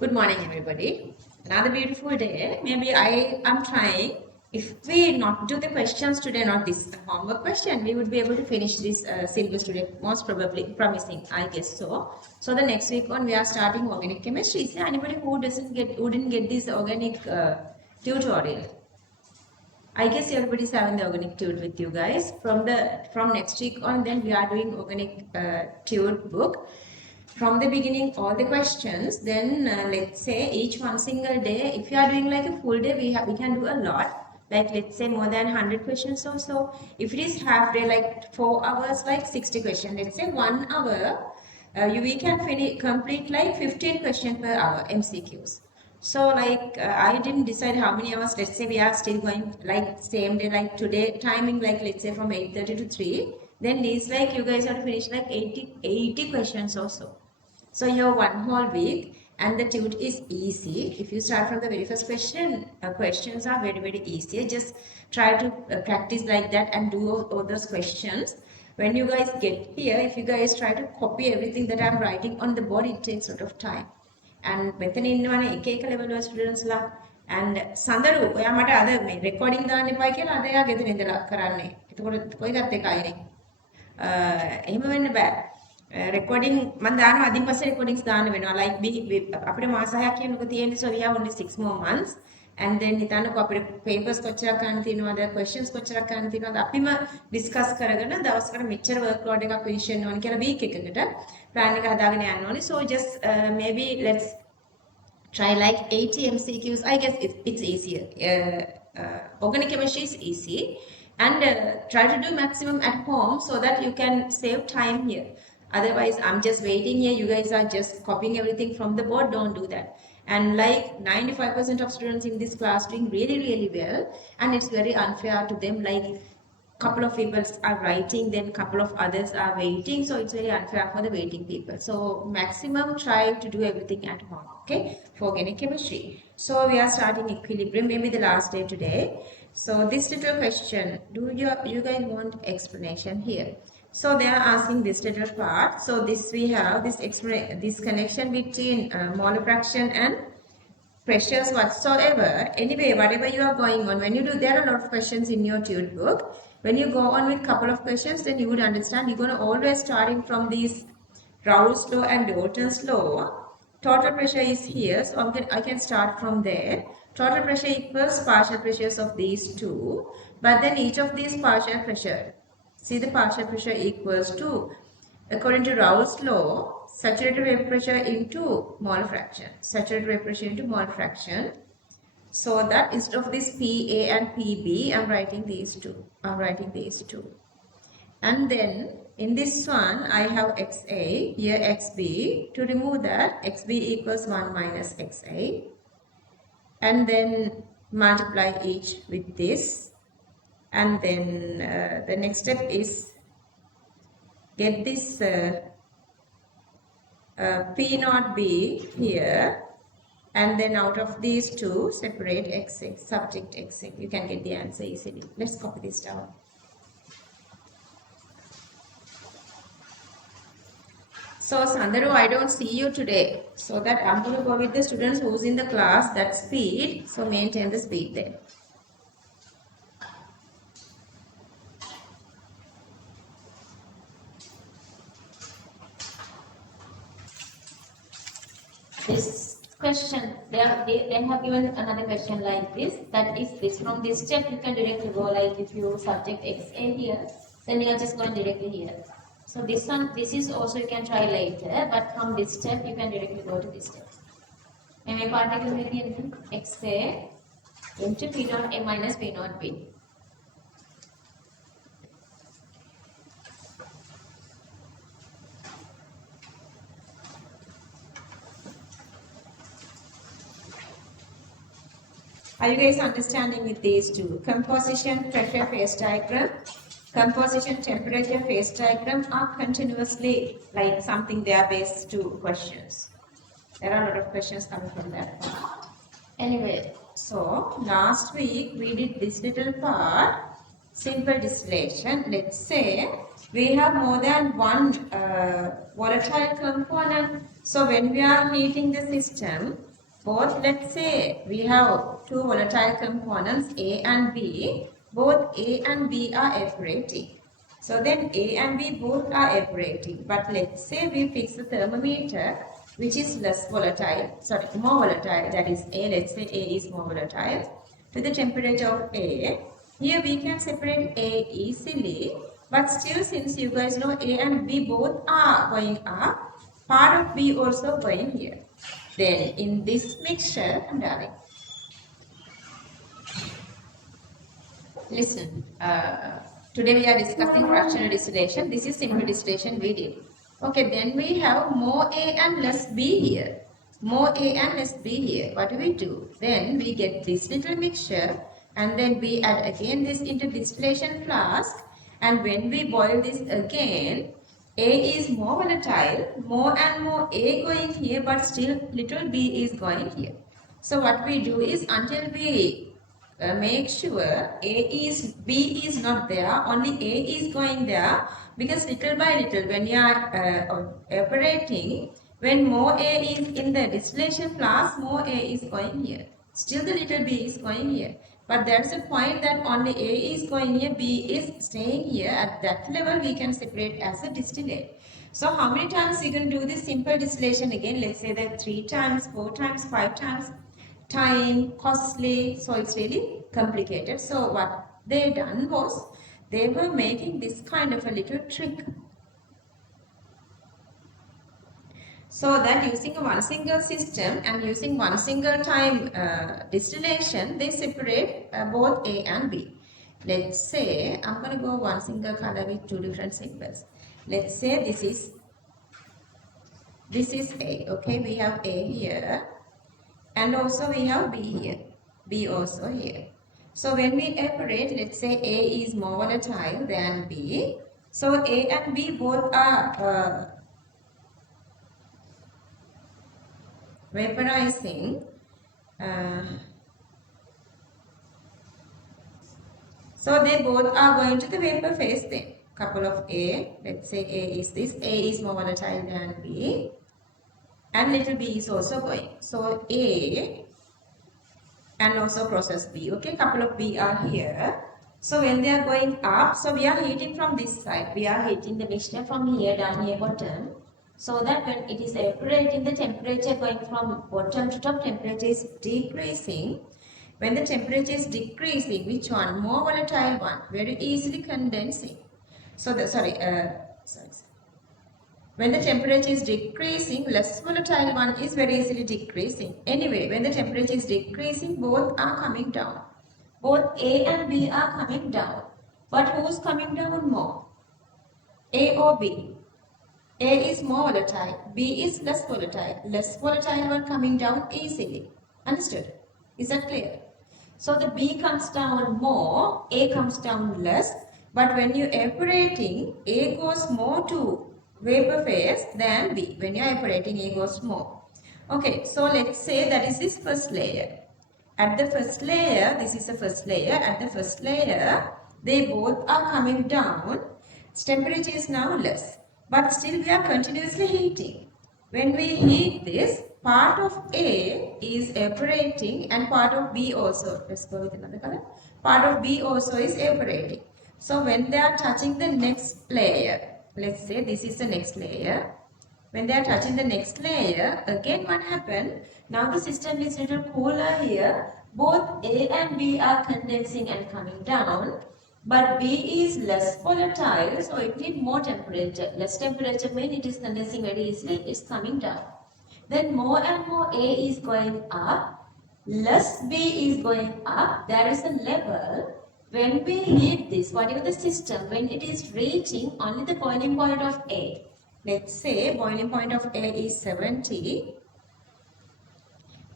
Good morning, everybody. Another beautiful day. Maybe I am trying. If we not do the questions today, not this homework question, we would be able to finish this syllabus today. Most probably, promising, I guess so. So the next week on, we are starting organic chemistry. Is there anybody who didn't get this organic tutorial? I guess everybody's having the organic tude with you guys. From next week on, then we are doing organic tude book. From the beginning, all the questions. Then let's say each one single day. If you are doing like a full day, we can do a lot. Like let's say more than 100 questions or so. If it is half day, like 4 hours, like 60 questions. Let's say 1 hour, we can complete like 15 questions per hour MCQs. So like I didn't decide how many hours. Let's say we are still going like same day, like today timing, like let's say from 8:30 to 3. Then it's like you guys have to finish like 80 questions or so. So your one whole week, and the tute is easy. If you start from the very first question, questions are very easy. Just try to practice like that and do all those questions. When you guys get here, if you guys try to copy everything that I'm writing on the board, it takes a lot of time. And මෙතන ඉන්නවනේ එක එක level වල students ලා and සඳරු ඔයා මට අද මේ recording දාන්න එපා කියලා අද එයා ගෙදර ඉඳලා කරන්නේ. එතකොට කොයි ගත්තේ කයිනේ. එහෙම වෙන්න බෑ. රෙකෝඩින් මම දානවා අදින් පස්සේ රෙකෝඩින්ග්ස් දාන්න වෙනවා like අපිට මාස 6ක් කියනකො තියෙන්නේ so we have only 6 more months and then හිතන්නකො අපිට papers කොච්චරක් ගන්න තියෙනවද questions කොච්චරක් ගන්න තියෙනවද අපිම discuss කරගෙන දවසකට මෙච්චර workload එකක් finish වෙන්න ඕන කියලා week එකකට plan එක හදාගෙන යන්න ඕනේ so just maybe let's try like 80 MCQs. I guess it's easier. Organic chemistry is easy and try to do maximum at home so that you can save time here. Otherwise, I'm just waiting here. You guys are just copying everything from the board. Don't do that. And like 95% of students in this class doing really well, and it's very unfair to them. Like couple of people are writing, then couple of others are waiting. So it's very unfair for the waiting people. So maximum try to do everything at home. Okay, for organic chemistry. So we are starting equilibrium. Maybe the last day today. So this little question. Do you guys want explanation here? So they are asking this little part. So this we have this connection between molar fraction and pressures whatsoever. Anyway, whatever you are going on, when you do, there are a lot of questions in your tude book. When you go on with couple of questions, then you would understand you're going to always starting from these Raoult's law and Dalton's law. Total pressure is here, so I can start from there. Total pressure equals partial pressures of these two, but then each of these partial pressure. See, the partial pressure equals to, according to Raoult's law, saturated vapor pressure into mole fraction. Saturated vapor pressure into mole fraction. So that instead of this PA and PB, I'm writing these two. And then in this one, I have XA, here XB. To remove that, XB equals 1 minus XA. And then multiply each with this. And then the next step is get this P naught B here, and then out of these two separate XA, subject XA. You can get the answer easily. Let's copy this down. So Sandaru, I don't see you today, so that I'm going to go with the students who's in the class, that speed. So maintain the speed there. This question, they have given another question like this. That is this. From this step, you can directly go like if you subject XA here, then you are just going directly here. So this one, this is also you can try later, but from this step, you can directly go to this step. And my particle will be XA into P naught A minus P naught B. Are you guys understanding with these two? Composition, pressure, phase diagram. Composition, temperature, phase diagram are continuously like something they are based to questions. There are a lot of questions coming from that. Anyway, so last week we did this little part, simple distillation. Let's say we have more than one volatile component So when we are heating the system, both, let's say we have two volatile components A and B, both A and B are evaporating. So then A and B both are evaporating, but let's say we fix the thermometer which is less volatile, sorry, more volatile, that is A, let's say A is more volatile, to the temperature of A. Here we can separate A easily, but still since you guys know A and B both are going up, part of B also going here. Then in this mixture, darling, listen, today we are discussing fractional distillation. This is simple distillation we did. Okay, then we have more A and less B here. More A and less B here. What do we do? Then we get this little mixture and then we add again this into distillation flask, and when we boil this again, A is more volatile, more and more A going here, but still little B is going here. So what we do is until we make sure B is not there, only A is going there, because little by little when you are evaporating, when more A is in the distillation flask, more A is going here. Still the little B is going here. But there's a point that only A is going here, B is staying here. At that level we can separate as a distillate. So how many times you can do this simple distillation again? Let's say that 3 times, 4 times, 5 times. Time, costly, so it's really complicated. So what they done was, they were making this kind of a little trick. So that using one single system and using one single time distillation, they separate both A and B. Let's say, I'm going to go one single color with two different symbols. Let's say this is A, okay, we have A here. And also we have B here, B also here. So when we evaporate, let's say A is more volatile than B. So A and B both are vaporizing. So they both are going to the vapor phase then. Couple of A, let's say A is this, A is more volatile than B. And little B is also going. So A and also process B. Okay, couple of B are here. So when they are going up, so we are heating from this side. We are heating the mixture from here down here bottom. So that when it is evaporating, the temperature going from bottom to top, temperature is decreasing. When the temperature is decreasing, which one? More volatile one, very easily condensing. So the when the temperature is decreasing, less volatile one is very easily decreasing. Anyway, when the temperature is decreasing, both are coming down. Both A and B are coming down. But who's coming down more? A or B? A is more volatile, B is less volatile. Less volatile one coming down easily. Understood? Is that clear? So the B comes down more, A comes down less. But when you're evaporating, A goes more to vapor phase than B. When you're evaporating, A goes more. Okay, so let's say that is this first layer. At the first layer, this is the first layer. At the first layer, they both are coming down. Temperature is now less. But still we are continuously heating. When we heat this, part of A is evaporating and part of B also. Let's go with another color. Part of B also is evaporating. So when they are touching the next layer, let's say this is the next layer. When they are touching the next layer, again what happened? Now the system is little cooler here. Both A and B are condensing and coming down. But B is less volatile, so it needs more temperature. Less temperature means it is condensing very easily, it's coming down. Then more and more A is going up, less B is going up. There is a level. When we heat this, whatever the system, when it is reaching only the boiling point of A. Let's say boiling point of A is 70.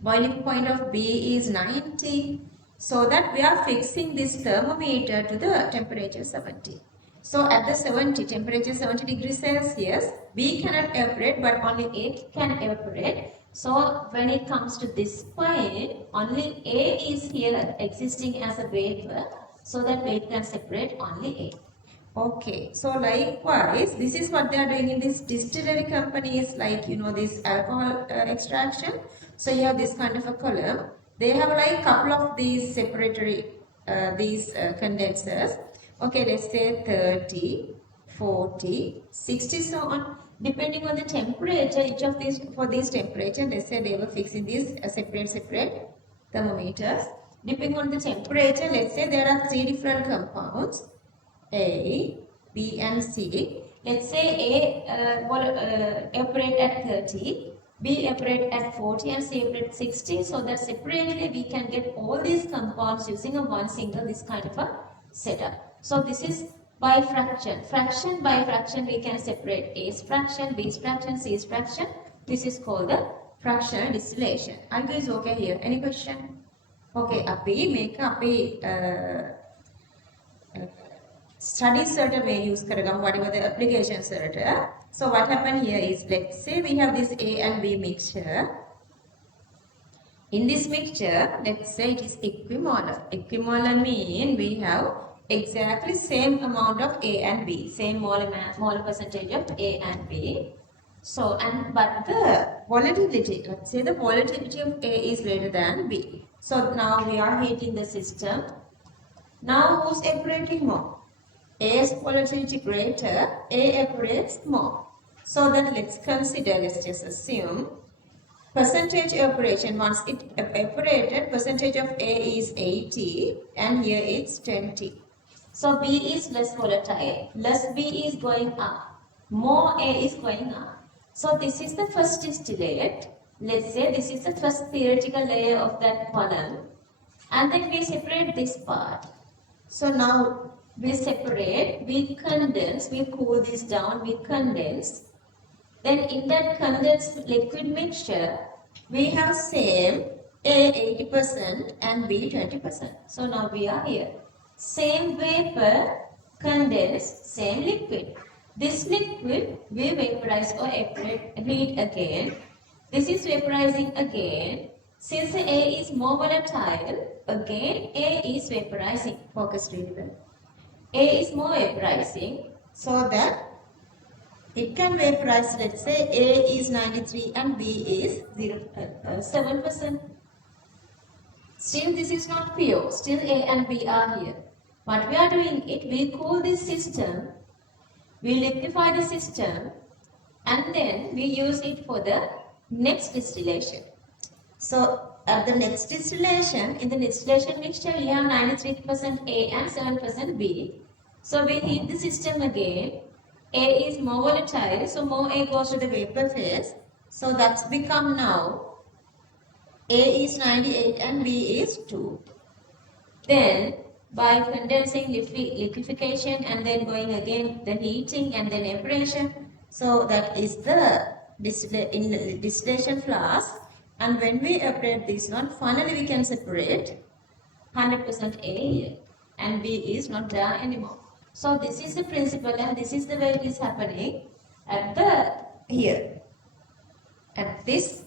Boiling point of B is 90. So that we are fixing this thermometer to the temperature 70. So at the 70, temperature 70 degrees Celsius, B cannot evaporate, but only A can evaporate. So when it comes to this point, only A is here existing as a vapor, so that we can separate only A. Okay, so likewise, this is what they are doing in this distillery companies, like this alcohol extraction. So you have this kind of a column. They have like couple of these separatory these condensers. Okay, let's say 30, 40, 60, so on. Depending on the temperature, each of these for these temperature, let's say they were fixing these separate thermometers. Depending on the temperature, let's say there are three different compounds. A, B and C. Let's say A will operate at 30, B operate at 40 and C operate at 60. So that separately we can get all these compounds using a one single this kind of a setup. So this is by fraction. Fraction by fraction we can separate A's fraction, B's fraction, C's fraction. This is called the fractional distillation. Are you guys okay here? Any question? Okay, අපි මේක අපි studies certain way use karagam whatever the application certain. So what happened here is, let's say we have this A and B mixture. In this mixture, let's say it is equimolar. Equimolar means we have exactly same amount of A and B, same molar percentage of A and B. So, but the volatility, let's say the volatility of A is greater than B. So now we are heating the system. Now who's evaporating more? A's volatility greater, A evaporates more. So then let's consider, let's just assume percentage evaporation. Once it evaporated, percentage of A is 80 and here it's 20. So B is less volatile, less B is going up, more A is going up. So this is the first distillate. Let's say this is the first theoretical layer of that column, and then we separate this part. So now we separate, we condense, we cool this down, we condense. Then in that condensed liquid mixture, we have same A 80% and B 20%. So now we are here. Same vapor, condensed, same liquid. This liquid we vaporize or heat again. This is vaporizing again. Since A is more volatile, again A is vaporizing. Focus really well. A is more vaporizing, so that it can vaporize, let's say A is 93 and B is 7%. Still this is not pure, still A and B are here. What we are doing it, we cool this system, we liquefy the system, and then we use it for the next distillation. So at the next distillation, in the distillation mixture, we have 93% A and 7% B. So we heat the system again. A is more volatile, so more A goes to the vapor phase. So that's become now A is 98 and B is 2. Then by condensing, liquefaction, and then going again the heating and then evaporation. So that is the distillation flask. And when we evaporate this one, finally we can separate 100% A here and B is not there anymore. So this is the principle and this is the way it is happening at the here at this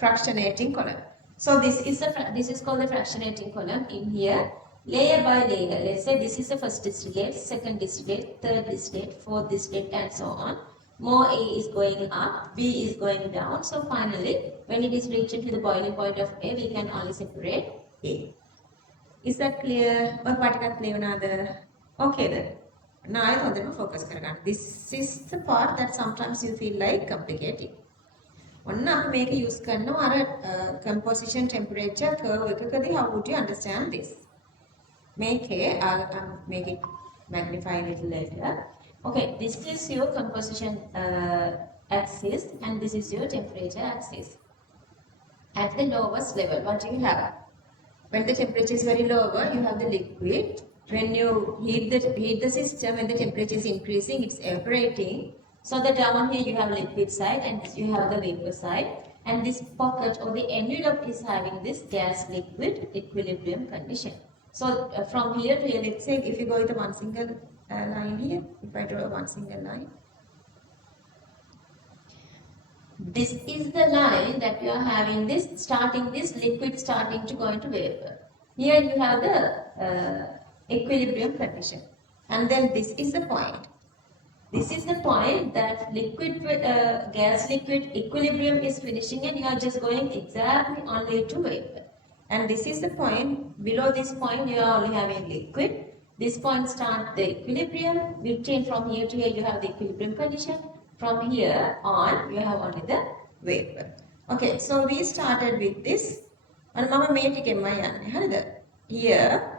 fractionating column. So this is called the fractionating column in here, layer by layer. Let's say this is the first distillate, second distillate, third distillate, fourth distillate, and so on. More A is going up, B is going down. So finally, when it is reached to the boiling point of A, we can only separate A. Is that clear? Or particular clear another? Okay then. Now I want to focus. This is the part that sometimes you feel like complicating. ඔන්න අපි මේක use කරනවා අර composition temperature curve එකකදී how would you understand this? I'll make it magnify a little later. Okay, this is your composition axis and this is your temperature axis. At the lowest level, what do you have? When the temperature is very lower, you have the liquid. When you heat the system, when the temperature is increasing, it's evaporating. So that down here you have liquid side and you have the vapor side. And this pocket or the envelope is having this gas-liquid equilibrium condition. So from here to here, let's say if you go with one single line here, if I draw one single line. This is the line that you are having this liquid starting to go into vapor. Here you have the equilibrium condition. And then this is the point. This is the point that liquid gas liquid equilibrium is finishing and you are just going exactly only to vapor. And this is the point, below this point you are only having liquid. This point starts the equilibrium. Between from here to here you have the equilibrium condition. From here on you have only the vapor. Okay, so we started with this. And mama made it here.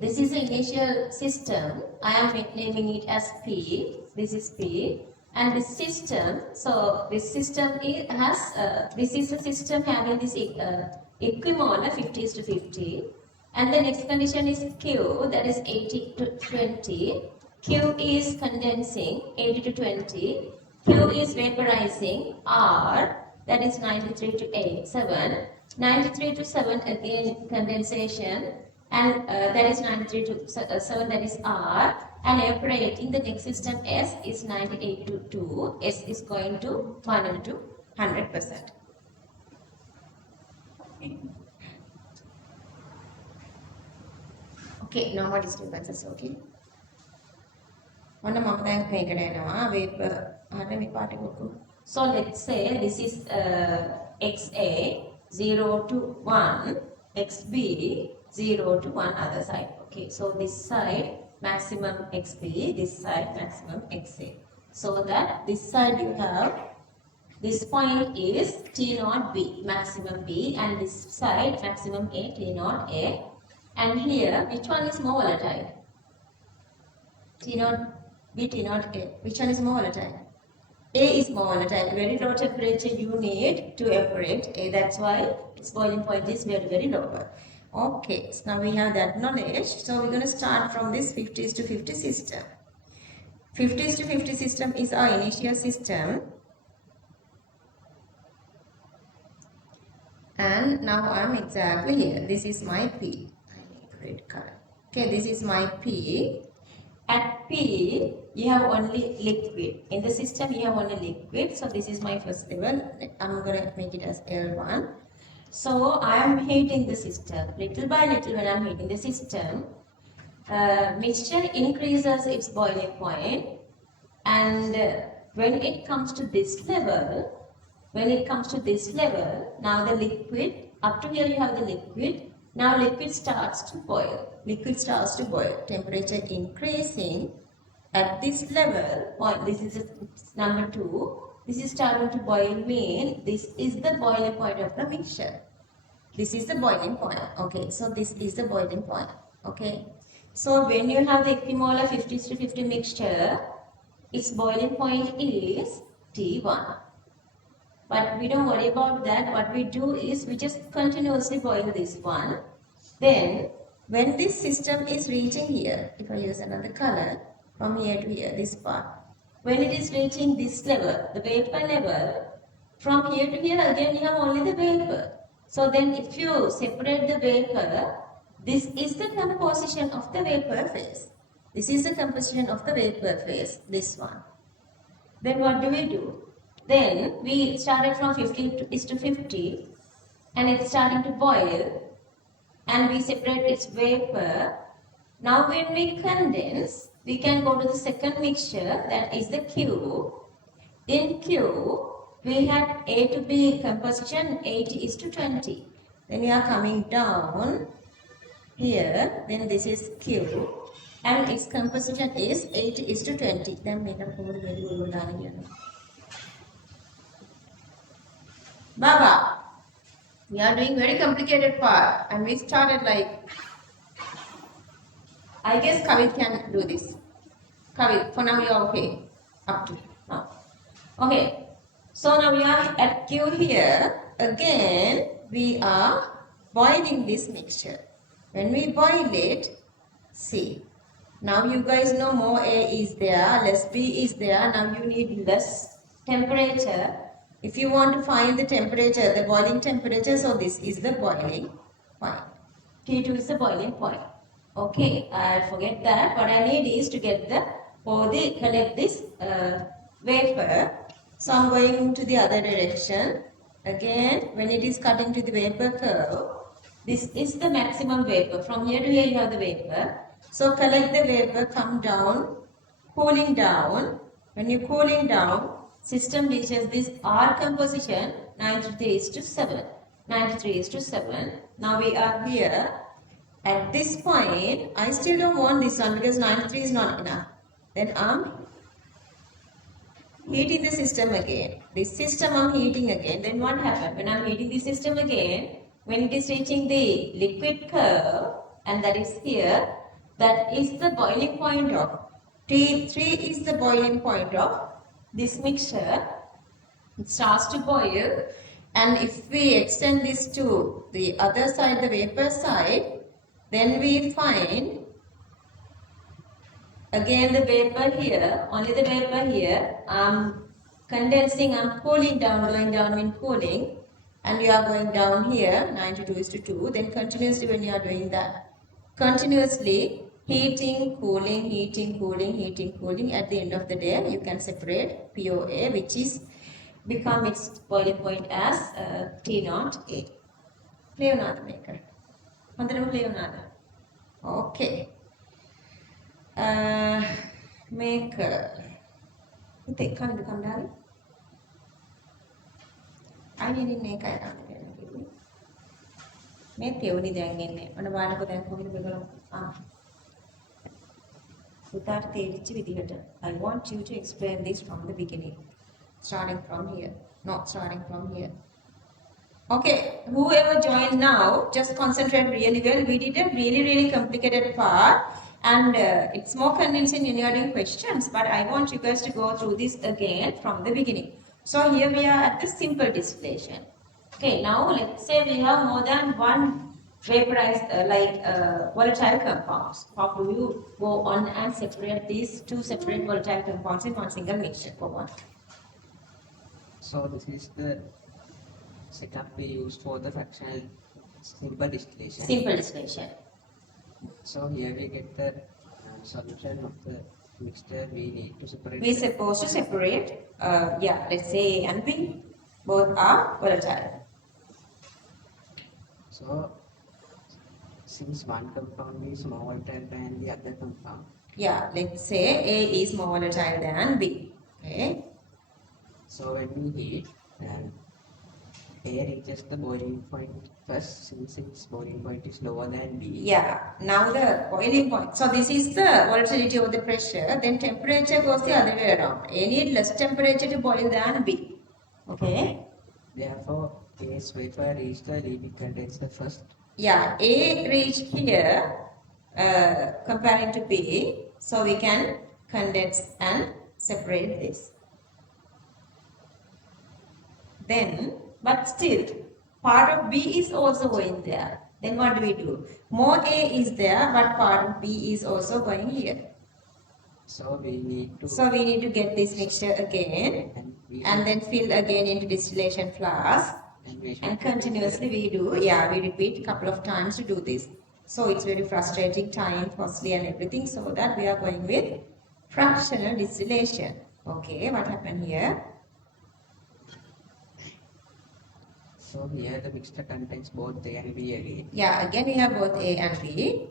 This is the initial system. I am naming it as P. This is P, and this system. So this system has this is a system having this equimolar 50:50, and the next condition is Q, that is 80:20. Q is condensing 80:20. Q is vaporizing R, that is 93:7. 93:7 again condensation. And that is 93:7, that is R, and evaporating the next system S is 98:2. S is going to 100 to 100%. Okay, no more disturbances, okay? So let's say this is XA 0 to 1, XB 0 to 1 other side. Okay, so this side maximum XB, this side maximum XA. So that this side you have, this point is T0 B, maximum B, and this side maximum A, T0 A. And here, which one is more volatile? T0 B, T0 A. Which one is more volatile? A is more volatile. Very low temperature you need to evaporate A. That's why its boiling point is very, very low. Okay, so now we have that knowledge. So we're going to start from this 50:50 system. 50:50 system is our initial system. And now I'm exactly here. This is my P. I need red color. Okay, this is my P. At P, you have only liquid. In the system, you have only liquid. So this is my first level. I'm going to make it as L1. So I am heating the system. Little by little when I am heating the system, mixture increases its boiling point, and when it comes to this level, now the liquid, up to here you have the liquid, now liquid starts to boil. Temperature increasing at this level, point, this is number 2. This is starting to boil, mean this is the boiling point of the mixture. This is the boiling point. Okay, so this is the boiling point. Okay, so when you have the equimolar 50:50 mixture, its boiling point is T1. But we don't worry about that. What we do is we just continuously boil this one. Then when this system is reaching here, if I use another color, from here to here, this part, when it is reaching this level, the vapor level, from here to here again you have only the vapor. So then if you separate the vapor, this is the composition of the vapor phase. This is the composition of the vapor phase, this one. Then what do? Then we started from 50:50 and it's starting to boil and we separate its vapor. Now when we condense, we can go to the second mixture, that is the Q. In Q, we had A to B composition 80:20. Then we are coming down here, then this is Q and its composition is 80:20. Then make a whole very good. Baba, we are doing very complicated part and we started like, I guess Kavit can do this. Kavit, for now you are okay. Up to now. Okay, so now we are at Q here. Again, we are boiling this mixture. When we boil it, see, now you guys know more A is there, less B is there. Now you need less temperature. If you want to find the temperature, the boiling temperature, so this is the boiling point. T2 is the boiling point. Okay, I'll forget that. What I need is to get collect this vapor. So I'm going to the other direction. Again, when it is cutting to the vapor curve, This is the maximum vapor. From here to here you have the vapor. So collect the vapor, come down, cooling down. When you're cooling down, system reaches this R composition 93 is to 7. 93 is to 7. Now we are here. At this point, I still don't want this one because 93 is not enough. Then I'm heating the system again. This system I'm heating again. Then what happens? When I'm heating the system again, when it is reaching the liquid curve, and that is here, that is the boiling point of T3 is the boiling point of this mixture. It starts to boil, and if we extend this to the other side, the vapor side, then we find again the vapor here, only the vapor here. I'm condensing, I'm cooling down, going down in cooling, and you are going down here, 92 is to 2. Then continuously when you are doing that, continuously heating, cooling, heating, cooling, heating, cooling. At the end of the day, you can separate POA, which is become its boiling point as T0 A. Leonardo maker. Leonardo. Okay. Maker. Itu kan itu kandari. Ani ni maker kan ini. මේ තෙවනි දැන් එන්නේ. මොන බලනකො දැන් කොහොමද මේගොල්ලෝ පුතාට තේරිච්ච විදිහට. I want you to explain this from the beginning. Starting from here. Not starting from here. Okay, whoever joined now, just concentrate really well. We did a really complicated part, and it's more convincing when you are doing questions, but I want you guys to go through this again from the beginning. So here we are at the simple distillation. Okay, now let's say we have more than one vaporized volatile compounds. How do you go on and separate these two separate volatile compounds in one single mixture for one? So this is the setup we use for the fractional simple distillation. Simple distillation. So here we get the solution of the mixture. We need to separate. We're supposed to separate, let's say A and B, both are volatile. So since one compound is more volatile than the other compound. Yeah, let's say A is more volatile than B. Okay. So when we heat, and A reaches the boiling point first, since its boiling point is lower than B. Yeah, now the boiling point. So this is the volatility of the pressure. Then temperature goes the other way around. A need less temperature to boil than B. Okay. Therefore, A's vapor reached the leaving condenser first. Yeah, A reached here comparing to B. So we can condense and separate this. Then, but still, part of B is also going there. Then what do we do? More A is there, but part of B is also going here. So we need to get this mixture again, and then fill again into distillation flask, and continuously we repeat a couple of times to do this. So it's very frustrating, time, costly and everything, so that we are going with fractional distillation. Okay, what happened here? So here the mixture contains both A and B again. Yeah, again we have both A and B.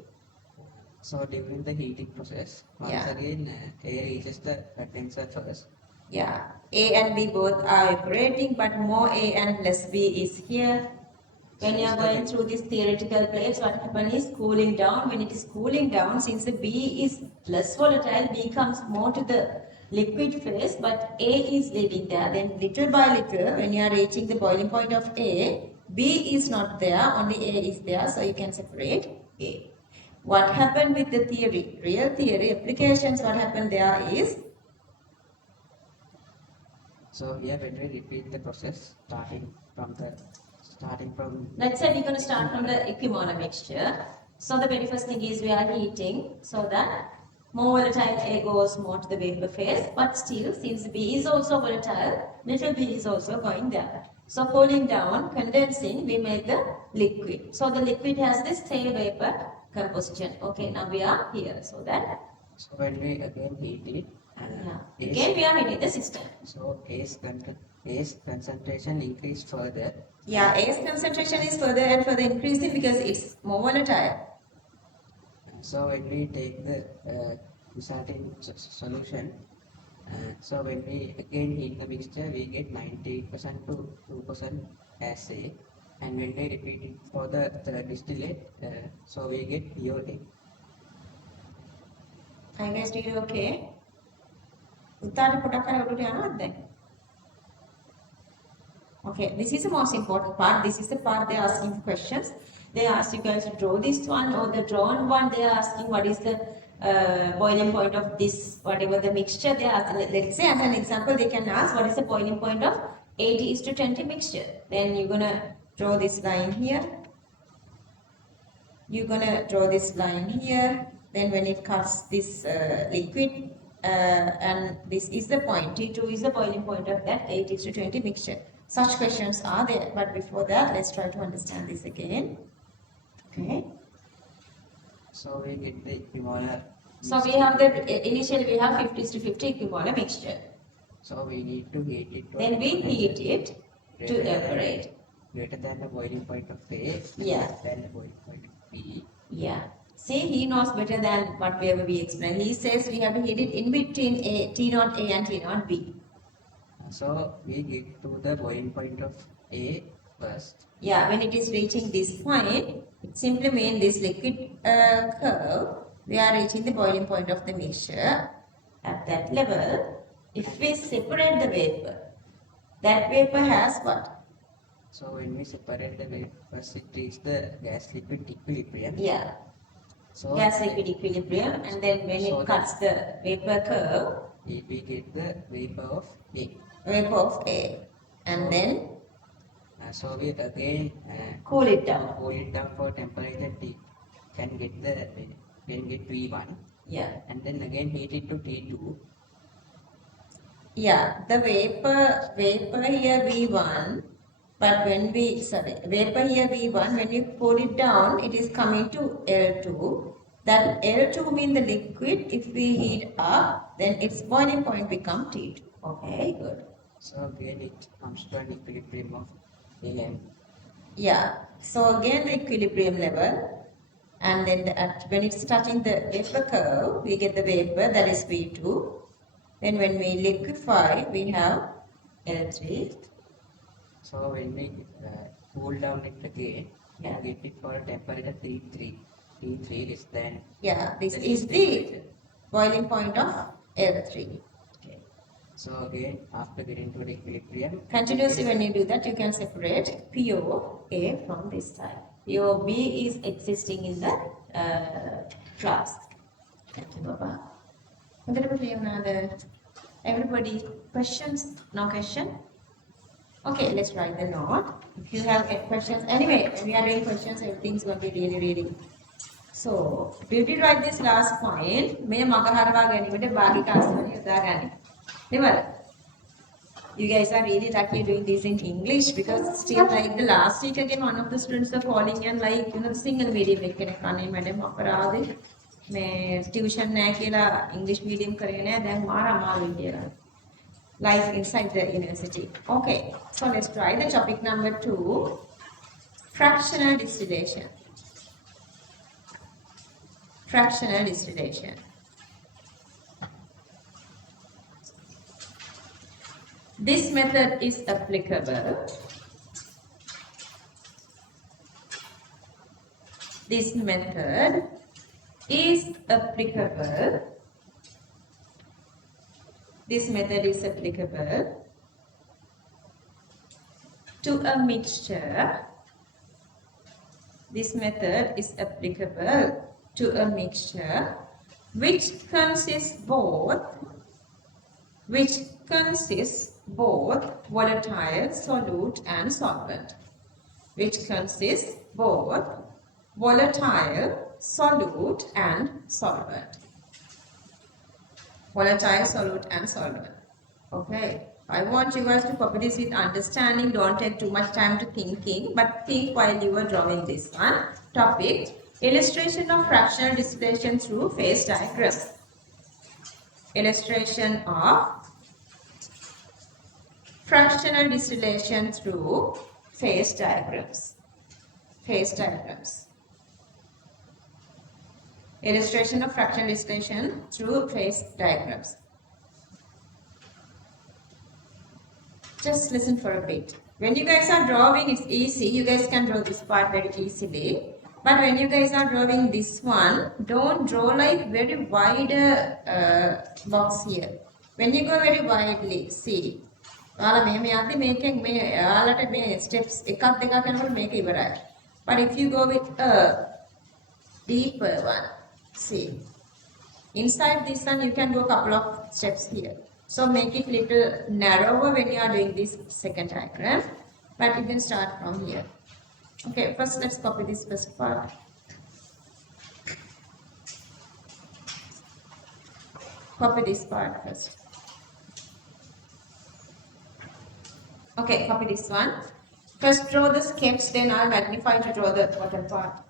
So during the heating process, once again A reaches the condenser first. Yeah, A and B both are evaporating, but more A and less B is here. When you are going through these theoretical plates, what happens is cooling down. When it is cooling down, since the B is less volatile, B comes more to the liquid phase, but A is leaving there. Then little by little, when you are reaching the boiling point of A, B is not there, only A is there, so you can separate A. What happened with the theory? Real theory applications, what happened there is, so here when we repeat the process starting from let's say we're going to start from the equimolar mixture. So the very first thing is we are heating so that more volatile A goes more to the vapor phase, but still since B is also volatile, little B is also going there. So cooling down, condensing, we make the liquid. So the liquid has this same vapor composition. Okay, now we are here. So when we again heat it, again we are heating the system. So A's concentration increased further. Yeah, A's concentration is further and further increasing because it's more volatile. So when we take the resulting solution, so when we again heat the mixture, we get 98% to 2% as A. And when we repeat it for the distillate, so we get pure A. I guess you okay? උත්තරේ පොඩක් අර උඩට යනවද දැන්? Okay, this is the most important part. This is the part they are asking questions. They ask you guys to draw this one or the drawn one. They are asking what is the boiling point of this, whatever the mixture. They are, let's say as an example, they can ask what is the boiling point of 80 is to 20 mixture. Then you're gonna draw this line here. You're gonna draw this line here. Then when it cuts this liquid, and this is the point, T2 is the boiling point of that 80 to 20 mixture. Such questions are there, but before that, let's try to understand this again. Okay. So we get the equimolar. So we have the, initially we have 50 to 50 equimolar mixture. So we need to heat it. Then we heat it to evaporate. Greater than the boiling point of A. Yeah. Less than the boiling point of B. Yeah. See, he knows better than whatever we explain. He says we have to heat it in between T0 A and T0 B. So we get to the boiling point of A first. Yeah, when it is reaching this point, it simply means this liquid curve, we are reaching the boiling point of the mixture. At that level, if we separate the vapor, that vapor has what? So when we separate the vapor, first it reaches the gas liquid equilibrium. Yeah. So gas liquid equilibrium, and then when it cuts the vapor curve, we get the vapor of A. Vapor of A. And then so we again cool it down. Cool it down for temperature T. Can get the then get V1. Yeah. And then again heat it to T2. Yeah, the vapor here V1, but when we, vapor here V1, when we pull it down, it is coming to L2. That L2 means the liquid. If we heat up, then its boiling point become T2. Okay, good. So again it comes to an equilibrium of AM. Yeah, so again the equilibrium level, and then when it's touching the vapor curve, we get the vapor, that is V2. Then when we liquefy, we have L3. So when we cool down it again, Yeah. get it for temperature T3. T3 less than. Yeah, this is the boiling point of L3. Okay. So again, after getting to the equilibrium, Continuously when you do that, you can separate PO A from this side. PO B is existing in the flask. Thank you, Baba. Everybody, questions? No question? Okay, let's write the note. If you have any questions, anyway, when we are doing questions, everything's going to be really. So, did you write this last point? මේ මග හරවා ගැනීමට භාගික ආසනය යොදා ගන්න. දෙවල. You guys are really lucky doing this in English because still like the last week again one of the students are calling and like the single medium එකෙක් කනේ madam අපරාධේ මේ tuition නැහැ කියලා English medium කරේ නැහැ දැන් මාර අමාරුයි කියලා. Life inside the university. Okay, so let's try the topic number 2, fractional distillation. Fractional distillation. This method is applicable. This method is applicable. This method is applicable to a mixture. This method is applicable to a mixture which consists both volatile, solute and solvent. Which consists both volatile, solute and solvent. Volatile, solute and solvent. Okay. I want you guys to copy this with understanding. Don't take too much time to thinking, but think while you are drawing this one. Topic: illustration of fractional distillation through phase diagram. Illustration of fractional distillation through phase diagrams. Phase diagrams. Illustration of fractional distillation through phase diagrams. Just listen for a bit. When you guys are drawing, it's easy. You guys can draw this part very easily. But when you guys are drawing this one, don't draw like very wide box here. When you go very widely, see. Steps but if you go with a deeper one, see. Inside this one, you can go a couple of steps here. So make it little narrower when you are doing this second diagram. But you can start from here. Okay, first let's copy this first part. Copy this part first. Okay, copy this one. First draw the sketch, then I'll magnify to draw the bottom part.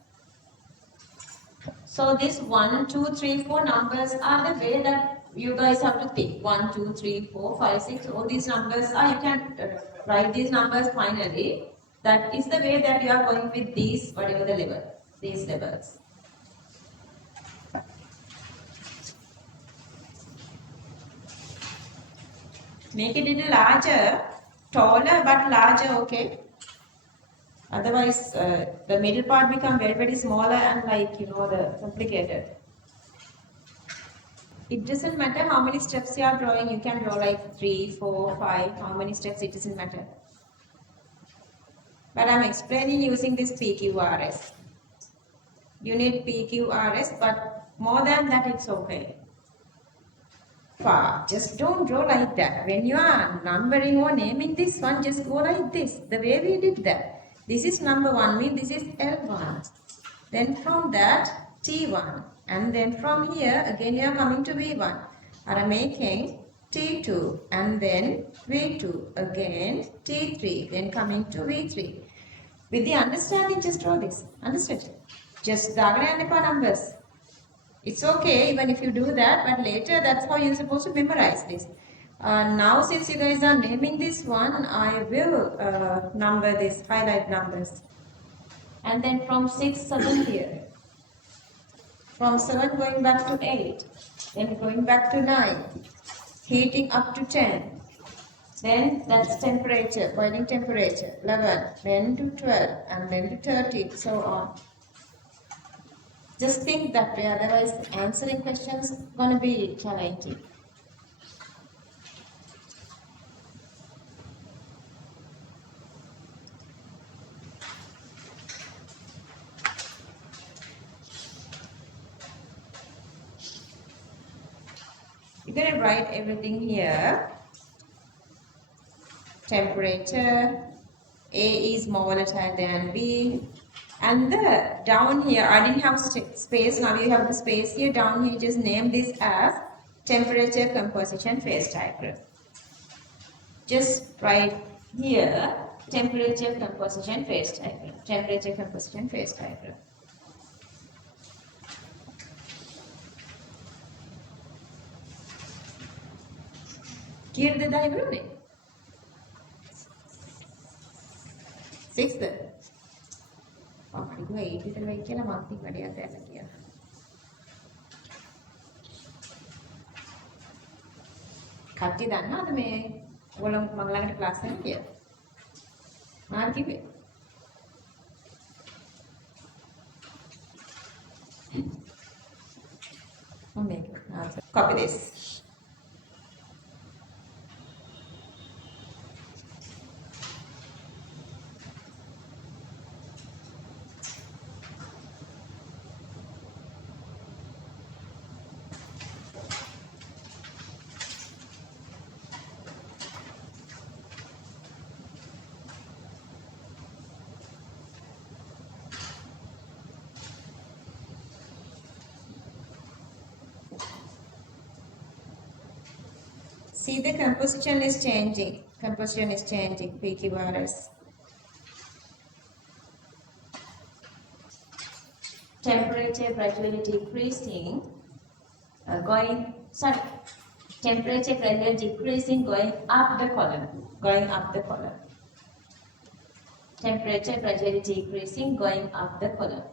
So this 1, 2, 3, 4 numbers are the way that you guys have to think. 1, 2, 3, 4, 5, 6. All these numbers are, you can write these numbers finally. That is the way that you are going with these, whatever the level, these levels. Make it a little larger, taller but larger, okay? Otherwise, the middle part become very, very smaller and like, the complicated. It doesn't matter how many steps you are drawing. You can draw like 3, 4, 5. How many steps, it doesn't matter. But I'm explaining using this PQRS. You need PQRS, but more than that, it's okay. Just don't draw like that. When you are numbering or naming this one, just go like this. The way we did that. This is number 1, means this is L1. Then from that, T1. And then from here, again you are coming to V1. Are making T2 and then V2. Again T3. Then coming to V3. With the understanding, just draw this. Understood? Just diagram numbers. It's okay even if you do that, but later that's how you're supposed to memorize this. Now since you guys are naming this one, I will number this, highlight numbers. And then from 6, 7 here. From 7 going back to 8. Then going back to 9. Heating up to 10. Then that's temperature, boiling temperature, 11. Then to 12 and then to 13, so on. Just think that way, otherwise answering questions gonna be challenging. You're going to write everything here. Temperature, A is more volatile than B. And the down here, I didn't have space, now you have the space here. Down here, just name this as temperature composition phase diagram. Just write here, temperature composition phase diagram. Temperature composition phase diagram. Give the diagram name. 6th. අපිට 8 විතර වෙයි කියලා මම ඉතින් වැඩියක් දැන්න කියලා. කට්ටිය දන්නවද මේ ඔයගොල්ලෝ මම ළඟට ක්ලාස් එකකට කියලා? මාත් කිව්වේ. මම මේක copy this. See, the composition is changing. Composition is changing. PQRS. Temperature gradually decreasing. Temperature gradually decreasing, going up the column. Going up the column. Temperature gradually decreasing, going up the column.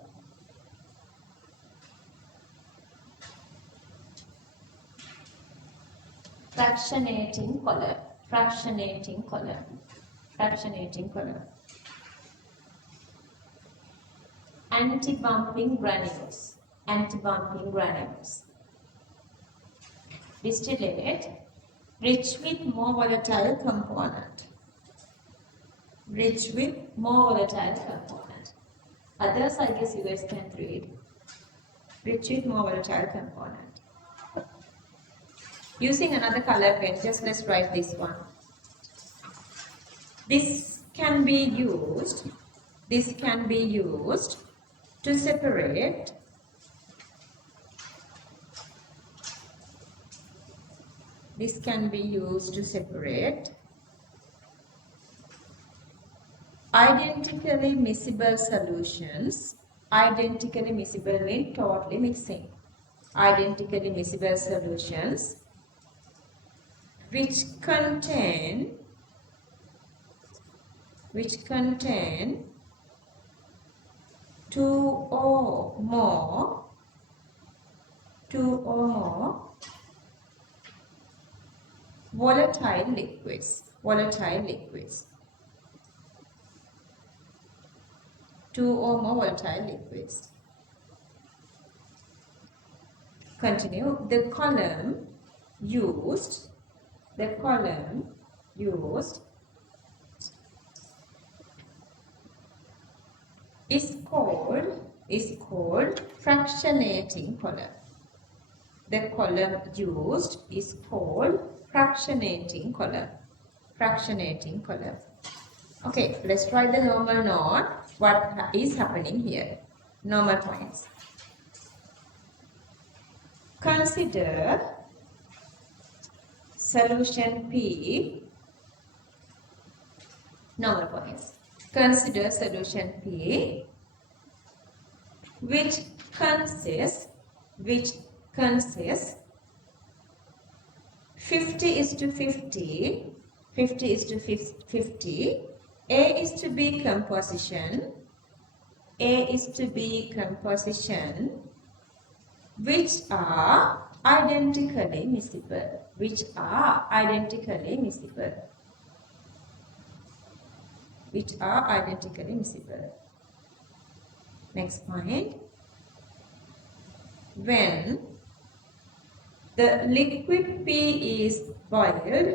Fractionating column. Fractionating column. Fractionating column. Anti-bumping granules. Anti-bumping granules. Distillate rich with more volatile component. Rich with more volatile component. Others, I guess you guys can read. Rich with more volatile component. Using another color pen, just let's write this one. This can be used to separate identically miscible solutions. Identically miscible means totally mixing. Identically miscible solutions which contain two or more volatile liquids. Two or more volatile liquids. Continue. The column used is called fractionating column. The column used is called fractionating column. Fractionating column. Okay, let's try the normal note. What is happening here? Normal points. Consider solution P. Normal points. Consider solution P which consists 50:50, 50:50. A is to be composition, which are identically miscible, Next point. When the liquid P is boiled,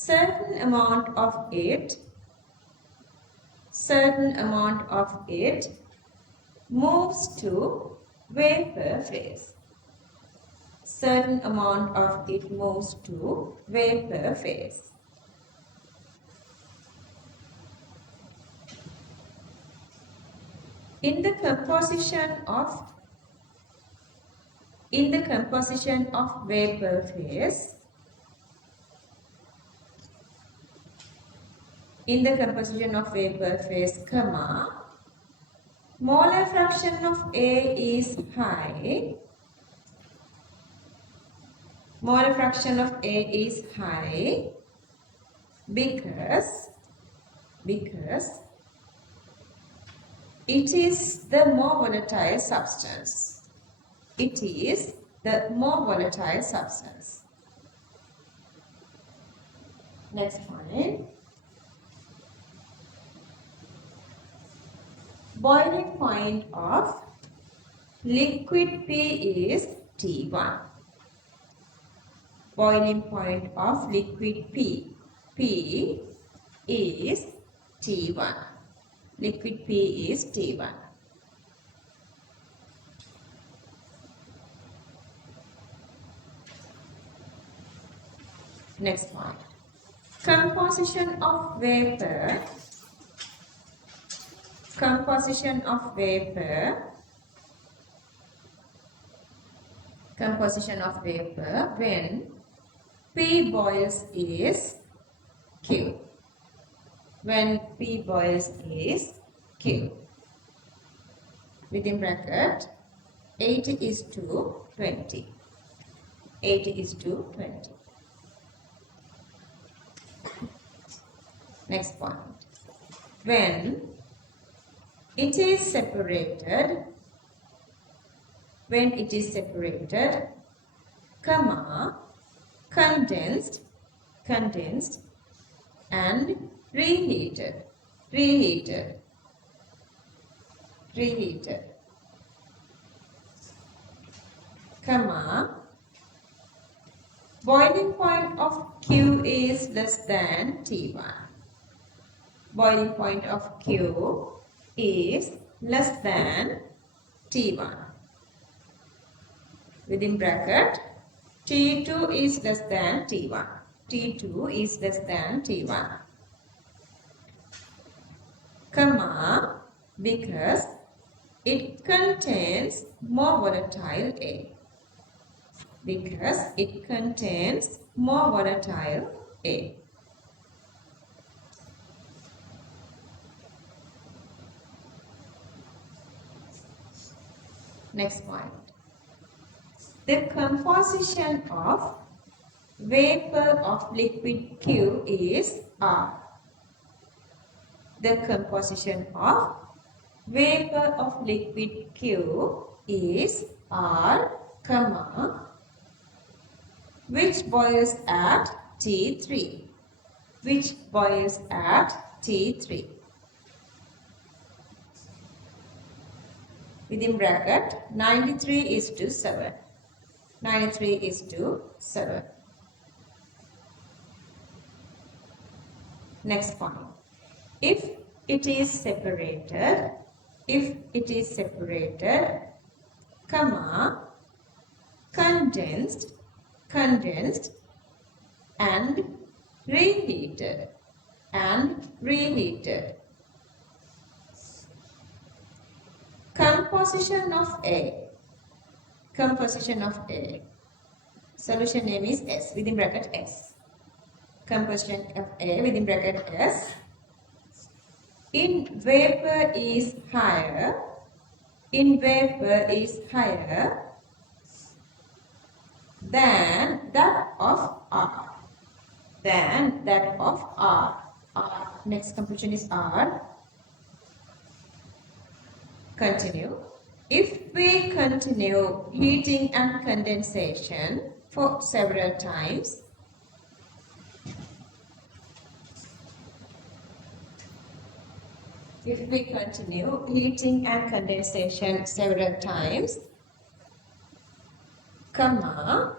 certain amount of it moves to vapor phase. Certain amount of it moves to vapor phase. In the composition of vapor phase, molar fraction of A is high. Molar fraction of A is high because it is the more volatile substance. Next point. Boiling point of liquid P is T1. Boiling point of liquid P is T1. Liquid P is T1. Next point. Composition of vapor when P boils is Q. When P boils is Q. Within bracket 80:20. 8 is to 20. Next point. When it is separated, comma, condensed, and reheated, comma, boiling point of Q is less than T1. Boiling point of Q is less than T1. Within bracket, T2 is less than T1. T2 is less than T1. Comma, because it contains more volatile A. Because it contains more volatile A. Next point. The composition of vapor of liquid Q is R. The composition of vapor of liquid Q is R, comma, which boils at T3. Which boils at T3. Within bracket, 93 is to 7. 93 is to 7. Next point. If it is separated, comma, condensed, and reheated, Composition of A. Solution name is S, within bracket S. Composition of A within bracket S. In vapor is higher than that of R. Next composition is R. Continue. If we continue heating and condensation for several times, comma,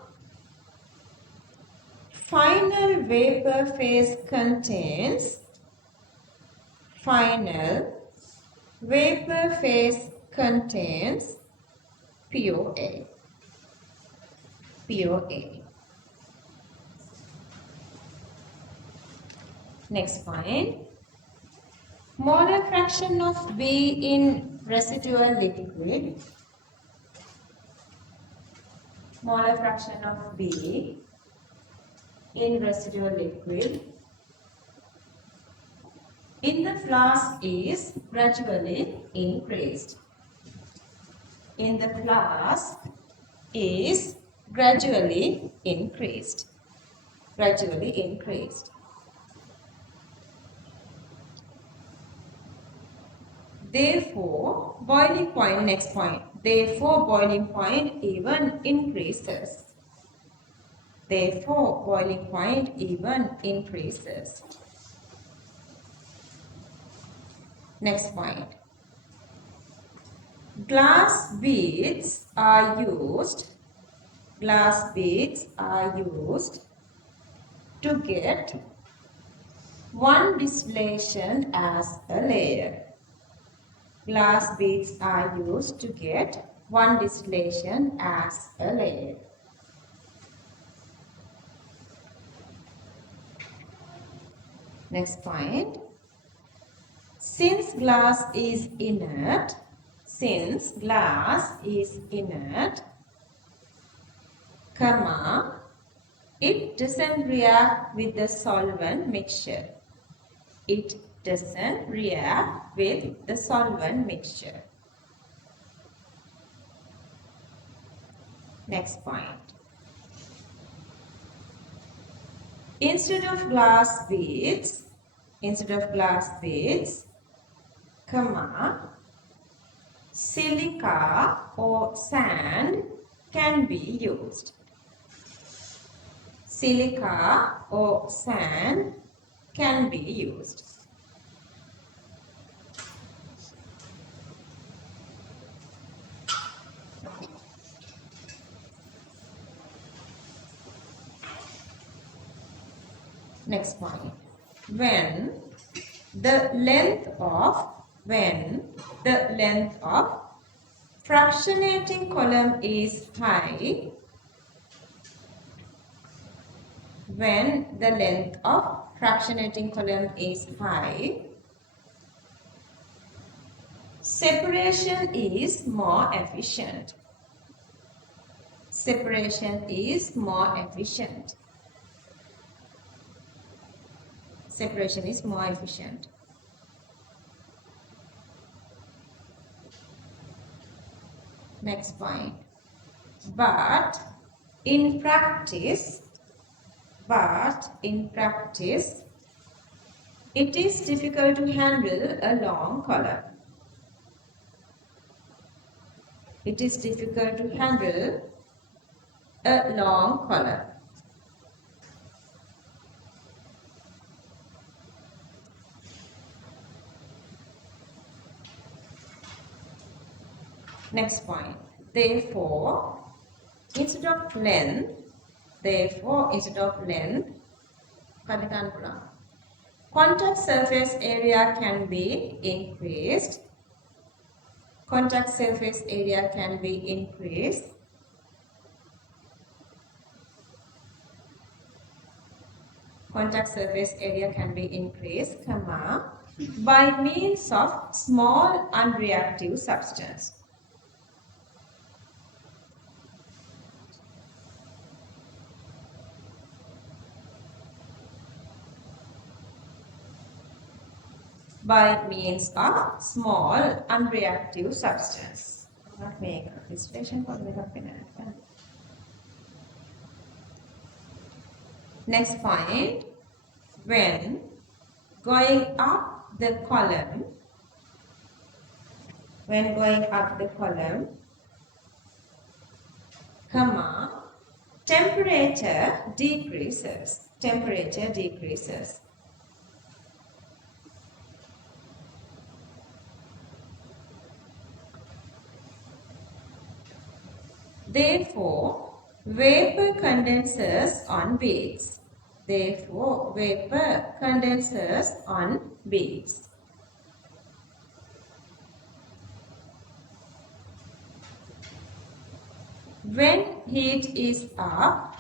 final vapor phase contains POA. Next point. Molar fraction of B in residual liquid. Molar fraction of B in residual liquid in the flask is gradually increased. Therefore, boiling point, next point. Therefore, boiling point even increases. Next point. Glass beads are used to get one distillation as a layer. Glass beads are used to get one distillation as a layer. Next point. Since glass is inert, comma, it doesn't react with the solvent mixture. Next point. Instead of glass beads, comma, silica or sand can be used. Silica or sand can be used. Next point. When the length of fractionating column is high, when the length of fractionating column is high, separation is more efficient. Separation is more efficient. Separation is more efficient. Next point. But in practice, it is difficult to handle a long column. It is difficult to handle a long column. Next point. Therefore, instead of length, contact surface area can be increased. Contact surface area can be increased. Contact surface area can be increased, comma, by means of small unreactive substance. By means of small unreactive substance. Not make this station for the Next point, when going up the column, comma, temperature decreases. Temperature decreases. Therefore, vapor condenses on beads. Therefore, vapor condenses on beads. When heat is up,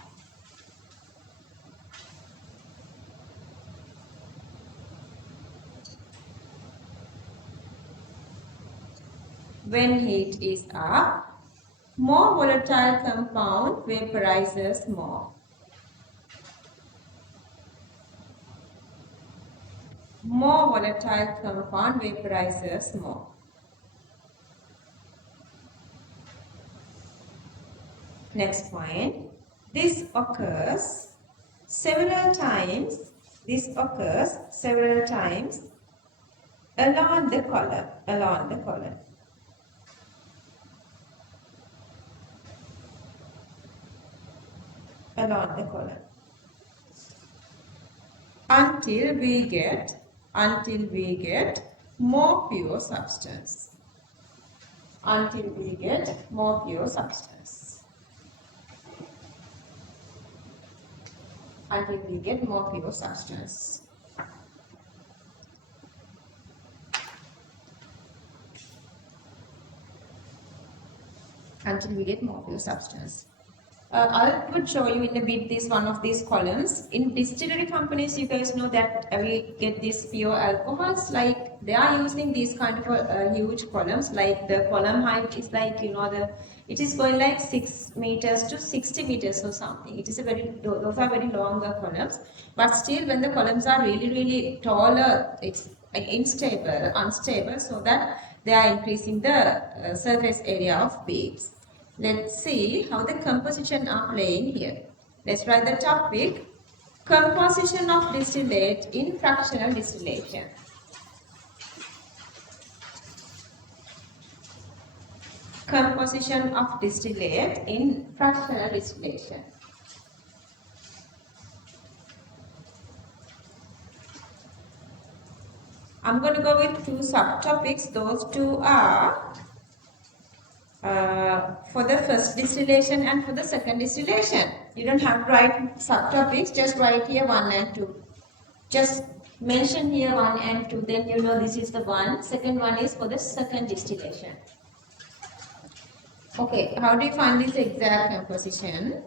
more volatile compound vaporizes more. More volatile compound vaporizes more. Next point. This occurs several times along the column. Until we get more pure substance. Until we get more pure substance. Until we get more pure substance. Until we get more pure substance. I would show you in a bit this one of these columns. In distillery companies, you guys know that we get these pure alcohols. Like they are using these kind of huge columns. Like the column height is like it is going like 6 meters to 60 meters or something. It is those are very longer columns. But still, when the columns are really taller, it's unstable, so that they are increasing the surface area of beads. Let's see how the composition are playing here. Let's write the topic. Composition of distillate in fractional distillation. Composition of distillate in fractional distillation. I'm going to go with two subtopics. Those two are for the first distillation and for the second distillation. You don't have to write subtopics, just write here 1 and 2. Just mention here 1 and 2, then you know this is the one. Second one is for the second distillation. Okay, how do you find this exact composition?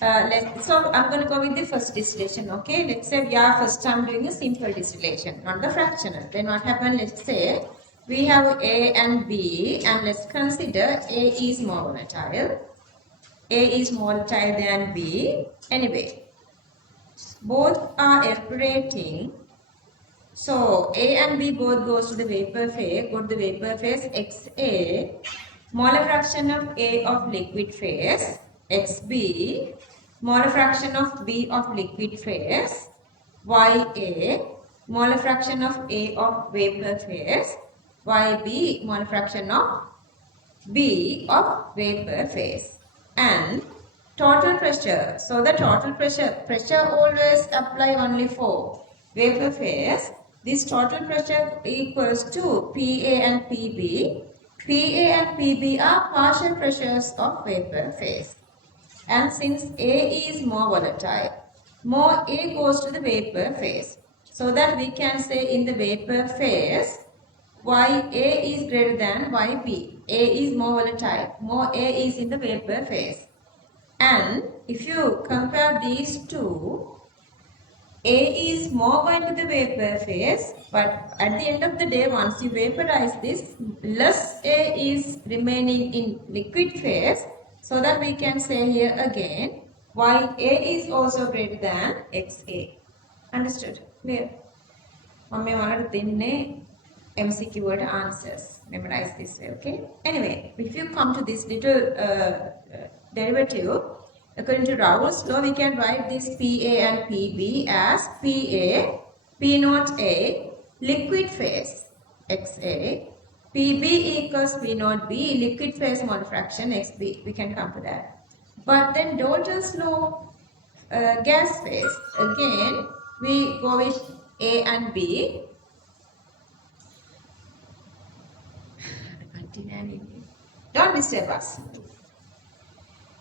So I'm going to go with the first distillation. Okay, let's say we are first time doing a simple distillation, not the fractional. Then what happened? Let's say we have A and B, and let's consider A is more volatile. A is more volatile than B. Anyway, both are evaporating. So A and B both goes to the vapor phase. Go to the vapor phase XA. Molar fraction of A of liquid phase XB. Molar fraction of B of liquid phase YA. Molar fraction of A of vapor phase YB. Molar fraction of B of vapor phase. And total pressure. So the total pressure always apply only for vapor phase. This total pressure equals to PA and PB. PA and PB are partial pressures of vapor phase. And since A is more volatile, more A goes to the vapor phase. So that we can say in the vapor phase, YA is greater than YB. A is more volatile, more A is in the vapor phase. And if you compare these two, A is more going to the vapor phase, but at the end of the day, once you vaporize this, less A is remaining in liquid phase, so that we can say here again, YA is also greater than XA. Understood? Clear? Mummy wanted to MCQ word answers. Memorize this way, okay? Anyway, if you come to this little derivative, according to Raoult's law, we can write this PA and PB as PA, P naught A, liquid phase, XA, PB equals P naught B, liquid phase molar fraction, XB. We can come to that. But then Dalton's law, gas phase, again, we go with A and B. Don't disturb us.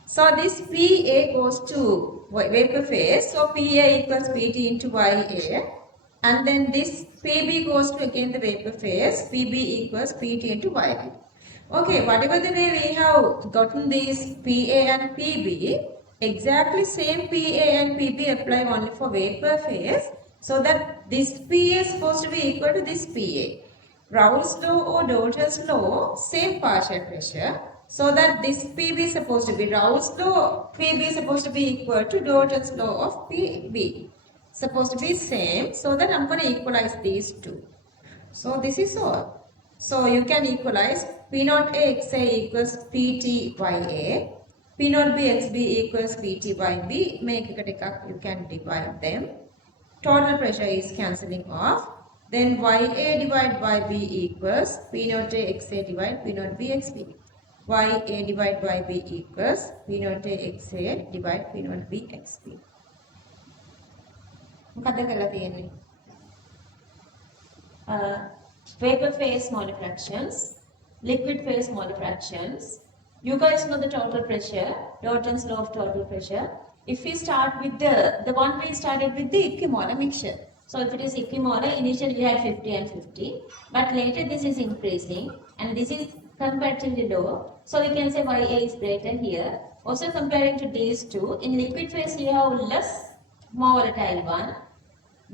So this PA goes to vapor phase. So PA equals PT into YA. And then this PB goes to again the vapor phase. PB equals PT into YB. Okay, whatever the way we have gotten these PA and PB, exactly same PA and PB apply only for vapor phase. So that this PA is supposed to be equal to this PA. Raoult's law or Dalton's law, same partial pressure. So that this PB is supposed to be Raoult's law, PB is supposed to be equal to Dalton's law of PB. Supposed to be same. So then I'm going to equalize these two. So this is all. So you can equalize P naught A XA equals PT YA. P naught B XB equals PT YB. Make a you can divide them. Total pressure is cancelling off. Then YA divided by B equals P naught A XA divided P naught B XB. YA divided by B equals P naught A XA divided P naught B XB. මොකද කරලා තියෙන්නේ? Vapor phase molar fractions, liquid phase molar fractions. You guys know the total pressure, Dalton's law of total pressure. If we start with the one we started with the equimolar mixture. So if it is equimolar, initially we had 50 and 50, but later this is increasing and this is comparatively low. So we can say YA is greater here. Also comparing to these two, in liquid phase you have more volatile one.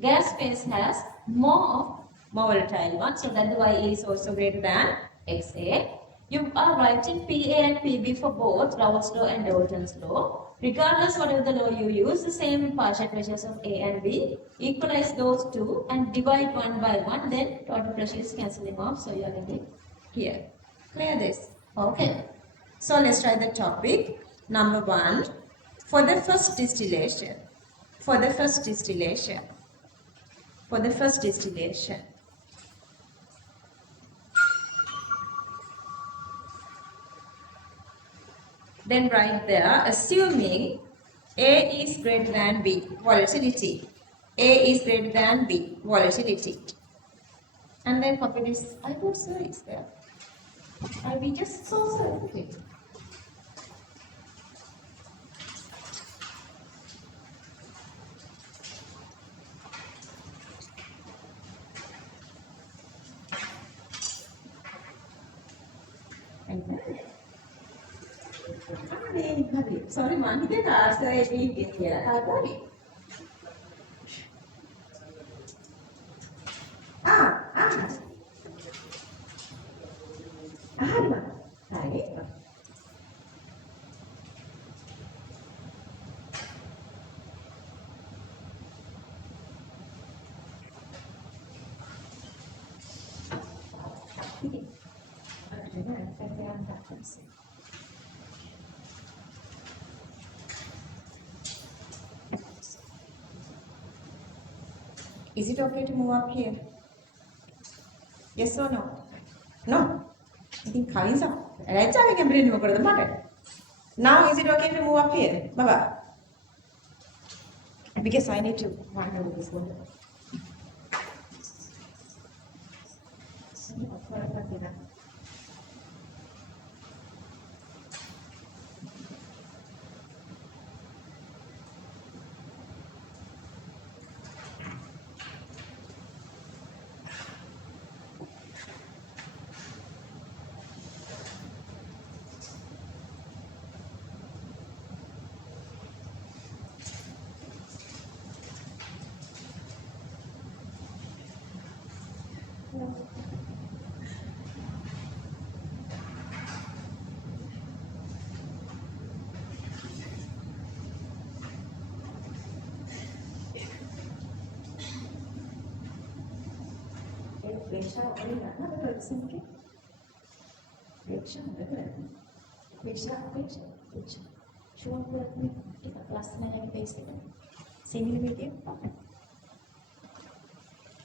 Gas phase has more volatile one, so that the YA is also greater than XA. You are writing PA and PB for both Raoult's law and Dalton's law. Regardless whatever the law you use, the same partial pressures of A and B, equalize those two and divide one by one, then total pressure is cancelling off, so you are getting here. Clear this? Okay. So let's try the topic. Number 1. For the first distillation. for the first distillation. For the first distillation. Then write there, assuming A is greater than B, volatility. A is greater than B, volatility. And then copy this. I thought so is there. We just saw so. Okay. Sorry, man, he asked if we get here. Is it okay to move up here? Yes or no? No. I think Kalin's up. Now is it okay to move up here? Baba? Because I need to find out this one.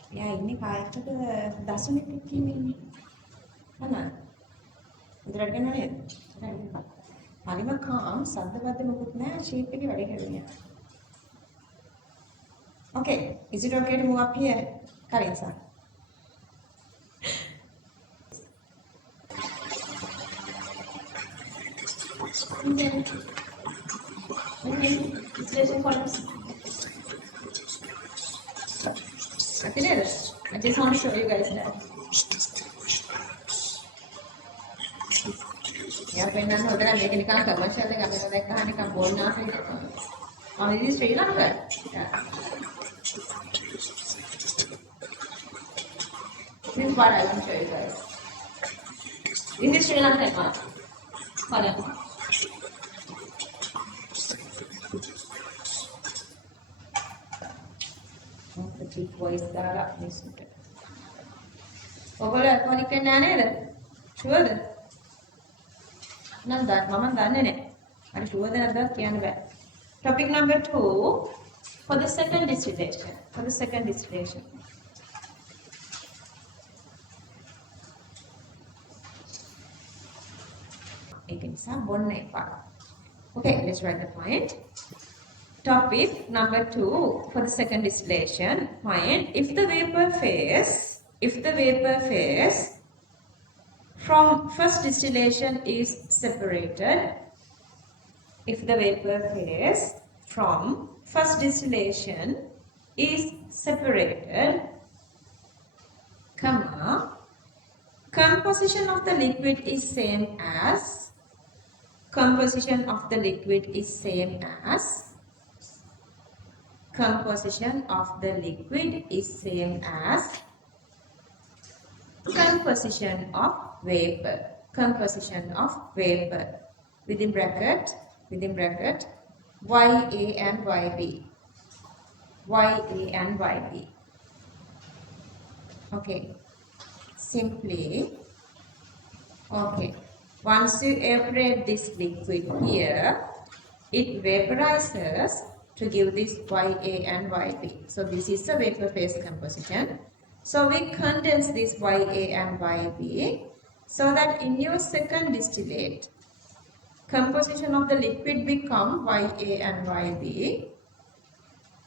Ya ini kayak ke dasarnya begini. Mana? Udah kan ya? Hari makan sadda badde mukut naha shape එක වැඩි කරගෙන. Okay, is it okay to move up here? Karin sir. I just want to show you guys that. Ya, pengen udah kan ini kan commercial kan mereka kan kan bona oh ini Sri Lanka. Yeah. This is what I want to show you guys. This is Sri Lanka. Hold on. Big voice දාලා මිනිස්සුන්ට. ඔයගොල්ලෝ කොනික් වෙන්නේ නැහැ නේද? ෂුවර්ද? නම් මම දන්නේ නැහැ. හරි ෂුවර්ද නැද්ද කියන්න බෑ. Topic number 2 for the second distillation. For the second distillation. ඒක නිසා බොන්න එපා. Okay, let's write the point. Topic number 2 for the second distillation. Find if the vapor phase from first distillation is separated. If the vapor phase from first distillation is separated, comma, composition of the liquid is same as composition of the liquid is same as composition of the liquid is same as composition of vapor. Composition of vapor. Within bracket, YA and YB. YA and YB. Okay. Simply, okay. Once you evaporate this liquid here, it vaporizes to give this YA and YB. So this is the vapor phase composition. So we condense this YA and YB so that in your second distillate, composition of the liquid become YA and YB,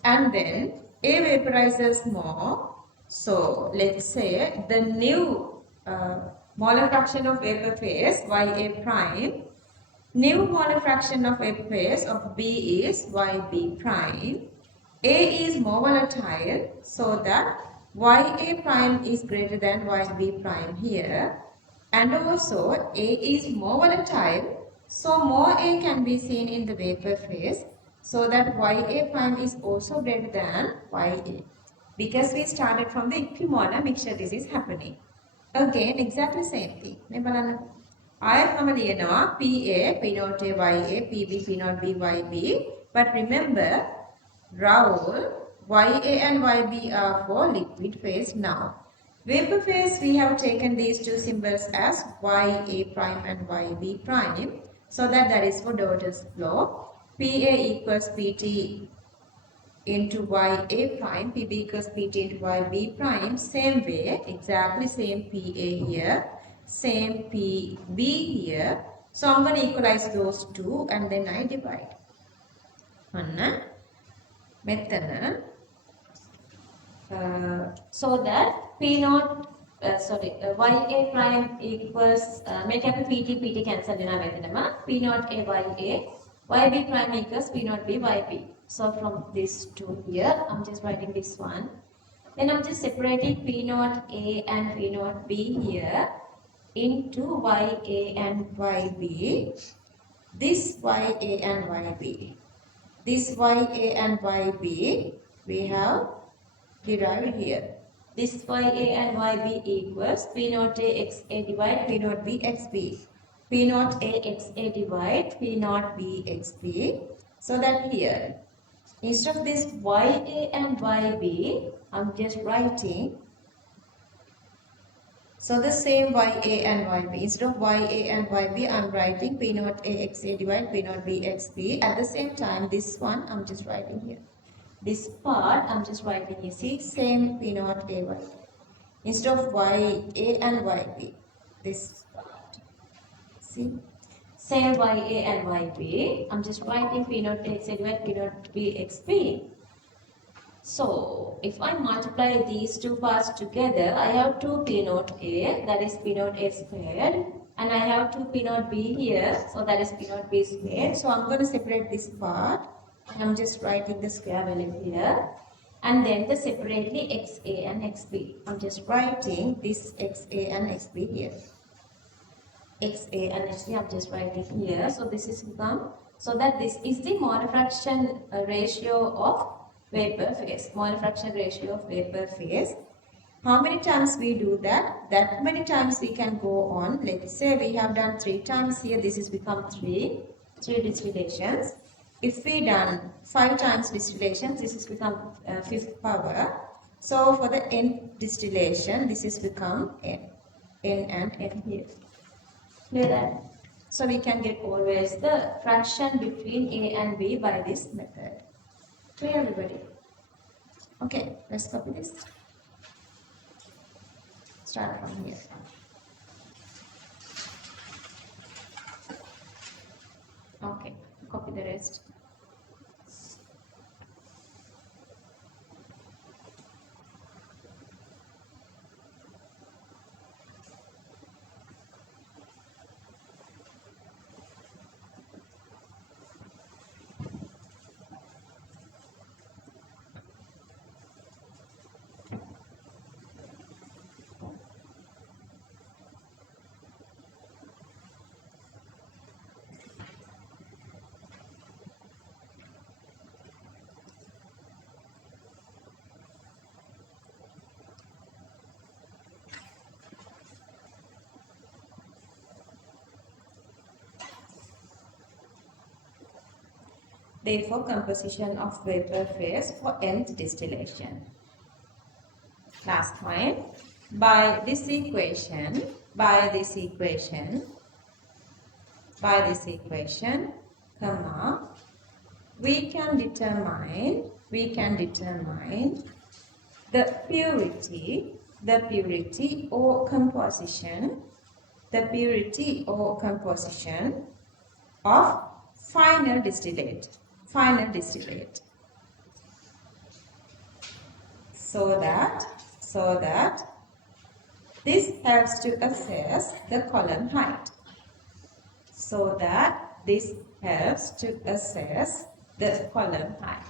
and then A vaporizes more. So let's say the new molar fraction of vapor phase YA prime, new molar fraction of vapor phase of B is YB prime. A is more volatile, so that YA prime is greater than YB prime here. And also A is more volatile, so more A can be seen in the vapor phase, so that YA prime is also greater than YA. Because we started from the equimolar mixture, this is happening. Again, exactly same thing. I am PA, P naught A, YA, PB, P naught B, YB. But remember, Raoul, YA and YB are for liquid phase now. Vapor phase, we have taken these two symbols as YA prime and YB prime. So that is for Daughter's law. PA equals PT into YA prime, PB equals PT into YB prime. Same way, exactly same PA here, same PB here. So I'm going to equalize those two and then I divide. So that P naught YA prime equals make up PT cancel P naught A YA, YB prime equals P naught B YB. So from this two here, I'm just writing this one. Then I'm just separating P naught A and P naught B here into YA and YB. This YA and YB. This YA and YB we have derived here. This YA and YB equals P naught A XA divide P naught B XB. P naught A XA divide P naught B XB. So that here, instead of this YA and YB, I'm just writing. So the same YA and YB. Instead of YA and YB, I'm writing P naught A XA divide P naught B XB. At the same time, this one I'm just writing here. This part I'm just writing here. See, same P naught A Y. Instead of YA and YB, this part. See, same YA and YB. I'm just writing P naught A XA divide P naught B XB. So, if I multiply these two parts together, I have 2 P naught A, that is P naught A squared, and I have 2 P naught B here, so that is P naught B squared. So, I'm going to separate this part, and I'm just writing the square value here, and then the separately XA and XB. I'm just writing this XA and XB here. XA and XB, I'm just writing here. So, this is become, so that this is the molar fraction ratio of vapor phase, molar fraction ratio of vapor phase. How many times we do that? That many times we can go on. Let's say we have done 3 times here. This is become 3 distillations. If we done 5 times distillations, this has become 5th power. So for the n distillation, this is become n and n here. Clear that? So we can get always the fraction between A and B by this method. Clear, everybody? Okay, let's copy this. Start from here. Okay, copy the rest. Therefore, composition of vapor phase for nth distillation. Last point, by this equation, comma, we can determine the purity or composition of final distillate. So that this helps to assess the column height. This helps to assess the column height.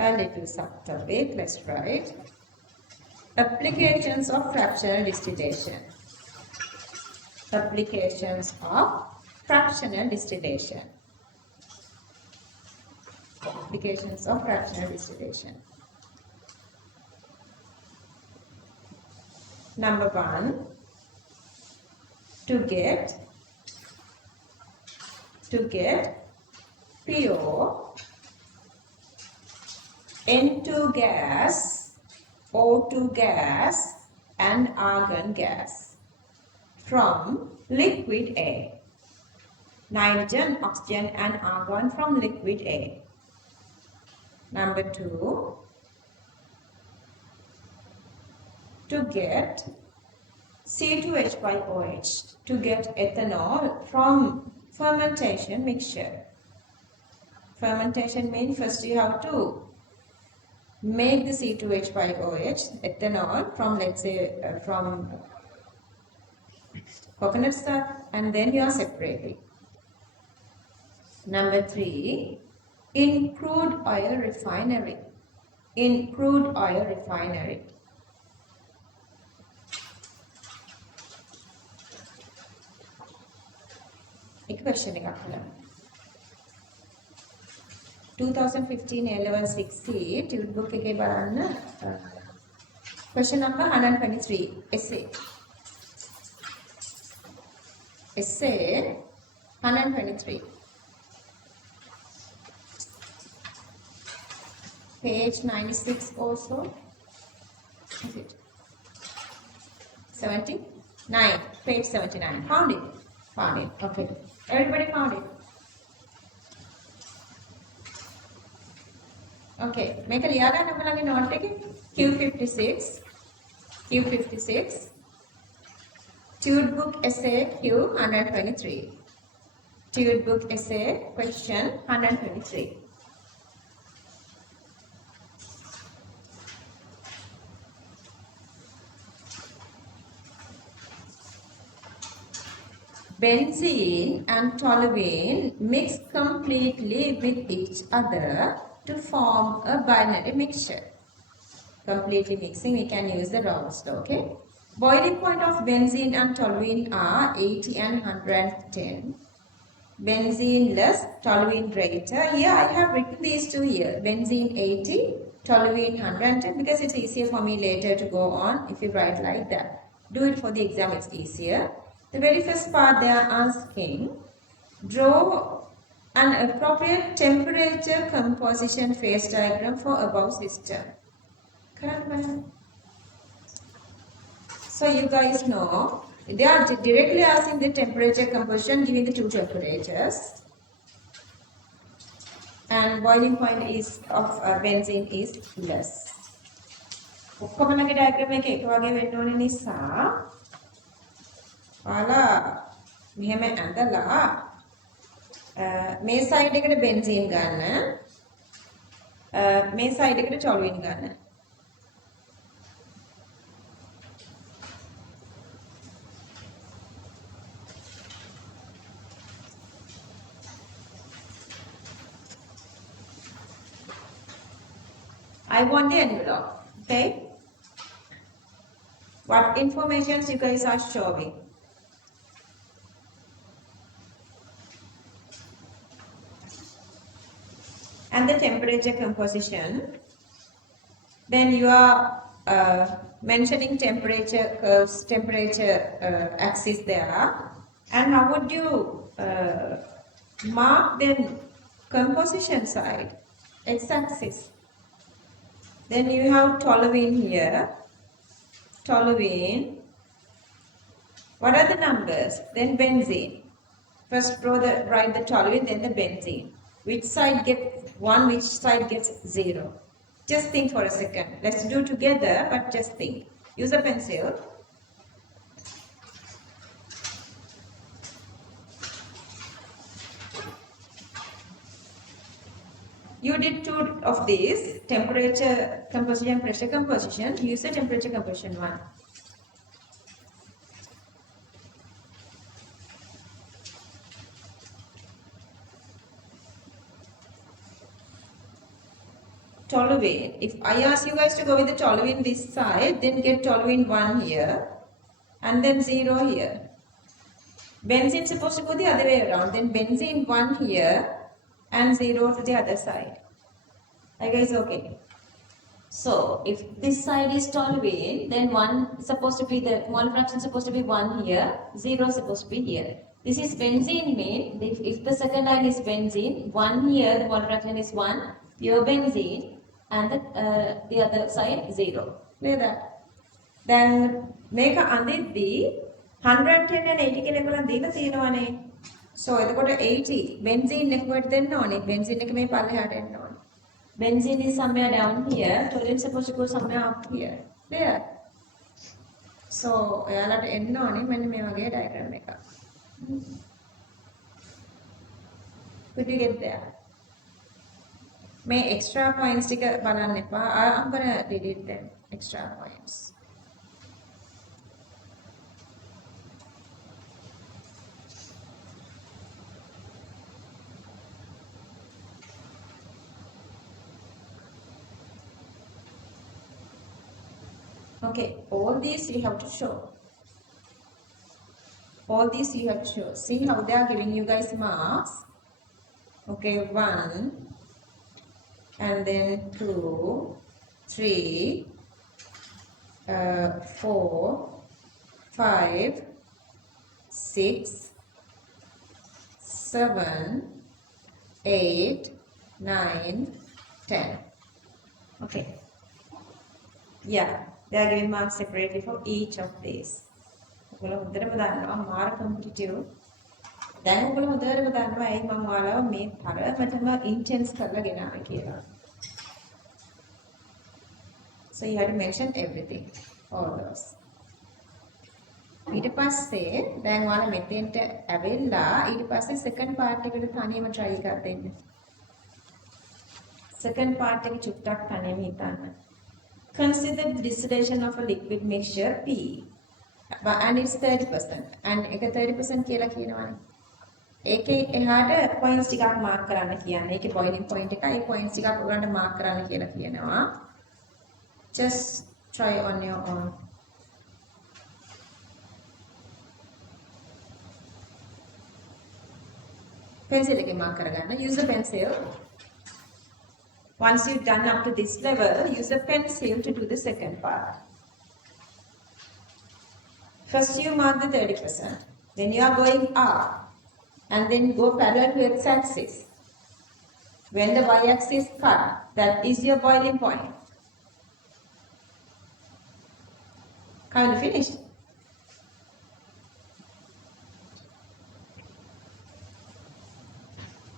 A little subtopic, let's write. Applications of fractional distillation. Number 1, to get pure N2 gas, O2 gas and argon gas from liquid A. Nitrogen, oxygen and argon from liquid A. Number 2, to get C2H5OH, to get ethanol from fermentation mixture. Fermentation means first you have to make the C2H5OH, ethanol from, let's say, from coconut starch, and then you are separating. Number 3, in crude oil refinery. एक question එකක් බලන්න. 2015 A-level 6C tube book එකේ බලන්න question number 123 essay 123 page 96 also. Is it 79? Page 79. Found it. Okay, everybody found it. Okay, මේක ලියා ගන්න ඔයගොල්ලන්ගේ note එකේ Q56 Tube book essay Q123. Tube book essay question 123. Benzene and toluene mix completely with each other to form a binary mixture. Completely mixing, we can use the Raoult's law, okay? Boiling point of benzene and toluene are 80 and 110. Benzene less, toluene greater. Here I have written these two here. Benzene 80, toluene 110, because it's easier for me later to go on if you write like that. Do it for the exam, it's easier. The very first part they are asking, draw an appropriate temperature composition phase diagram for above system. Correct, madam? So you guys know, they are directly asking the temperature composition giving the two temperatures. And boiling point is of benzene is less. ඔක්කොමලගේ diagram එක එක වගේ වෙන්න ඕනේ නිසා ඔයාලා මෙහෙම ඇඳලා මේ සයිඩ් එකට බෙන්සීන් ගන්න මේ සයිඩ් එකට ටොලුයින් ගන්න. I want the envelope, okay? What informations you guys are showing? And the temperature composition. Then you are mentioning temperature curves, temperature axis there, and how would you mark then composition side, x-axis? Then you have toluene here, toluene. What are the numbers? Then benzene. First write the toluene, then the benzene. Which side gets 1, which side gets 0? Just think for a second. Let's do together, but just think. Use a pencil. You did 2 of these, temperature composition, pressure composition. Use the temperature composition one. Toluene. If I ask you guys to go with the toluene this side, then get toluene 1 here and then 0 here. Benzene is supposed to go the other way around. Then benzene 1 here and 0 to the other side. Are you guys okay? So if this side is toluene, then 1 is supposed to be the mole fraction is supposed to be 1 here, 0 is supposed to be here. This is benzene main. If the second line is benzene, 1 here, the mole fraction is 1, pure benzene, and the other side 0. Clear that? Then make a andiddi 110 and 80 කෙනෙකුලා දීලා තියෙනවනේ. So එතකොට 80 benzene එකකට දෙන්න ඕනේ. Benzene එක මේ පල්ලෙහාට එන්න ඕනේ. Benzene is somewhere down here. Toluene is supposed to go somewhere up here. Clear? So ඔයාලට එන්න ඕනේ මෙන්න මේ වගේ diagram එකක්. Could you get there? May extra points ටික බලන්න එපා. I'm gonna delete them. Extra points. Okay, all these you have to show. All these you have to show. See how they are giving you guys marks. Okay, 1 and then 2, 3, 4, 5, 6, 7, 8, 9, 10. Okay. Yeah, they are giving marks separately for each of these. ඔයගොල්ලෝ හොඳටම දන්නවා මාර competitive. දැන් ඔයගොල්ලෝ හොඳටම දන්නවා ඇයි මම ඔයාලව මේ තරමටම ඉන්ටෙන්ස් කරලා ගෙනාවේ කියලා. So you have to mention everything, all those. ඊට පස්සේ දැන් ඔයාලා මෙතෙන්ට ඇවිල්ලා ඊට පස්සේ second part එකට තනියම try එකක් දෙන්න. Second part එක චුට්ටක් තනියම හිතන්න. Consider the distillation of a liquid mixture P and it's 30% and එක 30% කියලා කියනවනේ. ඒකේ එහාට points ටිකක් mark කරන්න කියන්නේ. ඒකේ boiling point එකයි ඒ points ටිකක් ඔයගලන්ට mark කරන්න කියලා කියනවා. Just try on your own. Pencil එකේ mark කරගන්න. Use the pencil. Once you've done up to this level, use a pencil to do the second part. First you mark the 30%, then you are going up and then go parallel to x-axis. When the y-axis cut, that is your boiling point. Kind of finished.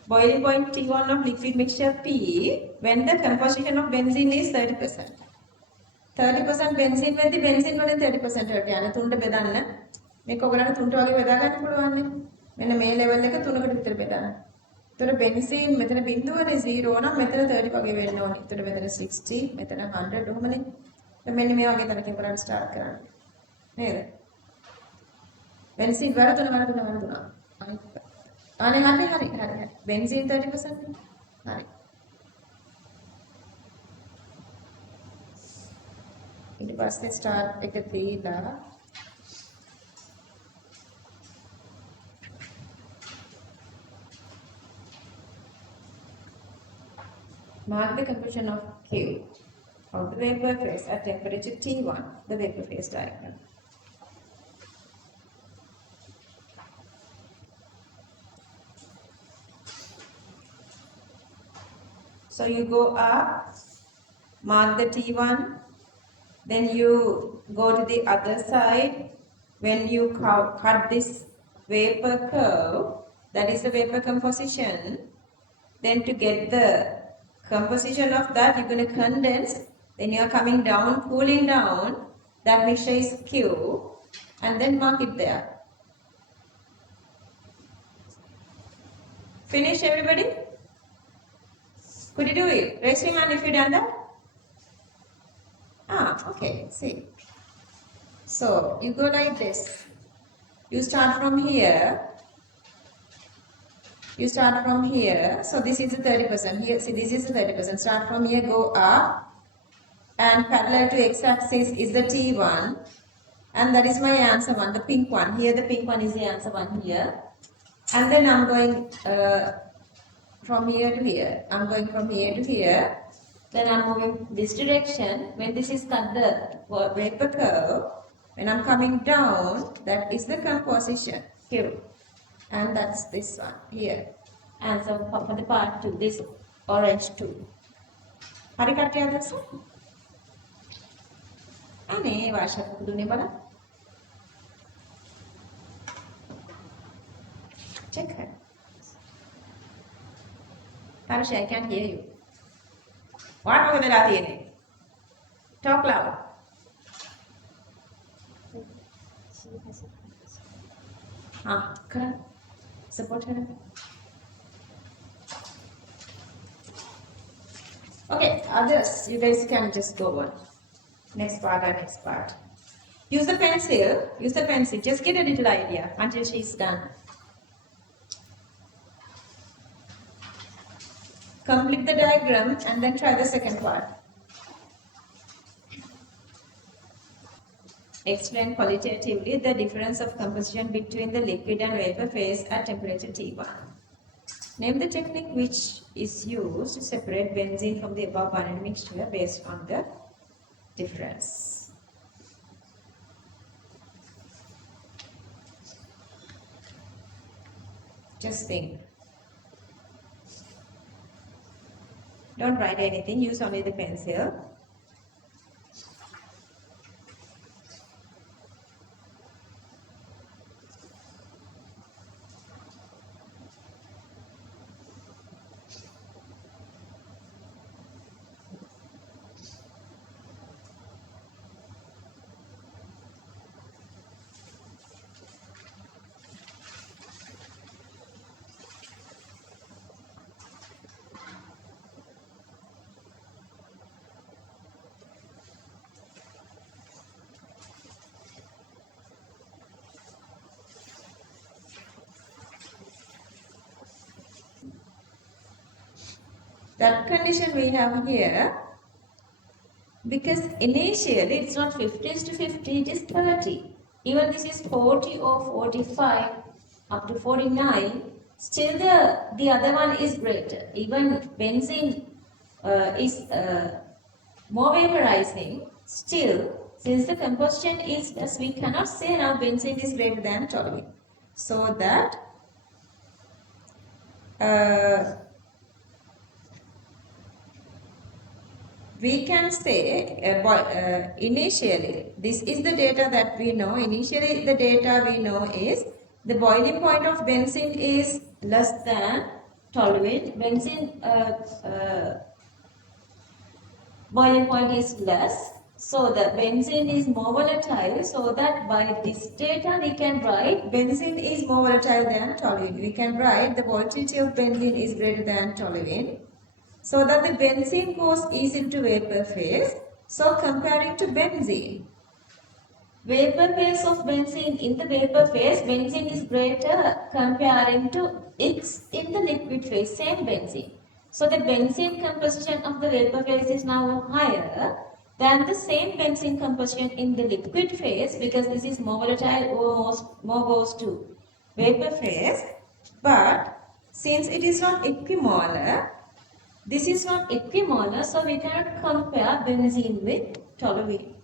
Boiling point T1 of liquid mixture P when the composition of benzene is 30%. 30% benzene when the benzene වලින් 30% වලට යන තුනට බෙදන්න. මේක ඔයගලන්ට තුනට වගේ බෙදා ගන්න පුළුවන් නේ. මෙන්න මේ ලෙවල් එක තුනකට විතර බෙදන්න. ඒතර benzene මෙතන බිඳුවනේ 0 නම් මෙතන 30 වගේ වෙන්න ඕනේ. ඒතර මෙතන 60, මෙතන 100 ඔහොමනේ. දැන් මෙන්න මේ වගේ තැනකින් බලන්න ස්ටාර්ට් කරන්න. නේද? benzene වරදුනා. අනේ හරි. benzene 30%. හරි. ඊට පස්සේ ස්ටාර්ට් එක දීලා mark the composition of Q. of the vapor phase at temperature T1, the vapor phase diagram. So you go up, mark the T1, then you go to the other side. When you cut this vapor curve, that is the vapor composition, then to get the composition of that, you're going to condense, then you're coming down, cooling down, that mixture is Q, and then mark it there. Finish, everybody? Could you do it? Raise your hand if you done that. Okay, see. So, you go like this. You start from here. You start from here. So, this is the 30%. Here, see, this is the 30%. Start from here, go up. And parallel to x-axis is the T1. And that is my answer one, the pink one. Here, the pink one is the answer one here. And then I'm going from here to here. I'm going from here to here. Then I'm moving this direction. When this is cut the vapor curve, when I'm coming down, that is the composition Q. And that's this one here. Answer for the part 2, this orange 2. Hari kattiya දැක්ස? අනේ වාෂා පුදුනේ බලන්න. Check her. Asha, I can't hear you. What over the තියෙන්නේ? Talk loud. Correct. Support her. Okay, others, you guys can just go on. Next part or next part. Use the pencil. Use the pencil. Just get a little idea until she's done. Complete the diagram and then try the second part. Explain qualitatively the difference of composition between the liquid and vapor phase at temperature T1. Name the technique which is used to separate benzene from the above binary mixture based on the difference. Just think. Don't write anything, use only the pencil. That condition we have here, because initially it's not 50:50, it is 30. Even this is 40 or 45 up to 49, still the other one is greater. Even benzene is more vaporizing, still since the combustion is less, we cannot say now benzene is greater than toluene. So that we can say initially, this is the data that we know. Initially, the data we know is the boiling point of benzene is less than toluene. Benzene boiling point is less. So the benzene is more volatile. So that by this data we can write benzene is more volatile than toluene. We can write the volatility of benzene is greater than toluene. So that the benzene goes is into vapor phase. So comparing to benzene, vapor phase of benzene in the vapor phase, benzene is greater comparing to X in the liquid phase, same benzene. So the benzene composition of the vapor phase is now higher than the same benzene composition in the liquid phase, because this is more volatile, more goes to vapor phase. But since it is not equimolar, This is not equimolar, so we cannot compare benzene with toluene.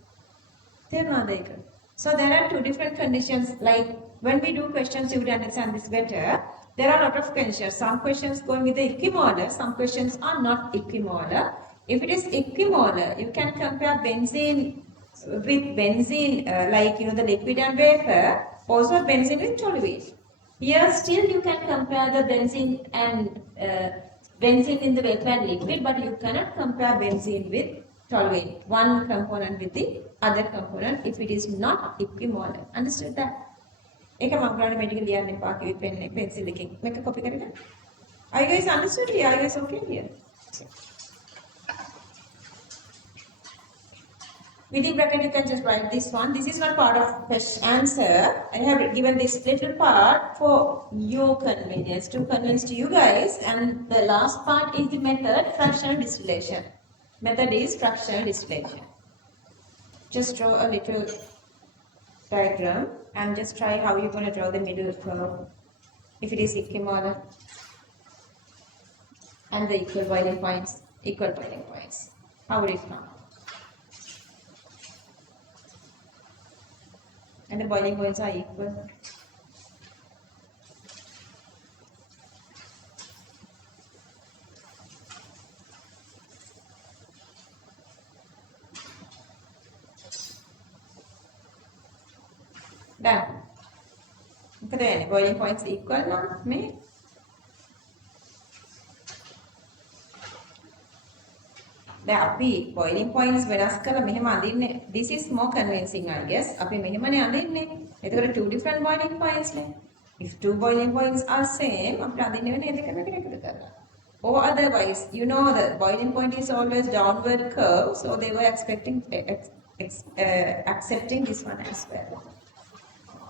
So there are two different conditions. Like when we do questions, you would understand this better. There are a lot of conditions. Some questions going with the equimolar, some questions are not equimolar. If it is equimolar, you can compare benzene with benzene, like the liquid and vapor, also benzene with toluene. Here still you can compare the benzene and benzene in the vapor and liquid, but you cannot compare benzene with toluene, one component with the other component if it is not equimolar. Understood that? ඒක මම ගන්න medical ලියන්න එපා කිව්වේ පෙන් pencil එකකින්. මේක copy කරගන්න. Are you guys understood here? Are you guys okay here? Within bracket you can just write this one. This is one part of the answer. I have given this little part for your convenience, to convince to you guys. And the last part is the method, fractional distillation. Method is fractional distillation. Just draw a little diagram and just try how you're going to draw the middle curve. If it is equimolar and the equal boiling points, how would it come? And the boiling points are equal. Done. Look at the boiling points equal now, me. දැන් අපි boiling points වෙනස් කරලා මෙහෙම අඳින්නේ. This is more convincing I guess. අපි මෙහෙමනේ අඳින්නේ. එතකොට two different boiling points නේ. If two boiling points are same, අපිට අඳින්න වෙන්නේ ඒ දෙකම එකතු කරලා. Or otherwise, the boiling point is always downward curve, so they were accepting this one as well.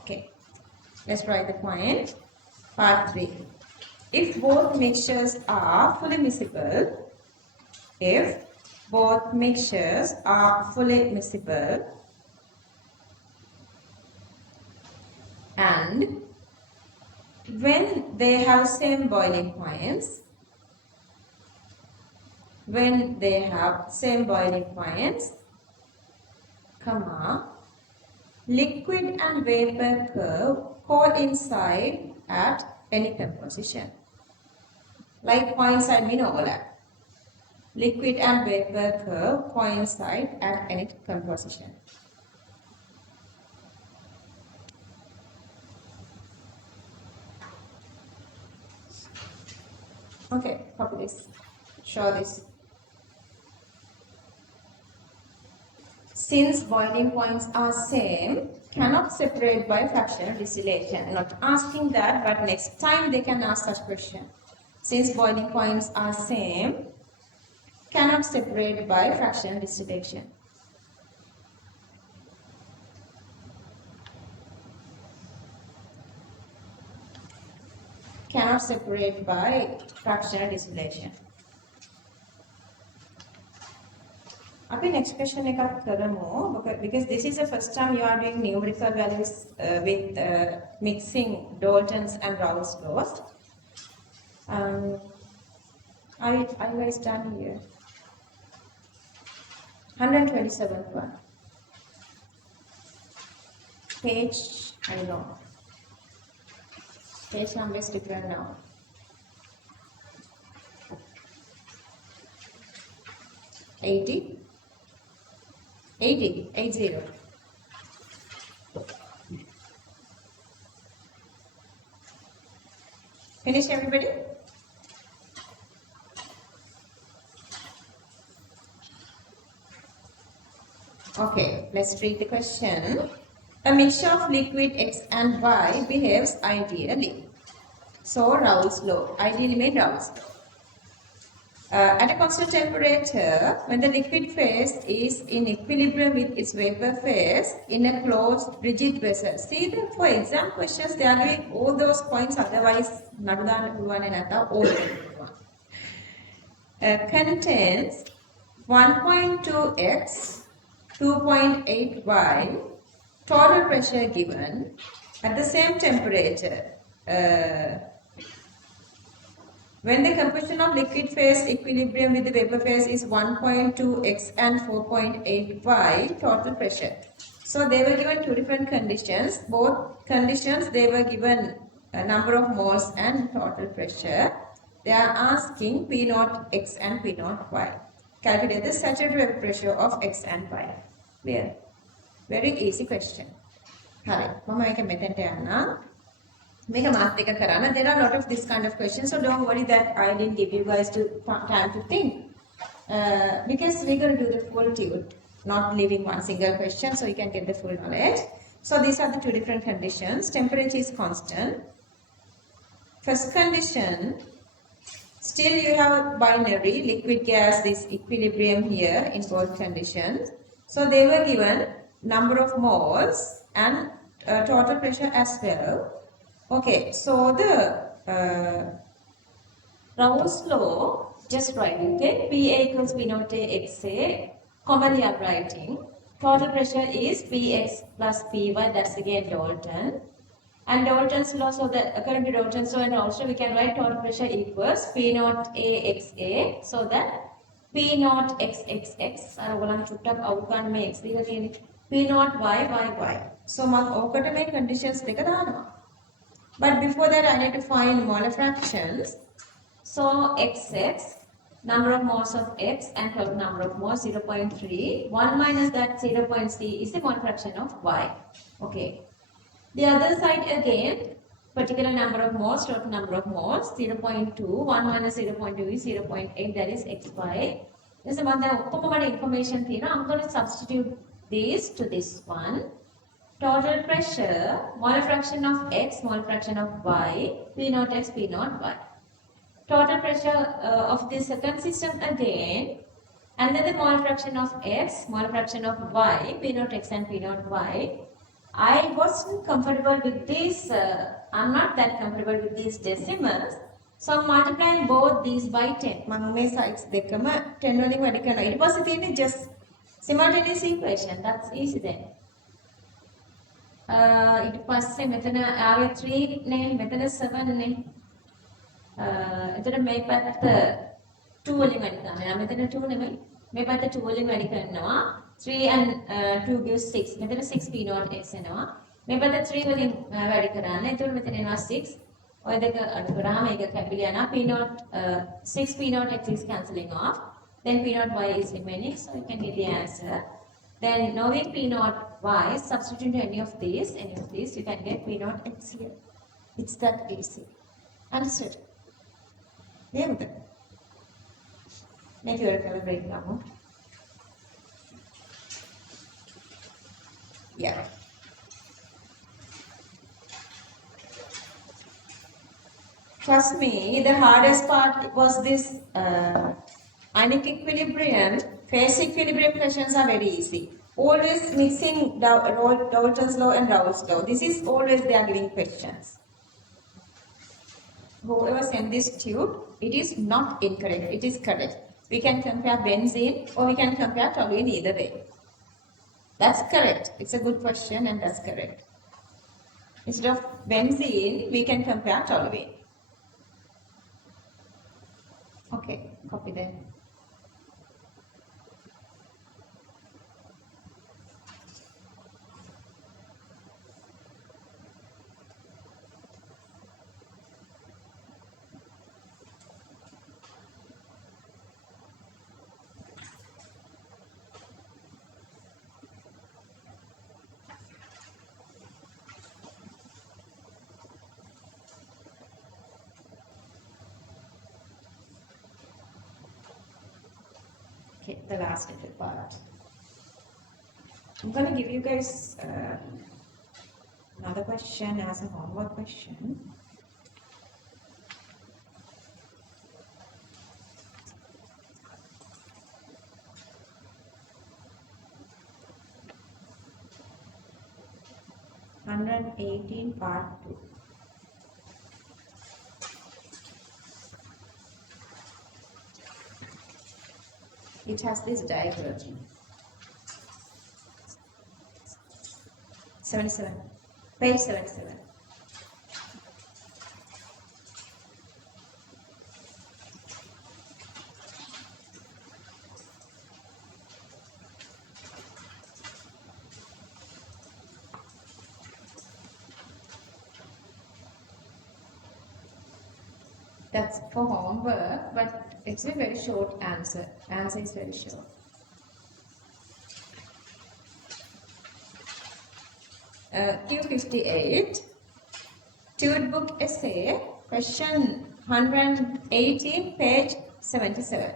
Okay, let's write the point. Part 3. If both mixtures are fully miscible, and when they have same boiling points, liquid and vapor curve coincide at any composition. Like coincide mean overlap. Liquid and vapor curve coincide at any composition. Okay, copy this. Show this. Since boiling points are same, cannot separate by fractional distillation. Not asking that, but next time they can ask such question. Since boiling points are same, cannot separate by fractional distillation. Cannot separate by fractional distillation. Okay, next question එකක් කරමු because this is the first time you are doing numerical values with mixing Daltons and Raoult's laws. Are you guys done here? 127th one. Page, I know. Page number is different now. 80. Finish everybody? Okay, let's read the question. A mixture of liquid X and Y behaves ideally. So Raoult's law. Ideally means Raoult's law. At a constant temperature, when the liquid phase is in equilibrium with its vapor phase in a closed, rigid vessel. See, for exam questions, they are giving all those points, otherwise, contains 1.2x, 2.8y, total pressure given at the same temperature. When the composition of liquid phase equilibrium with the vapor phase is 1.2 x and 4.8 y total pressure. So they were given two different conditions. Both conditions they were given a number of moles and total pressure. They are asking P naught x and P naught y. Calculate the saturated vapor pressure of x and y. Clear? Very easy question. හරි. මම මේක මෙතෙන්ට යන්නම්. Make a math karana. There are a lot of this kind of questions, so don't worry that I didn't give you guys time to think. Because we're going to do the full tute, not leaving one single question, so you can get the full knowledge. So these are the two different conditions. Temperature is constant. First condition, still you have binary, liquid gas, this equilibrium here in both conditions. So they were given number of moles and total pressure as well. Okay, so the Raoult's law, just writing, okay, PA equals P naught A XA, commonly I'm writing. Total pressure is Px plus Py, that's again Dalton. And Dalton's law, so that according to Dalton's law and also we can write total pressure equals P naught A XA, so that P naught XXX, P naught Y. So my conditions take a. But before that, I need to find molar fractions. So XX, number of moles of X and total number of moles 0.3. 1 minus that 0.3 is the mole fraction of Y. Okay. The other side again, particular number of moles, total number of moles 0.2. 1 minus 0.2 is 0.8, that is XY. This is the information here. I'm going to substitute this to this one. Total pressure, molar fraction of X, molar fraction of Y, P naught X, P naught Y. Total pressure of the second system again, and then the molar fraction of X, molar fraction of Y, P naught X and P naught Y. I wasn't comfortable with this, I'm not that comfortable with these decimals. So I'm multiplying both these by 10. My sides 10 it was just simultaneous equation, that's easy then. ඊට පස්සේ මෙතන ආවේ 3 නේ මෙතන 7 නේ එතන මේ පැත්ත 2 වලින් වැඩි කරනවා මෙතන 2 නෙමෙයි මේ පැත්ත 2 වලින් වැඩි කරනවා 3 and 2 gives 6 මෙතන 6 p naught x එනවා මේ පැත්ත 3 වලින් වැඩි කරන්න එතකොට මෙතන එනවා 6 ඔය දෙක අඩු කරාම ඒක කැපිලා යනවා p naught 6 p naught x is cancelling off then p naught y is remaining, so you can get the answer. Then knowing P naught y, substitute any of these, you can get P naught x here. It's that easy. Understood? Yeah, make your color break now. Yeah. Trust me, the hardest part was this ionic equilibrium. Phase equilibrium questions are very easy. Always mixing Dalton's law and Raoult's law. This is always they are giving questions. Whoever sent this tube, it is not incorrect. It is correct. We can compare benzene or we can compare toluene either way. That's correct. It's a good question and that's correct. Instead of benzene, we can compare toluene. Okay, copy that. Okay, the last little part. I'm going to give you guys another question as a homework question. Part 2. It has this diagram. 77. Page 77. That's for homework, but it's a very short answer. Answer is very short. Q58, Tude Book Essay, question 118, page 77.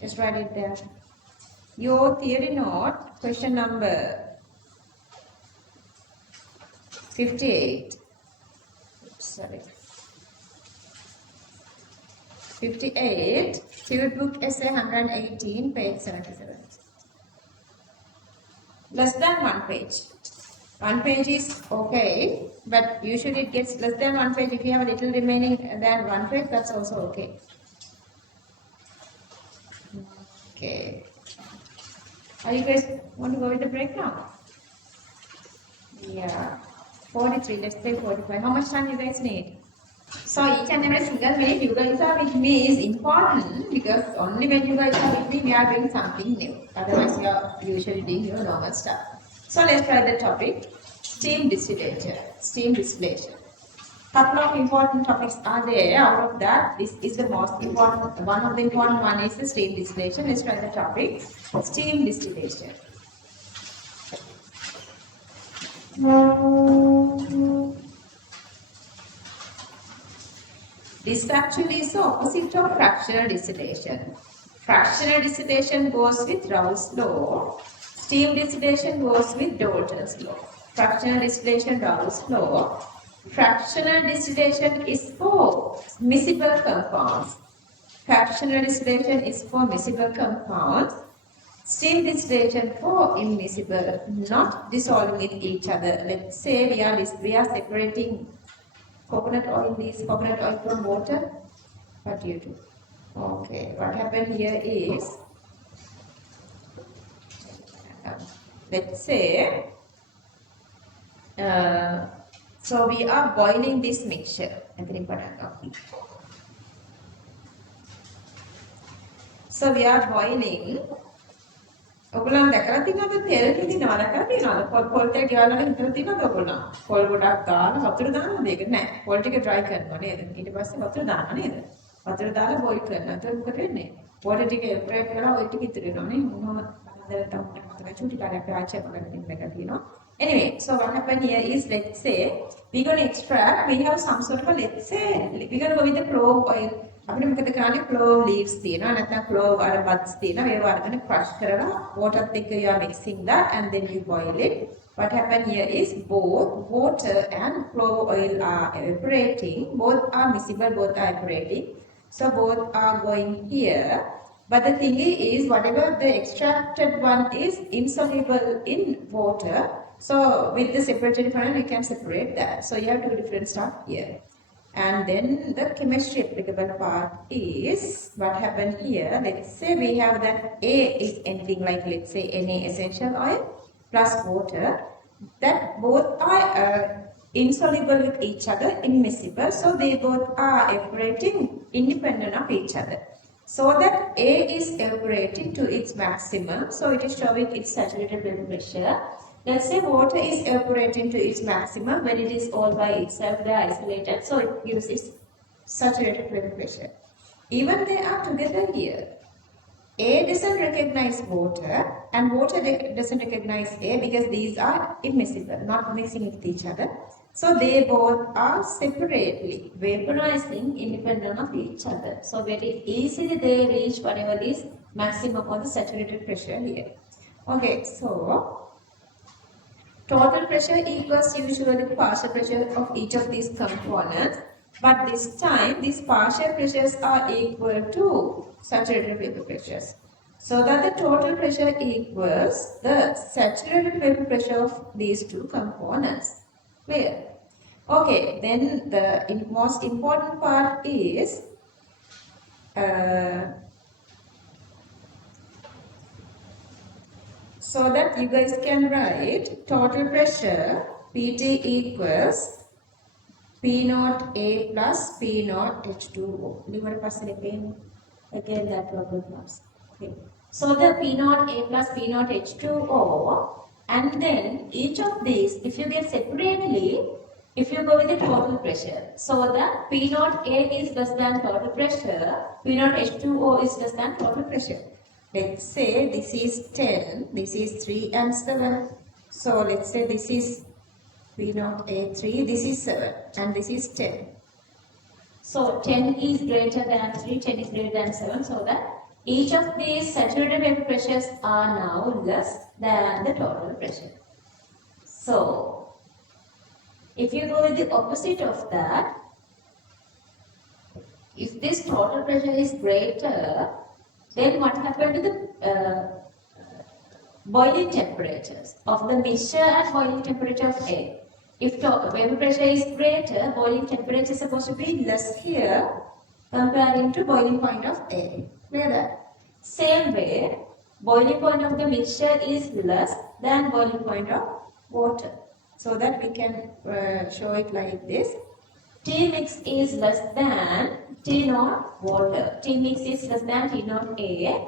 Just write it there. Your theory note, question number 58. Sorry. 58, Tude Book Essay 118, page 77. Less than one page. One page is okay, but usually it gets less than one page. If you have a little remaining than one page, that's also okay. Okay. Are you guys want to go with the breakdown? Yeah. 43, let's say 45. How much time you guys need? So each and every single minute you guys are with me is important because only when you guys are with me, we are doing something new. Otherwise, you are usually doing your normal stuff. So let's try the topic. Steam distillation. Steam distillation. Couple of important topics are there. Out of that, this is the most important. One of the important one is the steam distillation. Let's try the topic. Steam distillation. This actually is the opposite of fractional distillation. Fractional distillation goes with Raoult's law. Steam distillation goes with Dalton's law. Fractional distillation, Raoult's law. Fractional distillation is for miscible compounds. Fractional distillation is for miscible compounds. Steam distillation for immiscible, not dissolving with each other. Let's say we are separating coconut oil from water. What do you do? Okay, what happened here is, let's say, so we are boiling this mixture. So we are boiling. ඔගොල්ලන් දැකලා තියෙනවද තෙල් හිඳිනවා දැකලා තියෙනවද පොල් තෙල් ගෙවල් වල හිඳලා තියෙනවද ඔගොල්ලන් පොල් ගොඩක් දාලා වතුර දානවද ඒක නෑ පොල් ටික ඩ්‍රයි කරනවා නේද ඊට පස්සේ වතුර දානවා නේද වතුර දාලා බොයිල් කරනවා එතකොට මොකද වෙන්නේ වෝටර් ටික එවපරේට් කරලා ඔය ටික ඉතුරු වෙනවා නේ මොනවම හදලා තමයි මතක චුටි කාර්යයක් ආච්චි අපගෙන මේක තියෙනවා anyway so what happened here is let's say we're going to extract we have some sort of a let's say we're going to go with the clove oil අපිට මොකද කරන්නේ clove leaves තියෙනවා නැත්නම් clove අර buds තියෙනවා ඒව අරගෙන crush කරලා waterත් එක්ක you are mixing that and then you boil it what happened here is both water and clove oil are evaporating both are miscible both are evaporating so both are going here but the thing is whatever the extracted one is insoluble in water so with the separated one we can separate that so you have two different stuff here. And then the chemistry applicable part is what happened here. Let's say we have that A is anything like let's say Na essential oil plus water. That both are insoluble with each other, immiscible. So they both are evaporating independent of each other. So that A is evaporating to its maximum. So it is showing its saturated vapor pressure. Let's say water is evaporating to its maximum when it is all by itself, they are isolated, so it gives its saturated vapor pressure. Even they are together here. A doesn't recognize water and water doesn't recognize A because these are immiscible, not mixing with each other. So they both are separately vaporizing independent of each other. So very easily they reach whatever is maximum of the saturated pressure here. Okay, so total pressure equals usually the partial pressure of each of these components, but this time these partial pressures are equal to saturated vapor pressures. So that the total pressure equals the saturated vapor pressure of these two components. Clear? Okay, then the most important part is so that you guys can write total pressure Pt equals P naught A plus P naught H2O. Again that problem class. Okay. So the P naught A plus P naught H2O and then each of these if you get separately If you go with the total pressure, so that P naught A is less than total pressure, P naught H2O is less than total pressure. Let's say this is 10, this is 3 and 7. So let's say this is P naught A3, this is 7 and this is 10. So 10 is greater than 3, 10 is greater than 7, so that each of these saturated vapor pressures are now less than the total pressure. So if you go with the opposite of that, if this total pressure is greater, then what happened to the boiling temperatures of the mixture and boiling temperature of A? If vapor pressure is greater, boiling temperature is supposed to be less here comparing to boiling point of A. Clear that? Same way, boiling point of the mixture is less than boiling point of water. So that we can show it like this. T mix is less than T naught water. T mix is less than T naught A.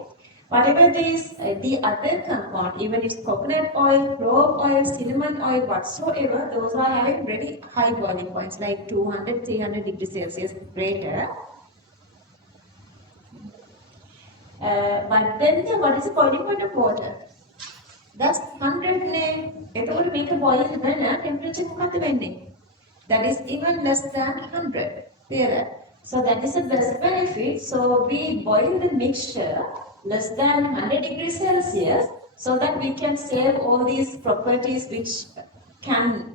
Whatever this, the other compound, even if it's coconut oil, clove oil, cinnamon oil, whatsoever, those are having very high boiling points like 200, 300 degrees Celsius greater. But then what is the boiling point of water? That's 100 නේ. එතකොට මේක boil වෙන temperature මොකක්ද වෙන්නේ? That is even less than 100. Clear? So that is the best benefit. So we boil the mixture less than 100 degrees Celsius so that we can save all these properties which can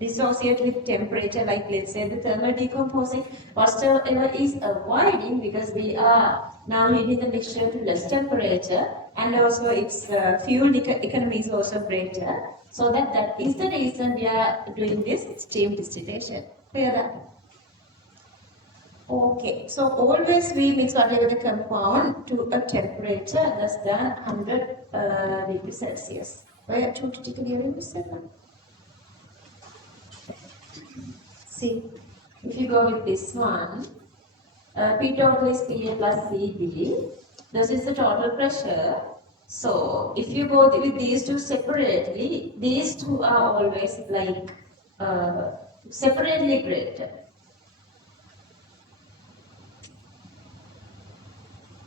dissociate with temperature, like let's say the thermal decomposing, whatsoever is avoiding, because we are now heating the mixture to less temperature, and also its fuel economy is also greater. So that is the reason we are doing this steam distillation. Clear that? Okay, so always we mix whatever the compound to a temperature less than 100 degrees Celsius. Where to clear this? See, if you go with this one, P total is PA plus CB. This is the total pressure. So, if you go with these two separately, these two are always like separately greater.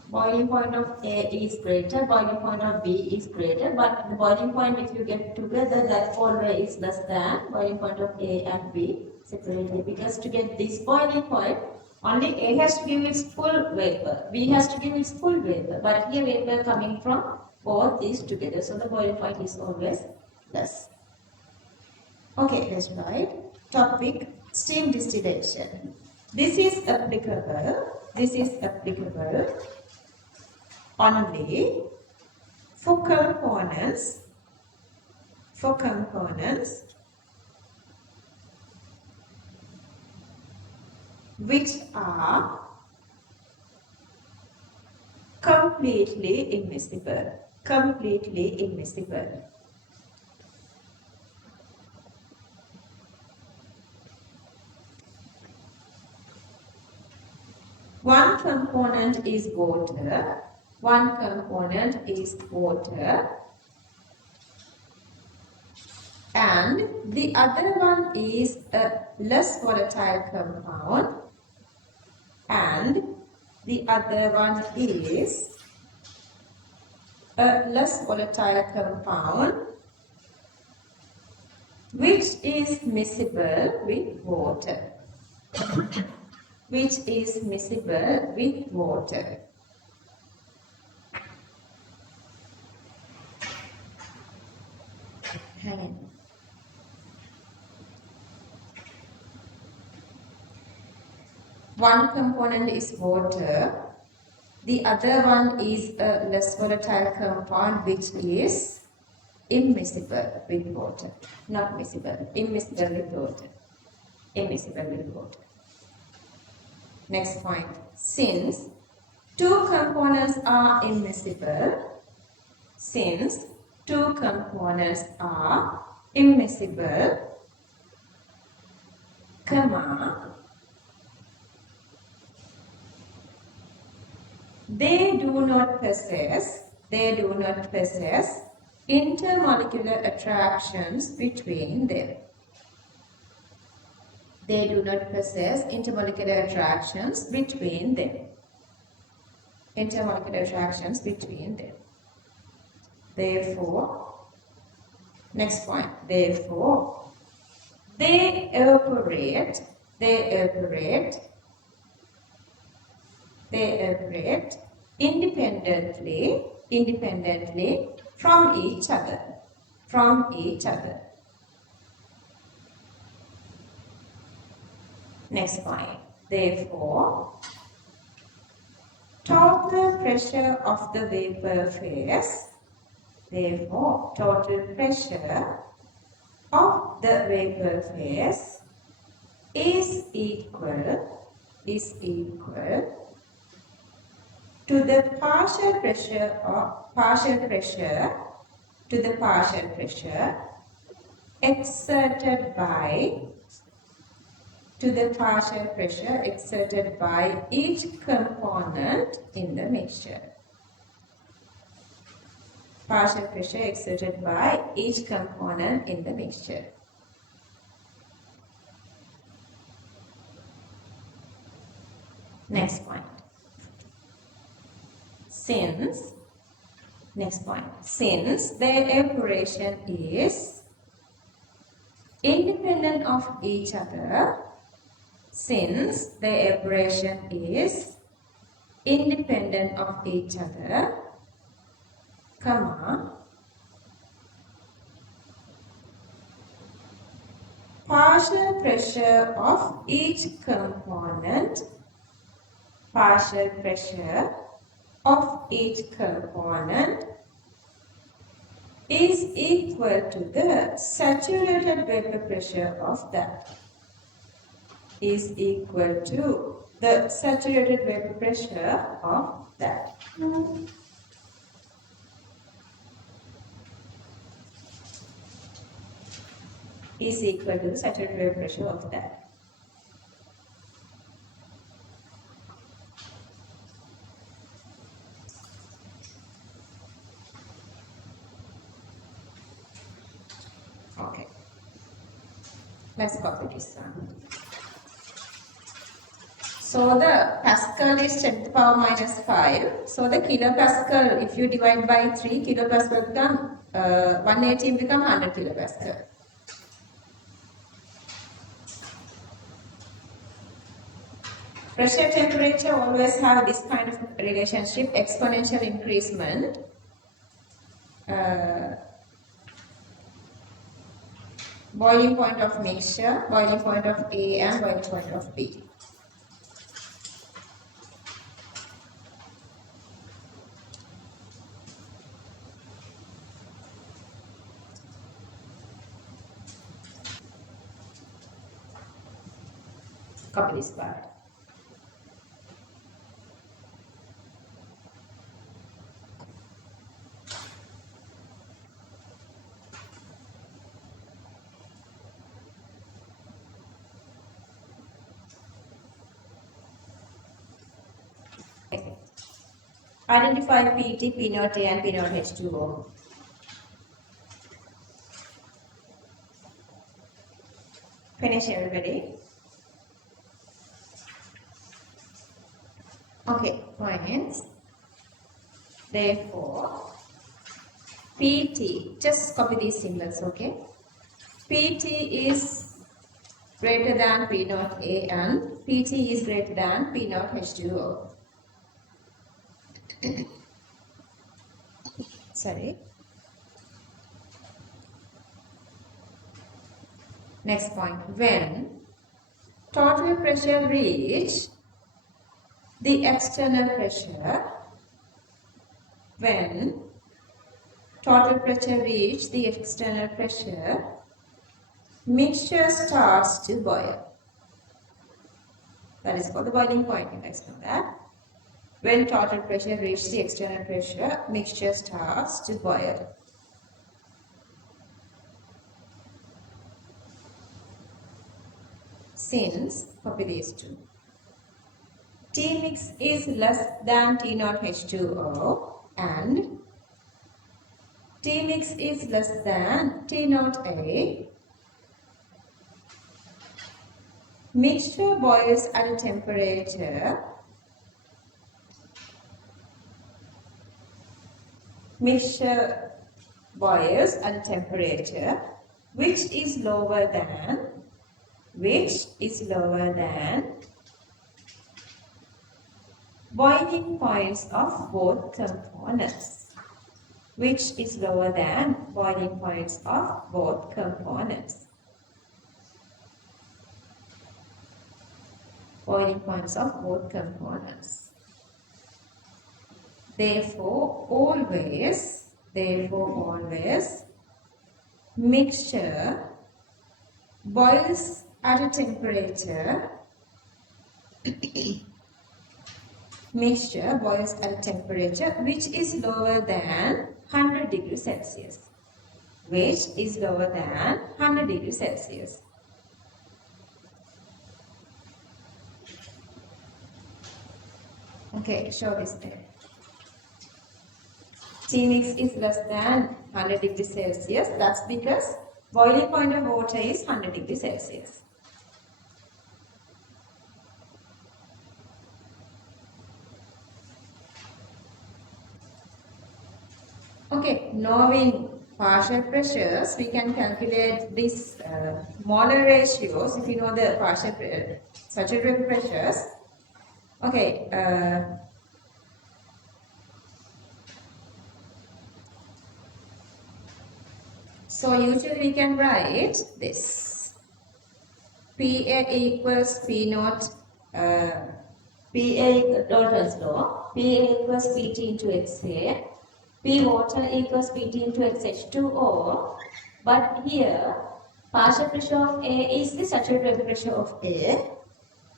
Boiling point of A is greater, boiling point of B is greater, but the boiling point, if you get together, that always is less than boiling point of A and B separately, because to get this boiling point, only A has to give its full vapor, B has to give its full vapor, but here vapor coming from both these together, so the boiling point is always less. Okay, let's write topic steam distillation. This is applicable only for components which are completely immiscible. One component is water, and the other one is a less volatile compound, and the other one is a less volatile compound which is miscible with water. Hang on. One component is water, the other one is a less volatile compound which is immiscible with water. Not miscible, immiscible with water. Next point. Since two components are immiscible, they do not possess intermolecular attractions between them. They do not possess intermolecular attractions between them. Intermolecular attractions between them. Therefore, next point. Therefore, they operate independently from each other. Next point. Therefore, total pressure of the vapor phase. Therefore, total pressure of the vapor phase is equal to the partial pressure exerted by each component in the mixture. Partial pressure exerted by each component in the mixture. Next point. Since their operation is independent of each other, comma, partial pressure of each component is equal to the saturated vapor pressure of that. Okay. Let's copy this one. So the Pascal is 10 to the power minus 5. So the kilopascal, if you divide by 3, kilopascal become 118 become 100 kilopascal. Pressure temperature always have this kind of relationship, exponential increasement. Boiling point of mixture, boiling point of A and boiling point of B. Copy this part. Identify PT, P0A and P0H2O. Finish everybody. Okay, points. Therefore, PT, just copy these symbols, okay? PT is greater than P0A and PT is greater than P0H2O. Sorry. Next point. When total pressure reach the external pressure, mixture starts to boil. That is called the boiling point. You guys know that. When total pressure reaches the external pressure, mixture starts to boil. Since, copy these two. T mix is less than T0H2O and T mix is less than T0A, Mixture boils at a temperature which is lower than boiling points of both components. Which is lower than boiling points of both components. Boiling points of both components. Therefore, always mixture boils at a temperature which is lower than 100 degrees Celsius. Okay, show this there. T mix is less than 100 degrees Celsius. That's because boiling point of water is 100 degrees Celsius. Okay, knowing partial pressures, we can calculate this molar ratios if you know the partial saturated pressures. Okay, so usually we can write this. PA equals P naught, PA Dalton's law. PA equals PT into XA. P water equals PT into XH2O. But here, partial pressure of A is the saturated pressure of A.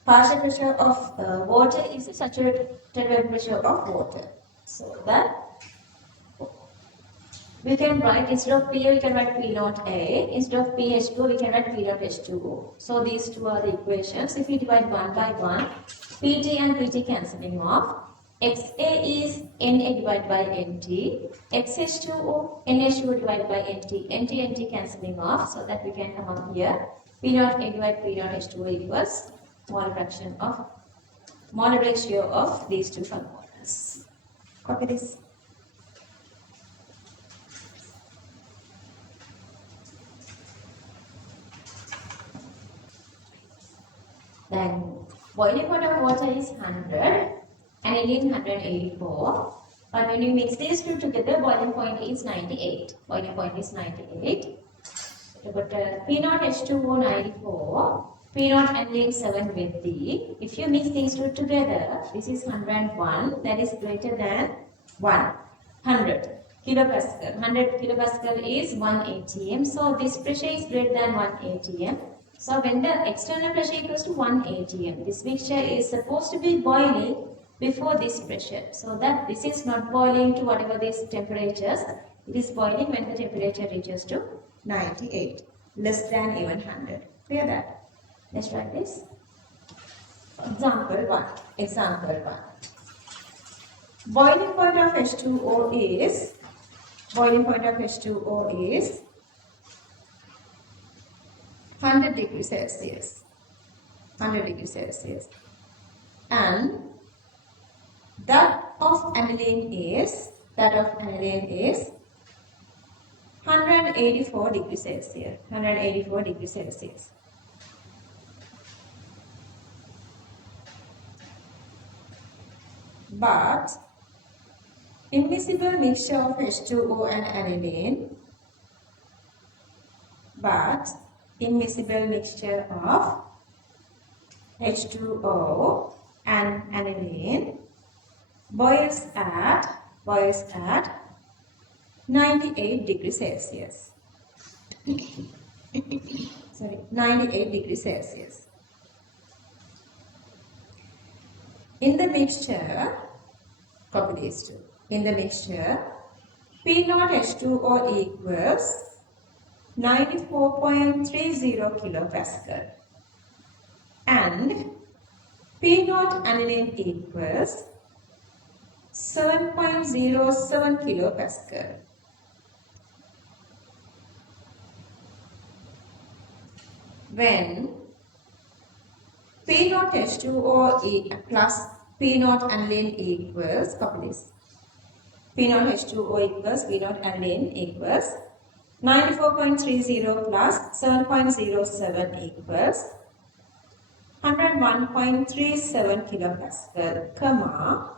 Partial pressure of water is the saturated pressure of water. So that we can write, instead of PA, we can write P naught A. Instead of PH2, we can write P naught H2O. So these two are the equations. If we divide one by one, PT and PT cancelling off. XA is Na divided by Nt. XH2O, NH2O divided by Nt. Nt cancelling off, so that we can come up here. P naught A divided P naught H2O equals molar ratio of these two components. Copy this. Then boiling point of water is 100 and aniline 184. But when you mix these two together, boiling point is 98. But P naught H2O 94, P naught aniline 750. If you mix these two together, this is 101, that is greater than 100 kilopascal. 100 kilopascal is 1 atm. So this pressure is greater than 1 atm. So when the external pressure equals to 1 atm, this mixture is supposed to be boiling before this pressure. So that this is not boiling to whatever these temperatures. It is boiling when the temperature reaches to 98, less than even 100. Clear that? Let's try this. Example 1. Boiling point of H2O is 100 degrees Celsius. And that of aniline is 184 degrees Celsius. But immiscible mixture of H2O and aniline, H2O and aniline boils at 98 degrees Celsius. 98 degrees Celsius. In the mixture, copy these two. In the mixture, P naught H2O equals 94.30 kilopascal and P naught aniline equals 7.07 kilopascal. When P naught H2O plus P naught aniline equals, copy this. P naught H2O equals P naught aniline equals 94.30 plus 7.07 equals 101.37 kilopascal, comma,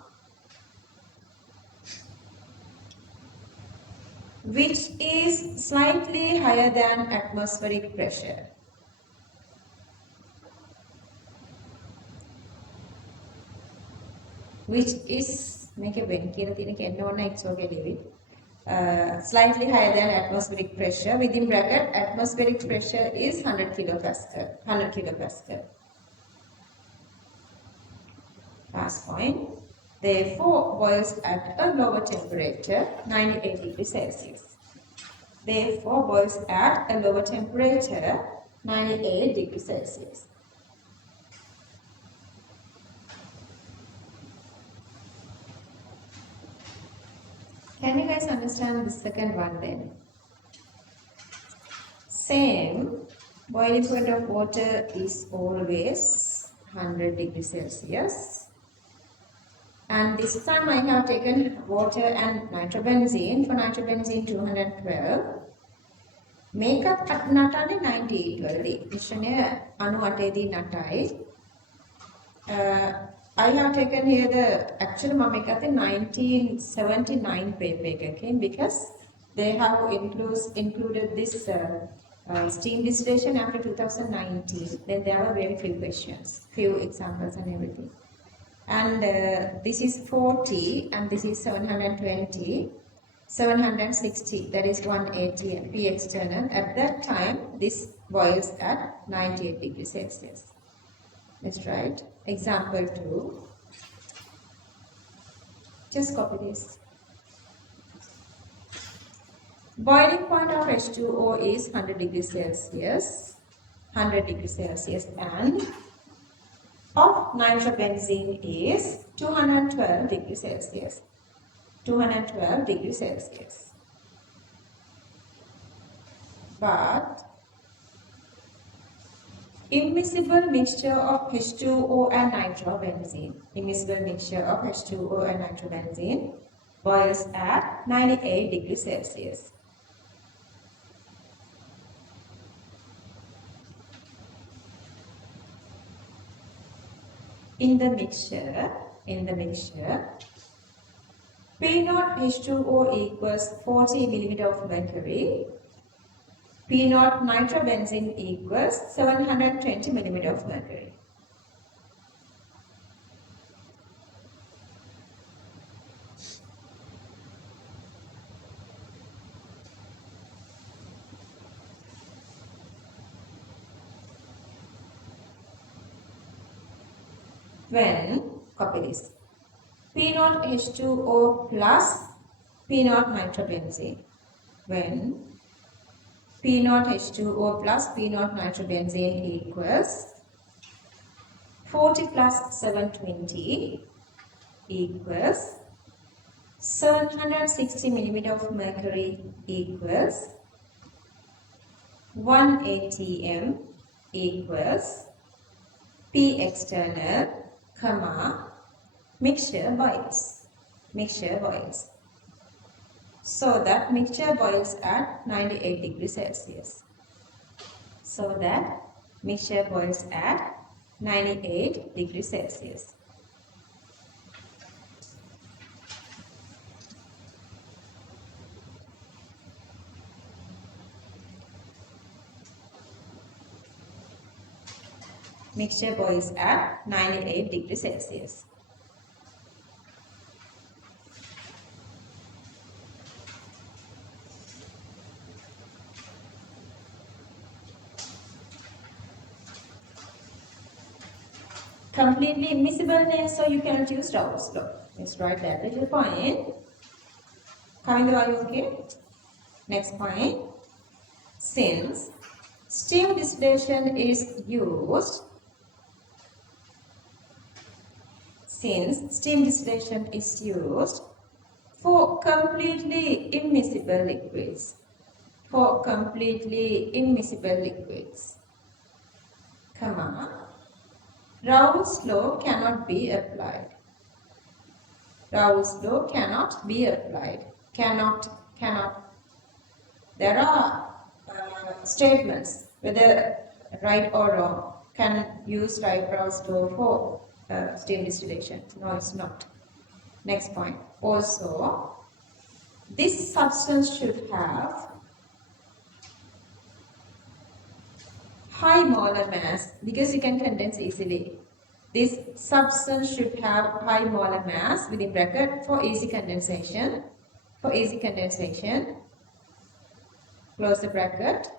which is slightly higher than atmospheric pressure. Which is, make a when it's okay, slightly higher than atmospheric pressure. Within bracket, atmospheric pressure is 100 kilopascal. 100 kilopascal. Last point. Therefore, boils at a lower temperature, 98 degrees Celsius. Therefore, boils at a lower temperature, 98 degrees Celsius. Can you guys understand the second one then? Same, boiling point of water is always 100 degrees Celsius. And this time I have taken water and nitrobenzene. For nitrobenzene 212. Make up natane 90 equally. Mishane anu atedi natai. I have taken here the actual mamekate 1979 paper because they have included this steam distillation after 2019. Then there were very few questions, few examples and everything. And this is 40 and this is 720, 760, that is 180 and P external. At that time, this boils at 98 degrees Celsius. Let's write example 2. Just copy this. Boiling point of H2O is 100 degrees Celsius, 100 degrees Celsius, and of nitrobenzene is 212 degrees Celsius, 212 degrees Celsius. But immiscible mixture of H2O and nitrobenzene, immiscible mixture of H2O and nitrobenzene boils at 98 degrees Celsius. In the mixture, P naught H2O equals 40 millimeter of mercury. P naught nitrobenzene equals 720 millimeter of mercury. When, copy this, P naught H2O plus P naught nitrobenzene. When P naught H2O plus P naught nitrobenzene equals 40 plus 720 equals 760 millimeter of mercury equals 1 atm equals P external, comma, mixture boils. So that mixture boils at 98 degrees Celsius. So that mixture boils at 98 degrees Celsius. Mixture boils at 98 degrees Celsius. Completely immiscible, so you cannot use Raoult's law. Let's write that little point. Coming, are you okay? Next point. Since steam distillation is used, for completely immiscible liquids, comma, Raoult's law cannot be applied. Raoult's law cannot be applied. Cannot. There are statements, whether right or wrong, can use Raoult's law for steam distillation. No, it's not. Next point. Also, this substance should have high molar mass because you can condense easily. This substance should have high molar mass within bracket for easy condensation. For easy condensation, close the bracket.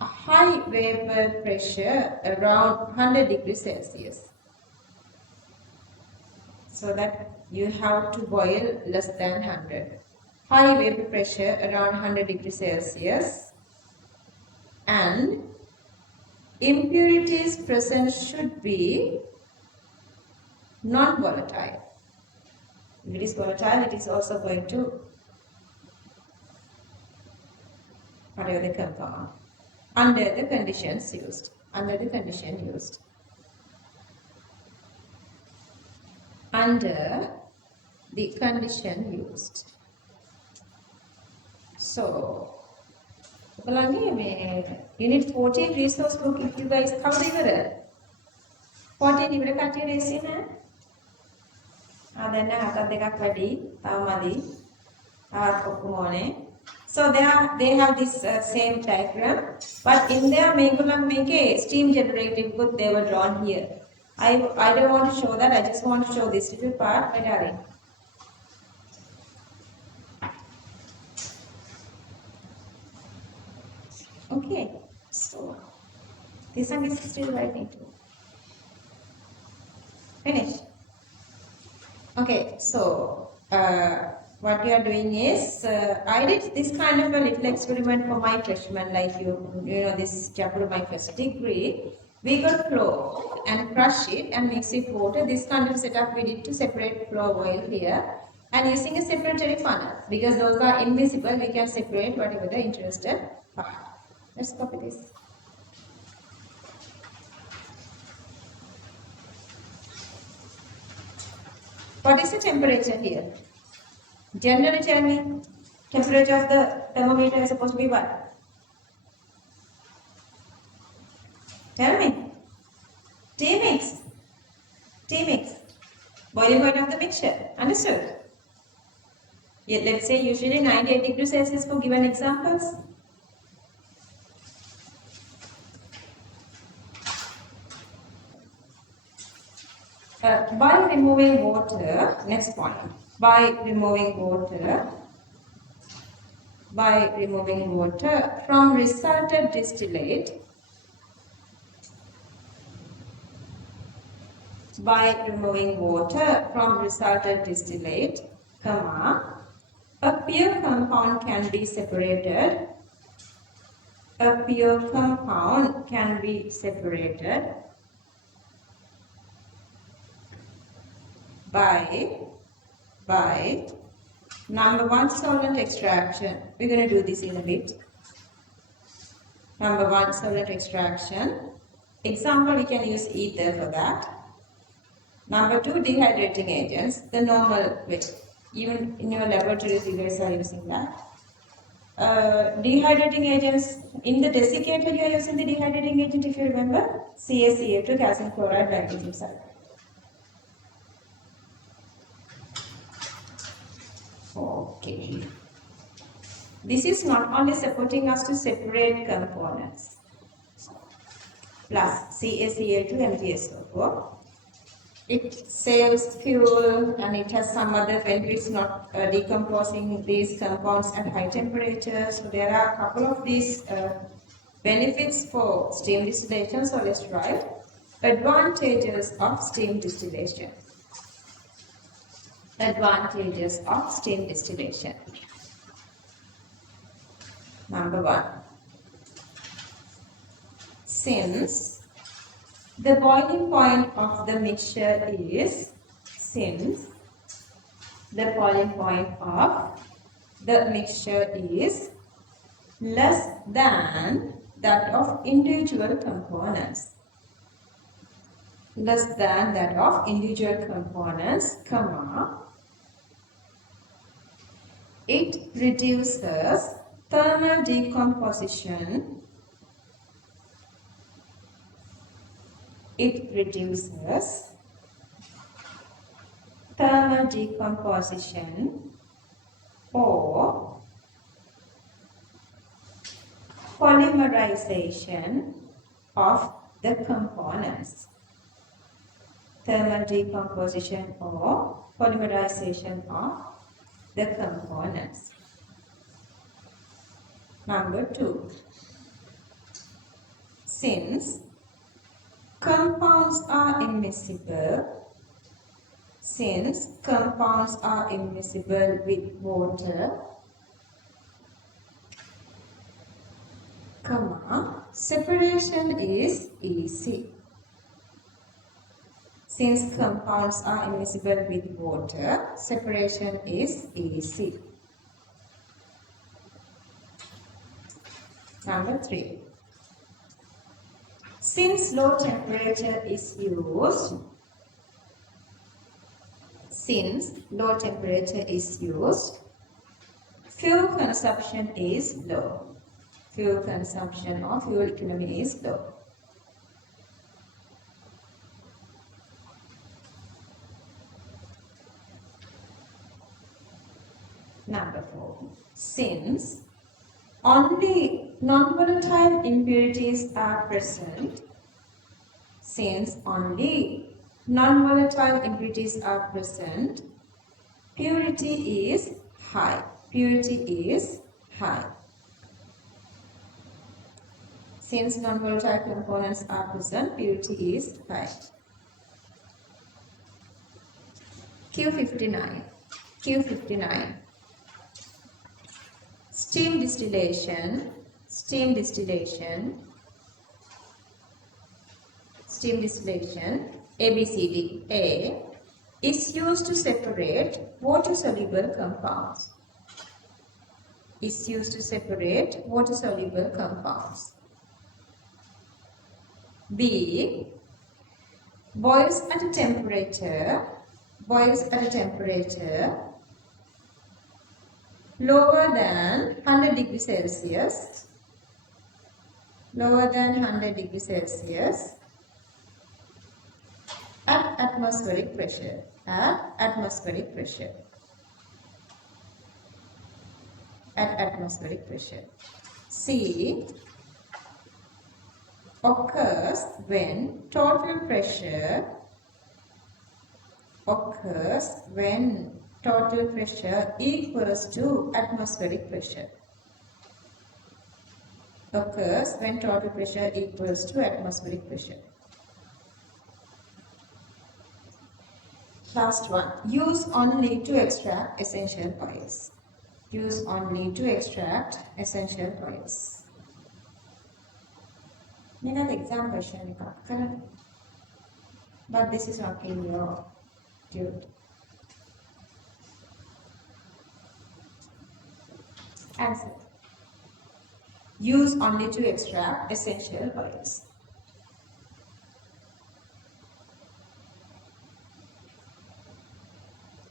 A high vapor pressure around 100 degrees Celsius. So that you have to boil less than 100. High vapor pressure around 100 degrees Celsius, and impurities present should be non-volatile. If it is volatile, it is also going to whatever the compound under the conditions used. Under the condition used. Under the condition used. So, unit 14 resource book, if you guys cover it, 14 ඉවර කට්ටිය රේසි නෑ. දැන් හතක් දෙකක් වැඩි, තව මදි. තවත් ඔක්කොම ඕනේ. So they have this same diagram, but in there මේගොල්ලන් මේකේ steam generated good they were drawn here. I don't want to show that, I just want to show this little part. Where are they? Okay, so this one is still writing too. Finish. Okay, so what we are doing is I did this kind of a little experiment for my freshmen, like you know this chapter of my first degree. We got flour and crush it and mix it water. This kind of setup we did to separate flour oil here, and using a separatory funnel because those are invisible. We can separate whatever the interested part. Let's copy this. What is the temperature here? Generally tell me, temperature of the thermometer is supposed to be what? Tell me. T-mix. T-mix. Boiling point of the mixture. Understood? Yeah, let's say usually 98 degrees Celsius for given examples. By removing water, next point, by removing water from resultant distillate, comma, a pure compound can be separated. By number 1 solvent extraction. We're going to do this in a bit. Number 1 solvent extraction. Example, we can use ether for that. Number 2 dehydrating agents, the normal way. Even in your laboratories you guys are using that. Dehydrating agents, in the desiccator you are using the dehydrating agent, if you remember, CaCO2, calcium chloride, magnesium sulfate. Okay. This is not only supporting us to separate components. Plus CaCl2 MgSO4. It saves fuel and it has some other benefits, not decomposing these compounds at high temperatures. So there are a couple of these benefits for steam distillation. So let's write advantages of steam distillation. Advantages of steam distillation. Number 1. Since the boiling point of the mixture is less than that of individual components. less than that of individual components, comma, it reduces thermal decomposition. It reduces thermal decomposition or polymerization of the components. Thermal decomposition or polymerization of the components. Number 2. Since compounds are immiscible, with water, comma, separation is easy. Since compounds are immiscible with water, separation is easy. Number 3. Since low temperature is used, fuel consumption is low. Fuel consumption or fuel economy is low. Number 4. Since only non-volatile impurities are present, purity is high. Since non-volatile components are present, purity is high. Q59. Steam distillation ABCD. A is used to separate water-soluble compounds. B boils at a temperature lower than 100 degrees Celsius at atmospheric pressure. C occurs when total pressure equals to atmospheric pressure. Last one. Use only to extract essential oils. Another exam question, but this is not in your dude. Answer. Use only to extract essential oils.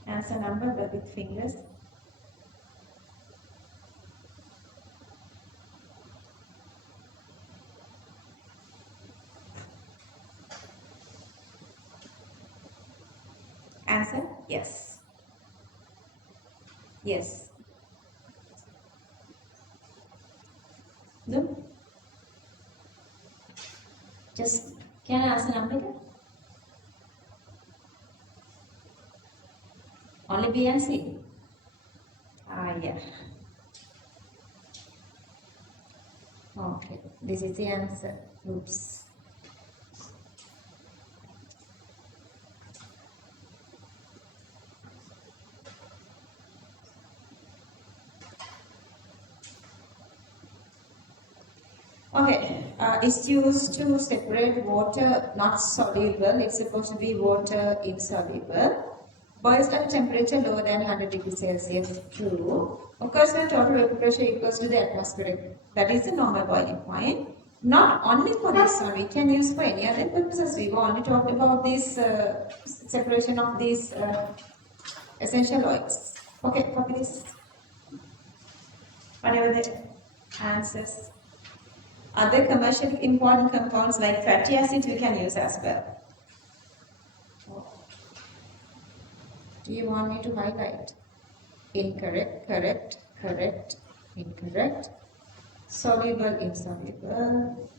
Answer number with fingers. Answer yes. No? Just can I answer number? Only B and C. Yeah. Okay, this is the answer. Oops. Okay, it's used to separate water not soluble. It's supposed to be water insoluble. Boils at a temperature lower than 100 degrees Celsius. True. Occurs when total vapor pressure equals to the atmospheric. That is the normal boiling point. Not only for this one, we can use for any other purposes. We've only talked about this separation of these essential oils. Okay, copy this. Whatever the answers. Other commercially important compounds like fatty acids we can use as well. Do you want me to highlight? Incorrect, correct, correct, incorrect. Soluble, insoluble.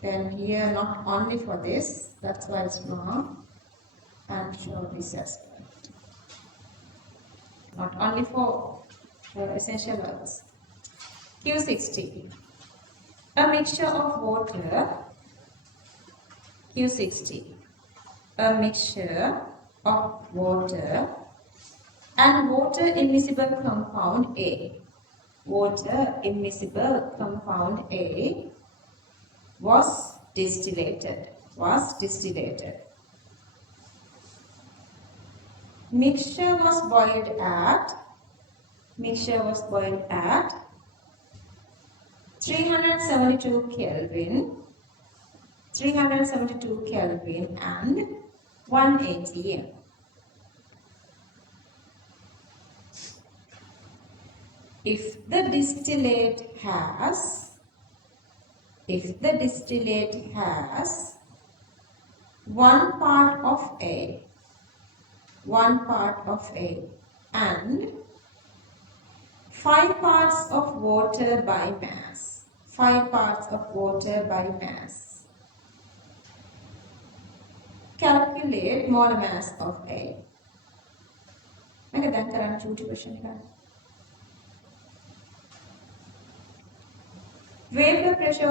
Then here not only for this, that's why it's wrong. And show this as well. Not only for essential oils. Q60. A mixture of water. Q60. A mixture of water and water immiscible compound A. Water immiscible compound A was distillated. Mixture was boiled at 372 Kelvin and 180 M. If the distillate has one part of A and 5 parts of water by mass, calculate molar mass of A. මේක දැන් කරන්න චූටි question එකක්. Vapor pressure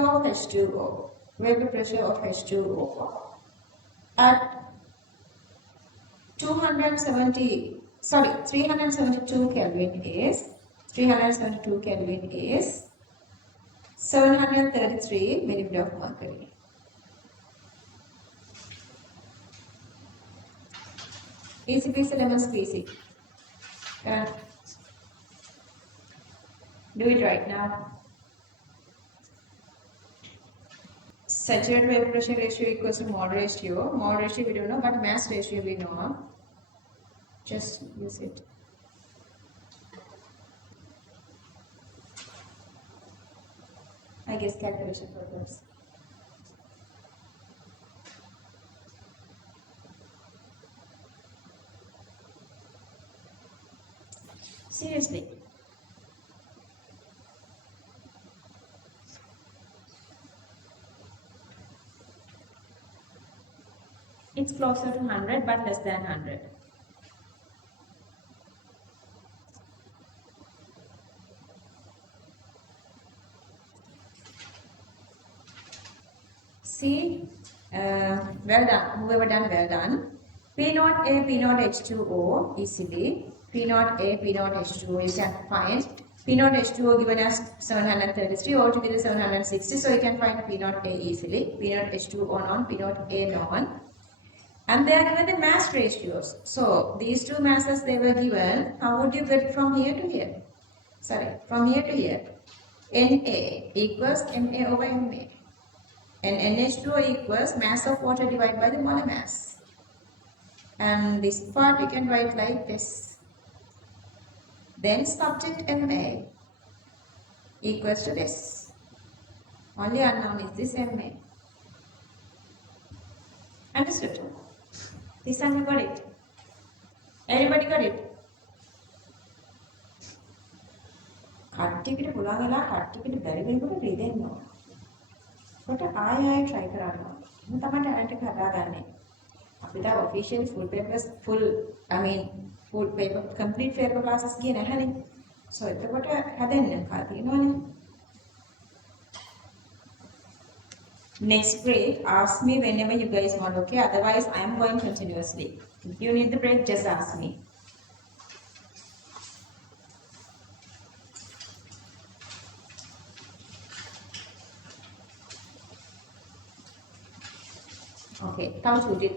of H2O at 372 Kelvin is 733 millimeter of mercury. Easy peasy lemon squeezy. Do it right now. Saturated vapor pressure ratio equals to mole ratio. Mole ratio we don't know, but mass ratio we know. Just use it. I guess calculation purpose. Seriously. It's closer to 100 but less than 100. See, well done, whoever done, well done. P naught A, P naught H2O easily. P naught A, P naught H2O you can find. P naught H2O given as 733, altogether 760, so you can find P naught A easily. P naught H2O known, P naught A known. And they are given the mass ratios. So these two masses they were given. How would you get from here to here? From here to here. Na equals Ma over Ma. And NH2O equals mass of water divided by the molar mass. And this part you can write like this. Then subject Ma equals to this. Only unknown is this Ma. Understood? This one you got it. Everybody got it? කට්ටියකට පුළුවන් වෙලා කට්ටියකට බැරි වෙනකොට රිදෙන්න ඕන. කොට ආයෙ try කරන්න ඕන. එහෙනම් තමයි talent එක හදාගන්නේ. අපි තා officially full paper complete paper classes ගියේ නැහැනේ. So එතකොට හදන්න තියෙනවනේ. Next break, ask me whenever you guys want, okay? Otherwise, I am going continuously. If you need the break, just ask me. Okay, come to the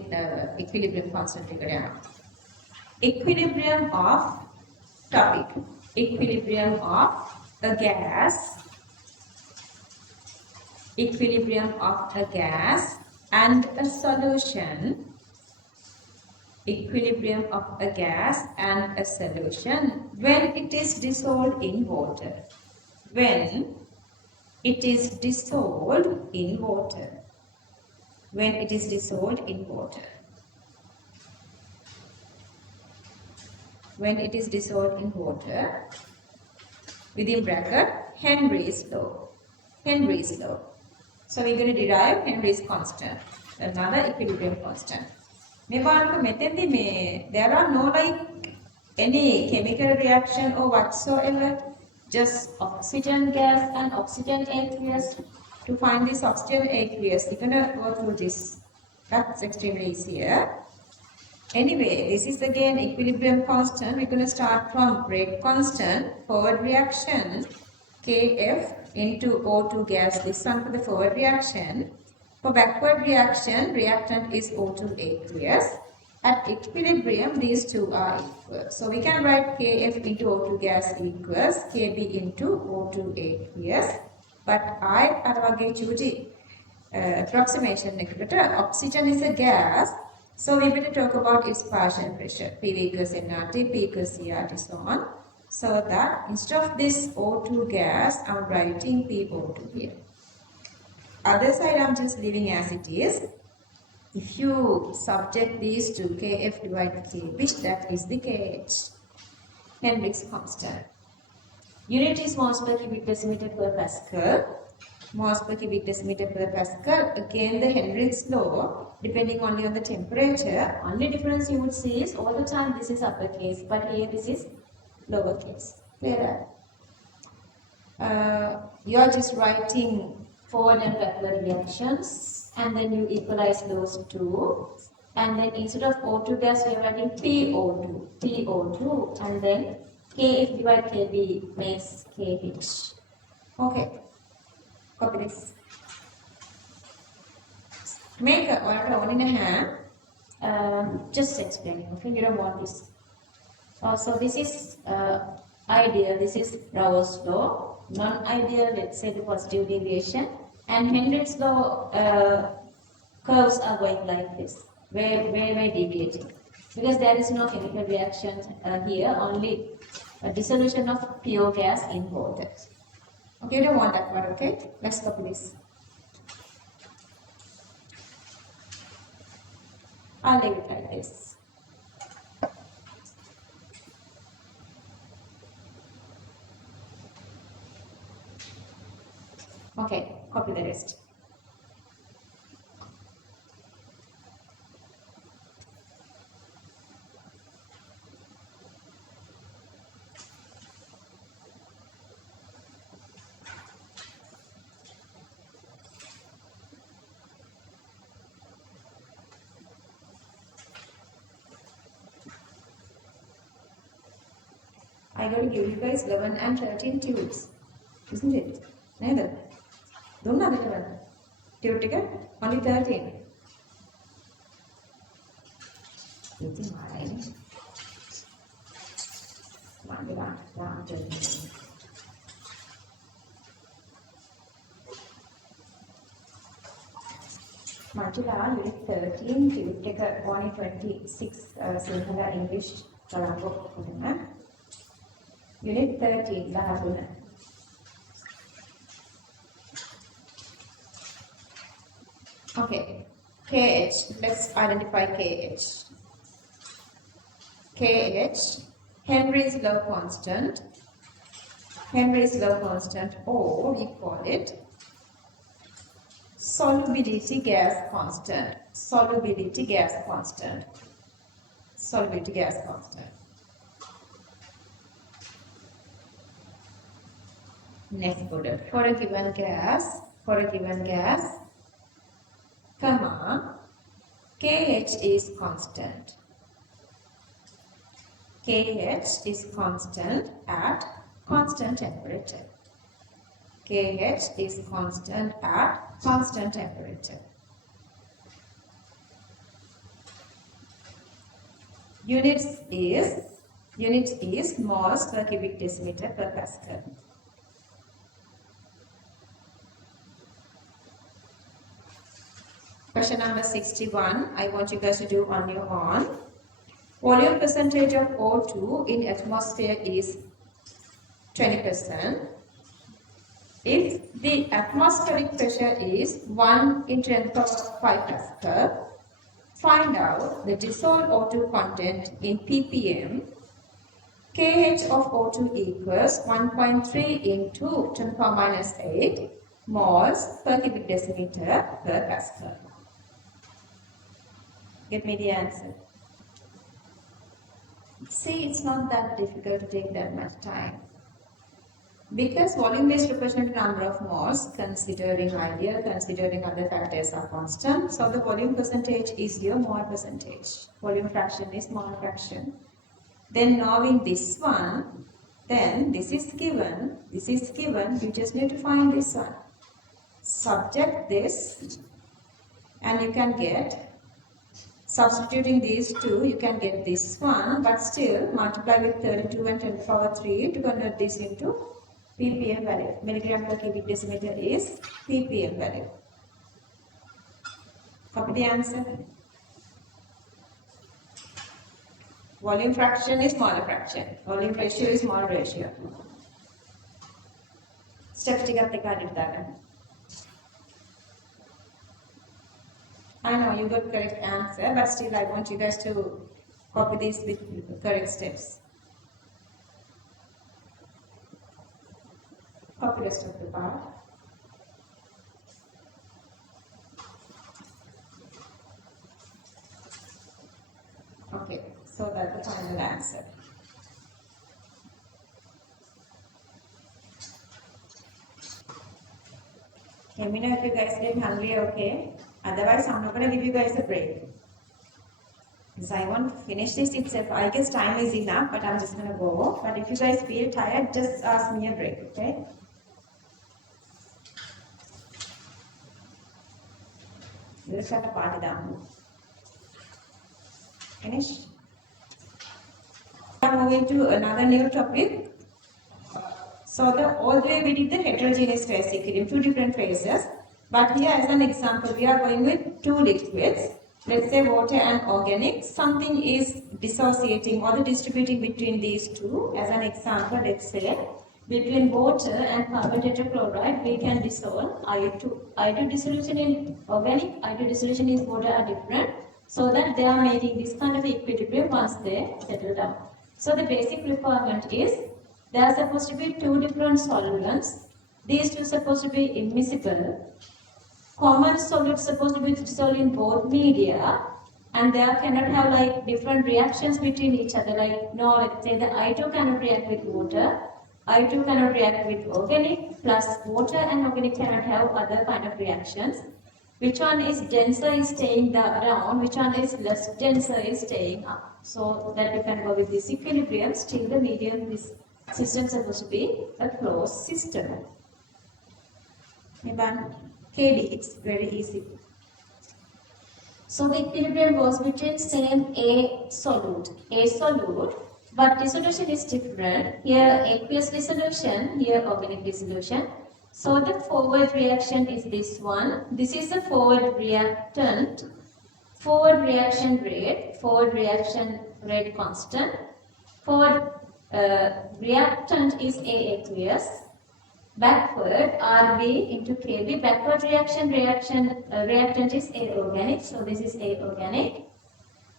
equilibrium constant. Equilibrium of topic. Equilibrium of a gas equilibrium of a gas and a solution, equilibrium of a gas and a solution when it is dissolved in water. When it is dissolved in water. When it is dissolved in water. When it is dissolved in water, within bracket, Henry's law. Henry's law. So we're going to derive Henry's constant, another equilibrium constant. There are no like any chemical reaction or whatsoever, just oxygen gas and oxygen aqueous. To find this oxygen aqueous, we're going to go through this. That's extremely easier. Anyway, this is again equilibrium constant. We're going to start from rate constant, forward reaction, Kf into O2 gas. This one for the forward reaction. For backward reaction, reactant is O2 aqueous. At equilibrium, these two are equal. So we can write Kf into O2 gas equals Kb into O2 aqueous. But I chudi approximation oxygen is a gas. So we better talk about its partial pressure. PV equals nRT, P equals CRT, so on. So that instead of this O2 gas, I'm writing PO2 here. Other side, I'm just leaving as it is. If you subject these to Kf divided Kb, that is the Kh. Henry's constant. Unit is moles per cubic decimeter per Pascal. Moles per cubic decimeter per Pascal. Again, the Henry's law, depending only on the temperature. Only difference you would see is all the time this is uppercase, but here this is lowercase. Clear that? You are just writing forward and backward reactions, and then you equalize those two. And then instead of O2 gas, we are writing PO2, and then Kf divided Kb makes Kh. Okay, copy this. Make a one in a hand. Just explaining. Okay, you don't want this. So this is ideal. This is Raoult's law. Non-ideal, let's say the positive deviation. And Henry's law curves are going like this, where deviating. Because there is no chemical reaction here, only a dissolution of pure gas in water. Okay, you don't want that part, okay? Let's copy this. I'll leave it like this. Okay, copy the rest. I got to give you guys 11 and 13 tubes, isn't it? Neither. Don't have 11. Tube ticket? Only 13. It's mine. Mathotaarachchi unit 13, tube ticket only 26 Sinhala English Colombo. Unit 13, Lahaduna. Okay, KH, let's identify KH. KH, Henry's law constant. Henry's law constant, or we call it solubility gas constant. Solubility gas constant. Solubility gas constant. Next product. For a given gas, comma, KH is constant. KH is constant at constant temperature. KH is constant at constant temperature. Unit is moles per cubic decimeter per Pascal. Question number 61. I want you guys to do on your own. Volume percentage of O2 in atmosphere is 20%. If the atmospheric pressure is 1 in 10 power 5 Pascal, find out the dissolved O2 content in ppm. KH of O2 equals 1.3 into 10 power minus 8 moles per cubic decimeter per Pascal. Give me the answer. See, it's not that difficult to take that much time. Because volume-based representative number of moles, considering ideal, considering other factors are constant, so the volume percentage is your mole percentage. Volume fraction is mole fraction. Then knowing this one, then this is given, you just need to find this one. Subject this, and you can get, substituting these two, you can get this one, but still multiply with 32 and 10 to the power 3 to convert this into ppm value. Milligram per cubic decimeter is ppm value. Copy the answer. Volume fraction is mole fraction. Volume ratio is mole ratio. Steps I know you got correct answer, but still I want you guys to copy this with correct steps. Copy rest of the part. Okay, so that's the final answer. Let me know if you guys get hungry, okay? Otherwise, I'm not going to give you guys a break. Because I want to finish this itself. I guess time is enough, but I'm just going to go. But if you guys feel tired, just ask me a break, okay? Let's start a party down. Finish. I'm moving to another new topic. So all the way we did the heterogeneous phase equilibrium, two different phases. But here as an example, we are going with two liquids. Let's say water and organic. Something is dissociating or distributing between these two. As an example, let's say between water and carbon tetrachloride, we can dissolve I2. I2 dissolution in organic, I2 dissolution in water are different. So that they are making this kind of equilibrium once they settle down. So the basic requirement is there are supposed to be two different solvents. These two are supposed to be immiscible. Common solute supposed to be dissolved in both media, and there cannot have like different reactions between each other. Like no, let's say the I2 cannot react with water, I2 cannot react with organic, plus water and organic cannot have other kind of reactions. Which one is denser is staying down, which one is less denser is staying up. So that you can go with this equilibrium. Still the medium, this system is supposed to be a closed system. KD, it's very easy. So the equilibrium goes between same A solute, but dissolution is different. Here aqueous dissolution, here organic dissolution. So the forward reaction is this one. This is the forward reactant. Forward reaction rate constant. Forward reactant is A aqueous. Backward RB into KB. Backward reactant is A organic. So this is A organic.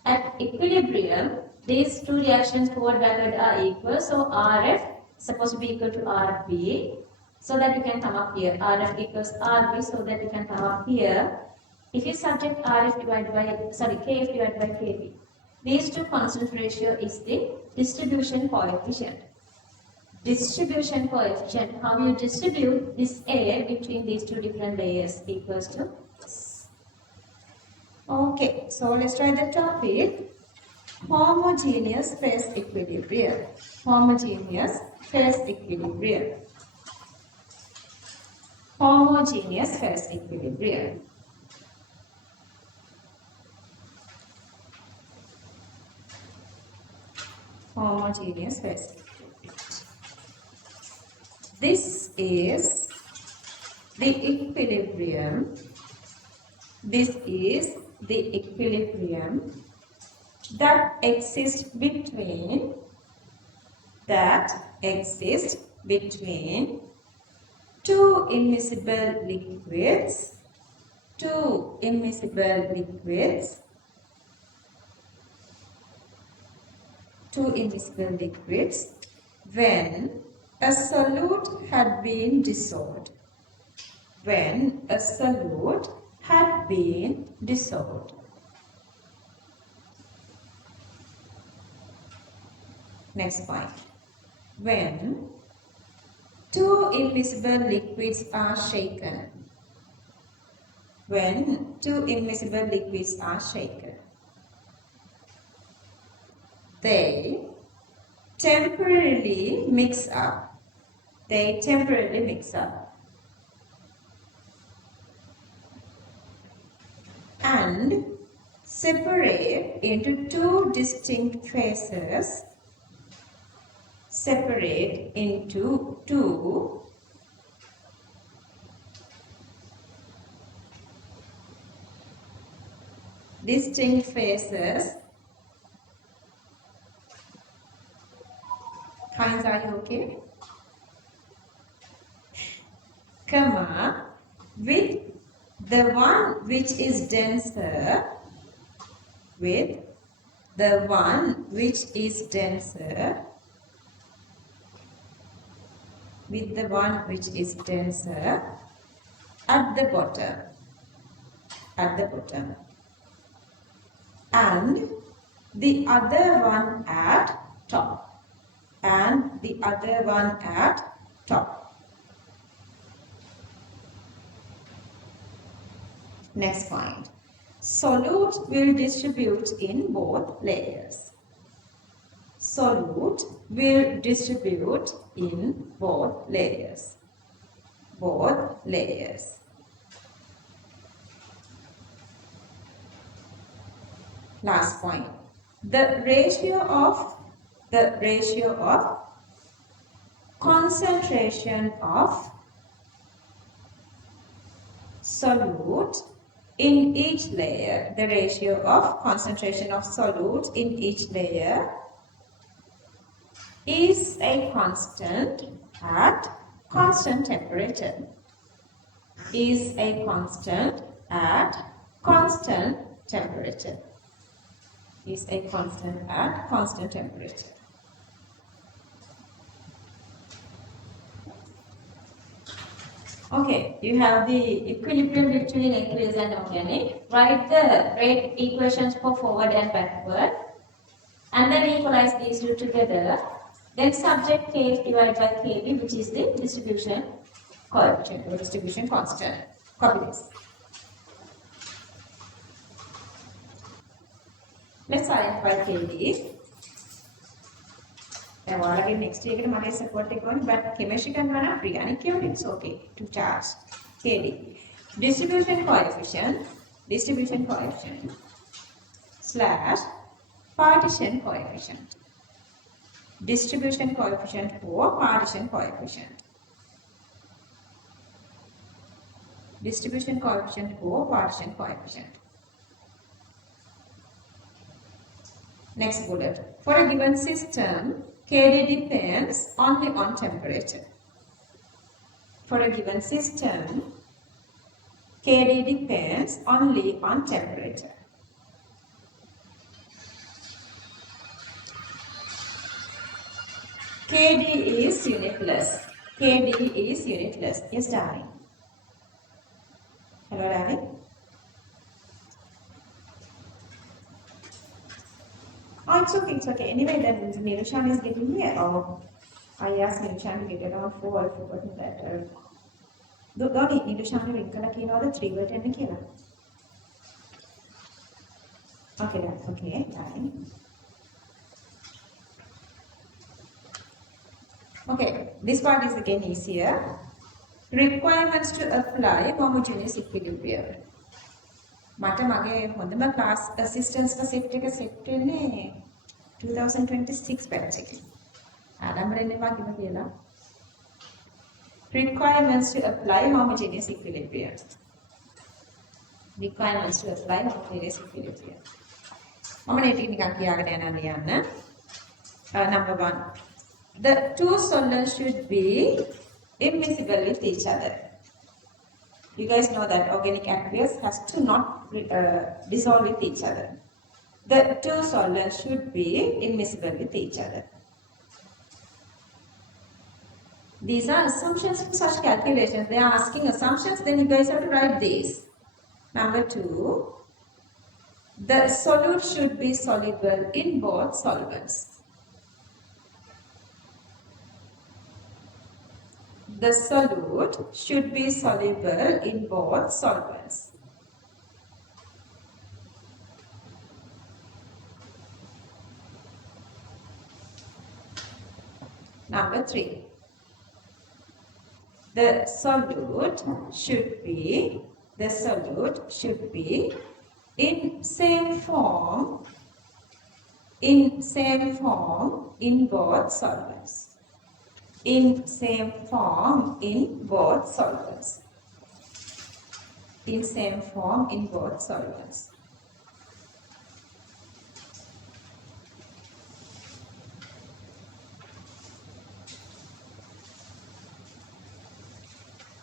At equilibrium, these two reactions forward backward are equal. So RF is supposed to be equal to RB. So that you can come up here. RF equals RB. So that you can come up here. If you subject KF divided by KB. These two constant ratio is the distribution coefficient. Distribution coefficient, how you distribute this air between these two different layers equals to this. Okay, so let's try the topic. Homogeneous phase equilibrium. Homogeneous phase equilibrium. Homogeneous phase equilibrium. Homogeneous phase. This is the equilibrium This is the equilibrium that exists between two immiscible liquids, when a solute had been dissolved. Next point. When two immiscible liquids are shaken. They temporarily mix up. And separate into two distinct phases. Heinz, are you okay? Comma, with the one which is denser, at the bottom, and the other one at top. Next point. Solute will distribute in both layers. Last point. The ratio of concentration of solute in each layer. Is a constant at constant temperature. Okay, you have the equilibrium between aqueous and organic. Write the rate equations for forward and backward. And then equalize these two together. Then subject K divided by KB, which is the distribution coefficient or distribution constant. Copy this. Let's identify KD. Now, again, next year, I'm going to support it, but chemistry can run up organic, it's okay to charge. KD. Distribution coefficient slash partition coefficient. Distribution coefficient or partition coefficient. Next bullet. For a given system, KD depends only on temperature. KD is unitless. Yes, darling. Hello, darling. Oh, it's okay. Anyway, then Nirushan is getting here. Oh, I asked Nirushan to get around 4. I forgot that. Don't Nirushan to ring the 3 word and the Okay, that's okay, darling. Okay, this part is again easier. Requirements to apply homogeneous equilibrium. මට මගේ හොඳම class assistants set එක set වෙන්නේ 2026 batch එකේ. ආරම්භයෙන් එපා කියලා. Requirements to apply homogeneous equilibrium. requirements to apply Mathotaarachchi equilibrium. මම මේ ටික නිකන් කියාගෙන යන්න. Number 1. The two solvents should be immiscible with each other. You guys know that organic aqueous has to not dissolve with each other. The two solvents should be immiscible with each other. These are assumptions for such calculations. They are asking assumptions, then you guys have to write these. Number 2, the solute should be soluble in both solvents. The solute should be soluble in both solvents. Number 3. The solute should be in same form in both solvents. In same form in both solvents. In same form in both solvents.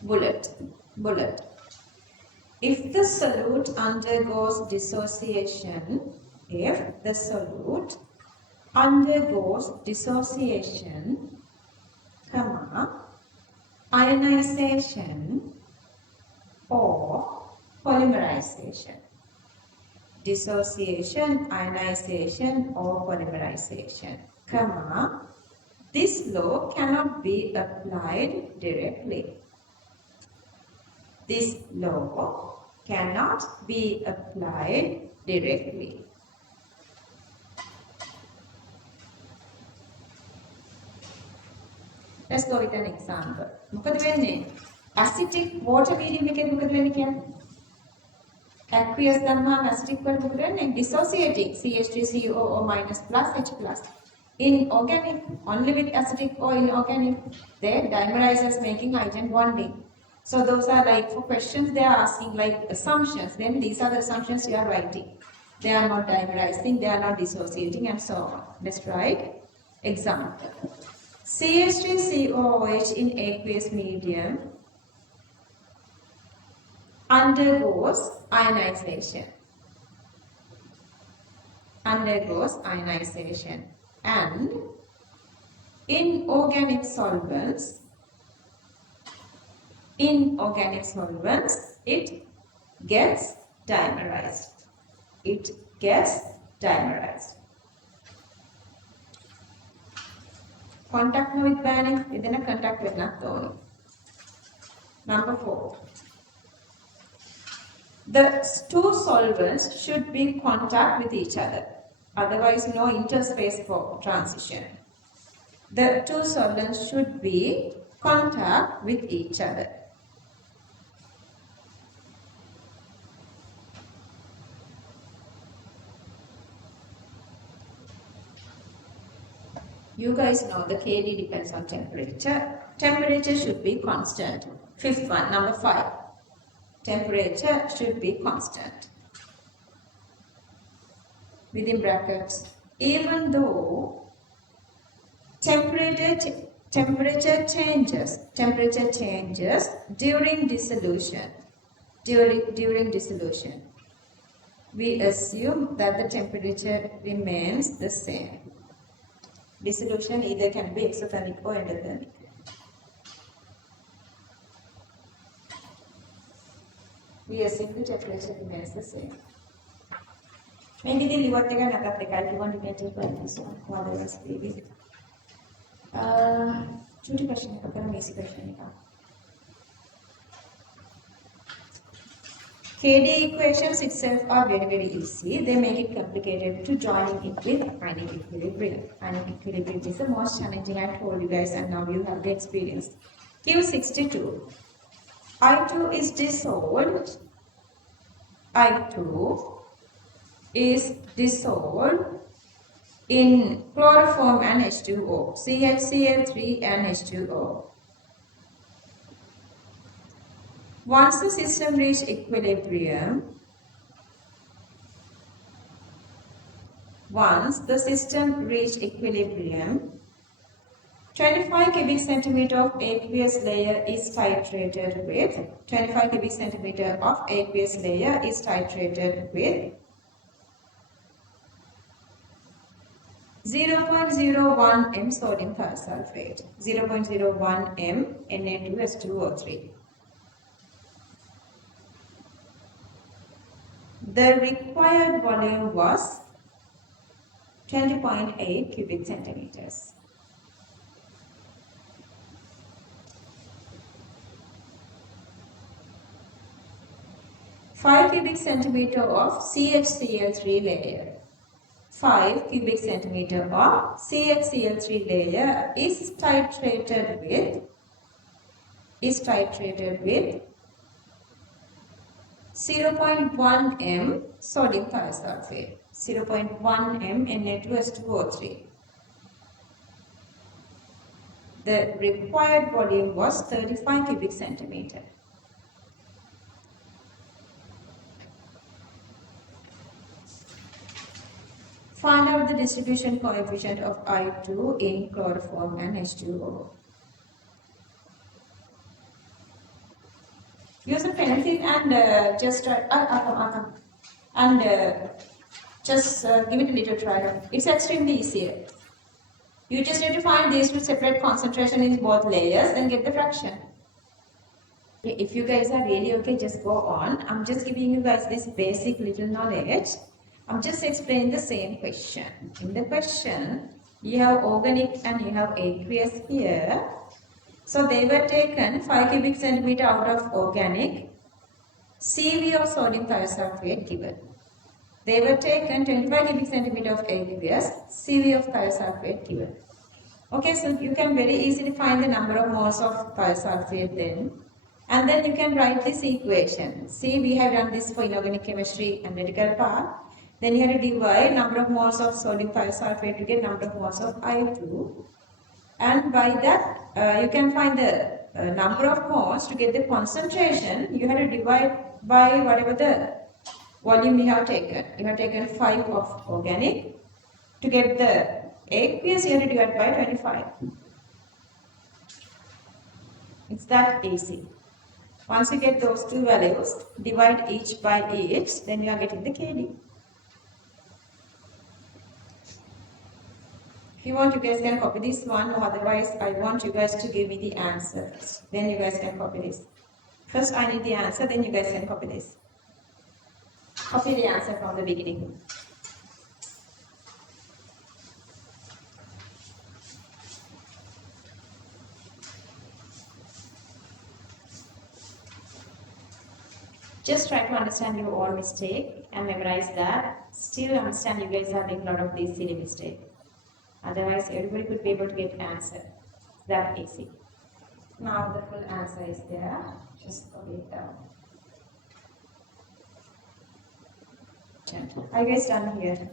Bullet. If the solute undergoes dissociation, ionization or polymerization. Dissociation, ionization or polymerization, this law cannot be applied directly. This law cannot be applied directly. Let's go with an example. මොකද වෙන්නේ? Acidic water medium එකේ මොකද වෙන්නේ කියන්නේ? Aqueous දැම්මම acidic වල මොකද වෙන්නේ? Dissociating CH3COO minus plus H plus. In organic, only with acidic or inorganic, they dimerizers making hydrogen bonding. So those are like for questions they are asking like assumptions. Then these are the assumptions you are writing. They are not dimerizing, they are not dissociating and so on. Let's write example. CH3COOH in aqueous medium undergoes ionization. And in organic solvents, it gets dimerized. Contact with burning, within a contact with naphthalene. Number 4. The two solvents should be in contact with each other. Otherwise, no interspace for transition. The two solvents should be contact with each other. You guys know the KD depends on temperature. Temperature should be constant. Fifth one, number 5. Temperature should be constant. Within brackets, even though temperature changes during dissolution. We assume that the temperature remains the same. Dissolution either can be exothermic or endothermic. We assume the temperature remains the same. Maybe the liver take another take. I want to get it by this one. What else, baby? Choose question. Okay, easy question. KD equations itself are very easy. They make it complicated to joining it with ionic equilibrium. Ionic equilibrium is the most challenging, I told you guys, and now you have the experience. Q62. I2 is dissolved. I2 is dissolved in chloroform and H2O, CHCl3 and H2O. Once the system reaches equilibrium, Once the system reached equilibrium, 25 cubic centimeter of aqueous layer is titrated with 25 cubic centimeter of aqueous layer is titrated with 0.01 m sodium thiosulfate, 0.01 m Na2S2O3. The required volume was 20.8 cubic centimeters. Five cubic centimeter of CHCl3 layer. 5 cubic centimeter of CHCl3 layer is titrated with 0.1 m sodium thiosulfate, 0.1 m Na2S2O3. The required volume was 35 cubic centimeter. Find out the distribution coefficient of I2 in chloroform and H2O. Use a pencil and just give it a little try. It's extremely easy. You just need to find these two separate concentration in both layers and get the fraction. If you guys are really okay, just go on. I'm just giving you guys this basic little knowledge. I'm just explaining the same question. In the question, you have organic and you have aqueous here. So they were taken 5 cubic centimeter out of organic, CV of sodium thiosulfate given. They were taken 25 cubic centimeter of aqueous, CV of thiosulfate given. Okay, so you can very easily find the number of moles of thiosulfate then. And then you can write this equation. See, we have done this for inorganic chemistry analytical part. Then you have to divide number of moles of sodium thiosulfate to get number of moles of I2. And by that, you can find the number of moles to get the concentration. You have to divide by whatever the volume you have taken. You have taken 5 of organic. To get the aqueous, you have to divide by 25. It's that easy. Once you get those two values, divide each by each, then you are getting the KD. If you want, you guys can copy this one, or otherwise I want you guys to give me the answer first. Then you guys can copy this. First I need the answer, then you guys can copy this. Copy the answer from the beginning. Just try to understand your own mistake and memorize that. Still understand you guys are doing a lot of these silly mistakes. Otherwise, everybody could be able to get answer. That easy. Now the full answer is there. Just copy it down. Are you guys done here?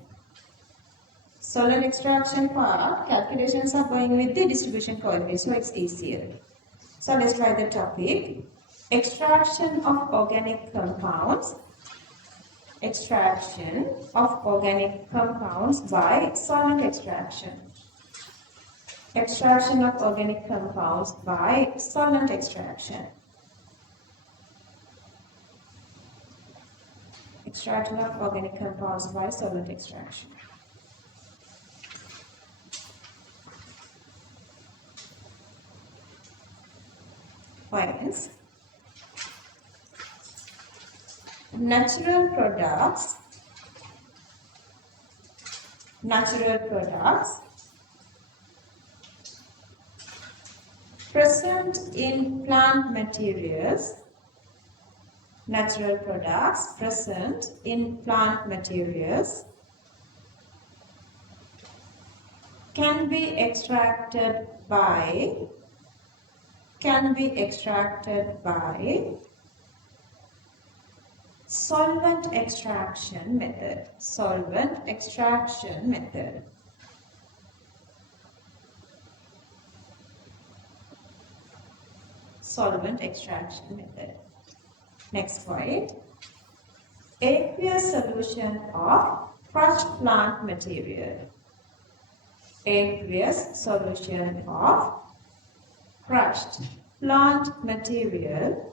Solvent extraction part, calculations are going with the distribution coefficient, so it's easier. So let's try the topic. Extraction of organic compounds. Extraction of organic compounds by solvent extraction. Extraction of organic compounds by solvent extraction. Extraction of organic compounds by solvent extraction. Points. Natural products present in plant materials, natural products present in plant materials can be extracted by solvent extraction method. Solvent extraction method. Solvent extraction method. Next point. Aqueous solution of crushed plant material. Aqueous solution of crushed plant material.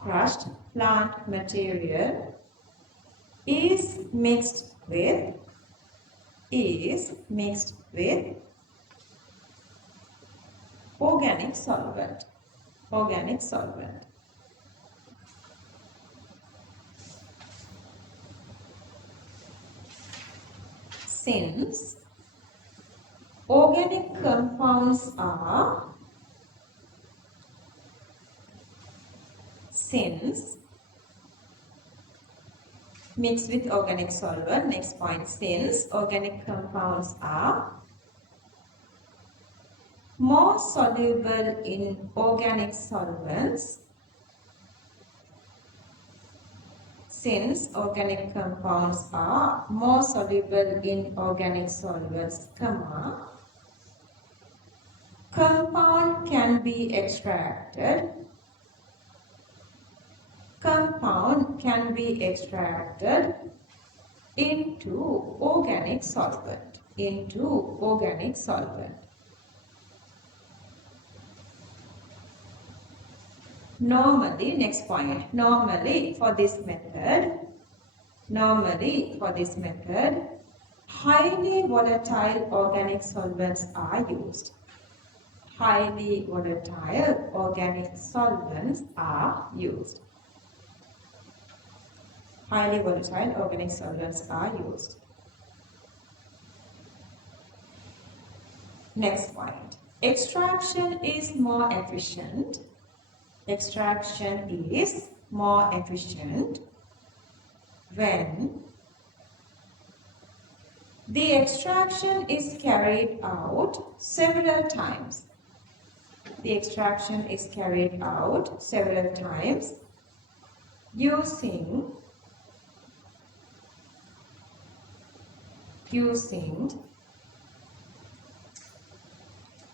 Crushed plant material is mixed with organic solvent. Organic solvent. Since organic compounds are mixed with organic solvent. Next point, since organic compounds are more soluble in organic solvents, since organic compounds are more soluble in organic solvents, comma, compound can be extracted. Compound can be extracted into organic solvent. Into organic solvent. Normally, next point, normally for this method, highly volatile organic solvents are used. Highly volatile organic solvents are used. Highly volatile organic solvents are used. Next point, extraction is more efficient. Extraction is more efficient when the extraction is carried out several times. The extraction is carried out several times using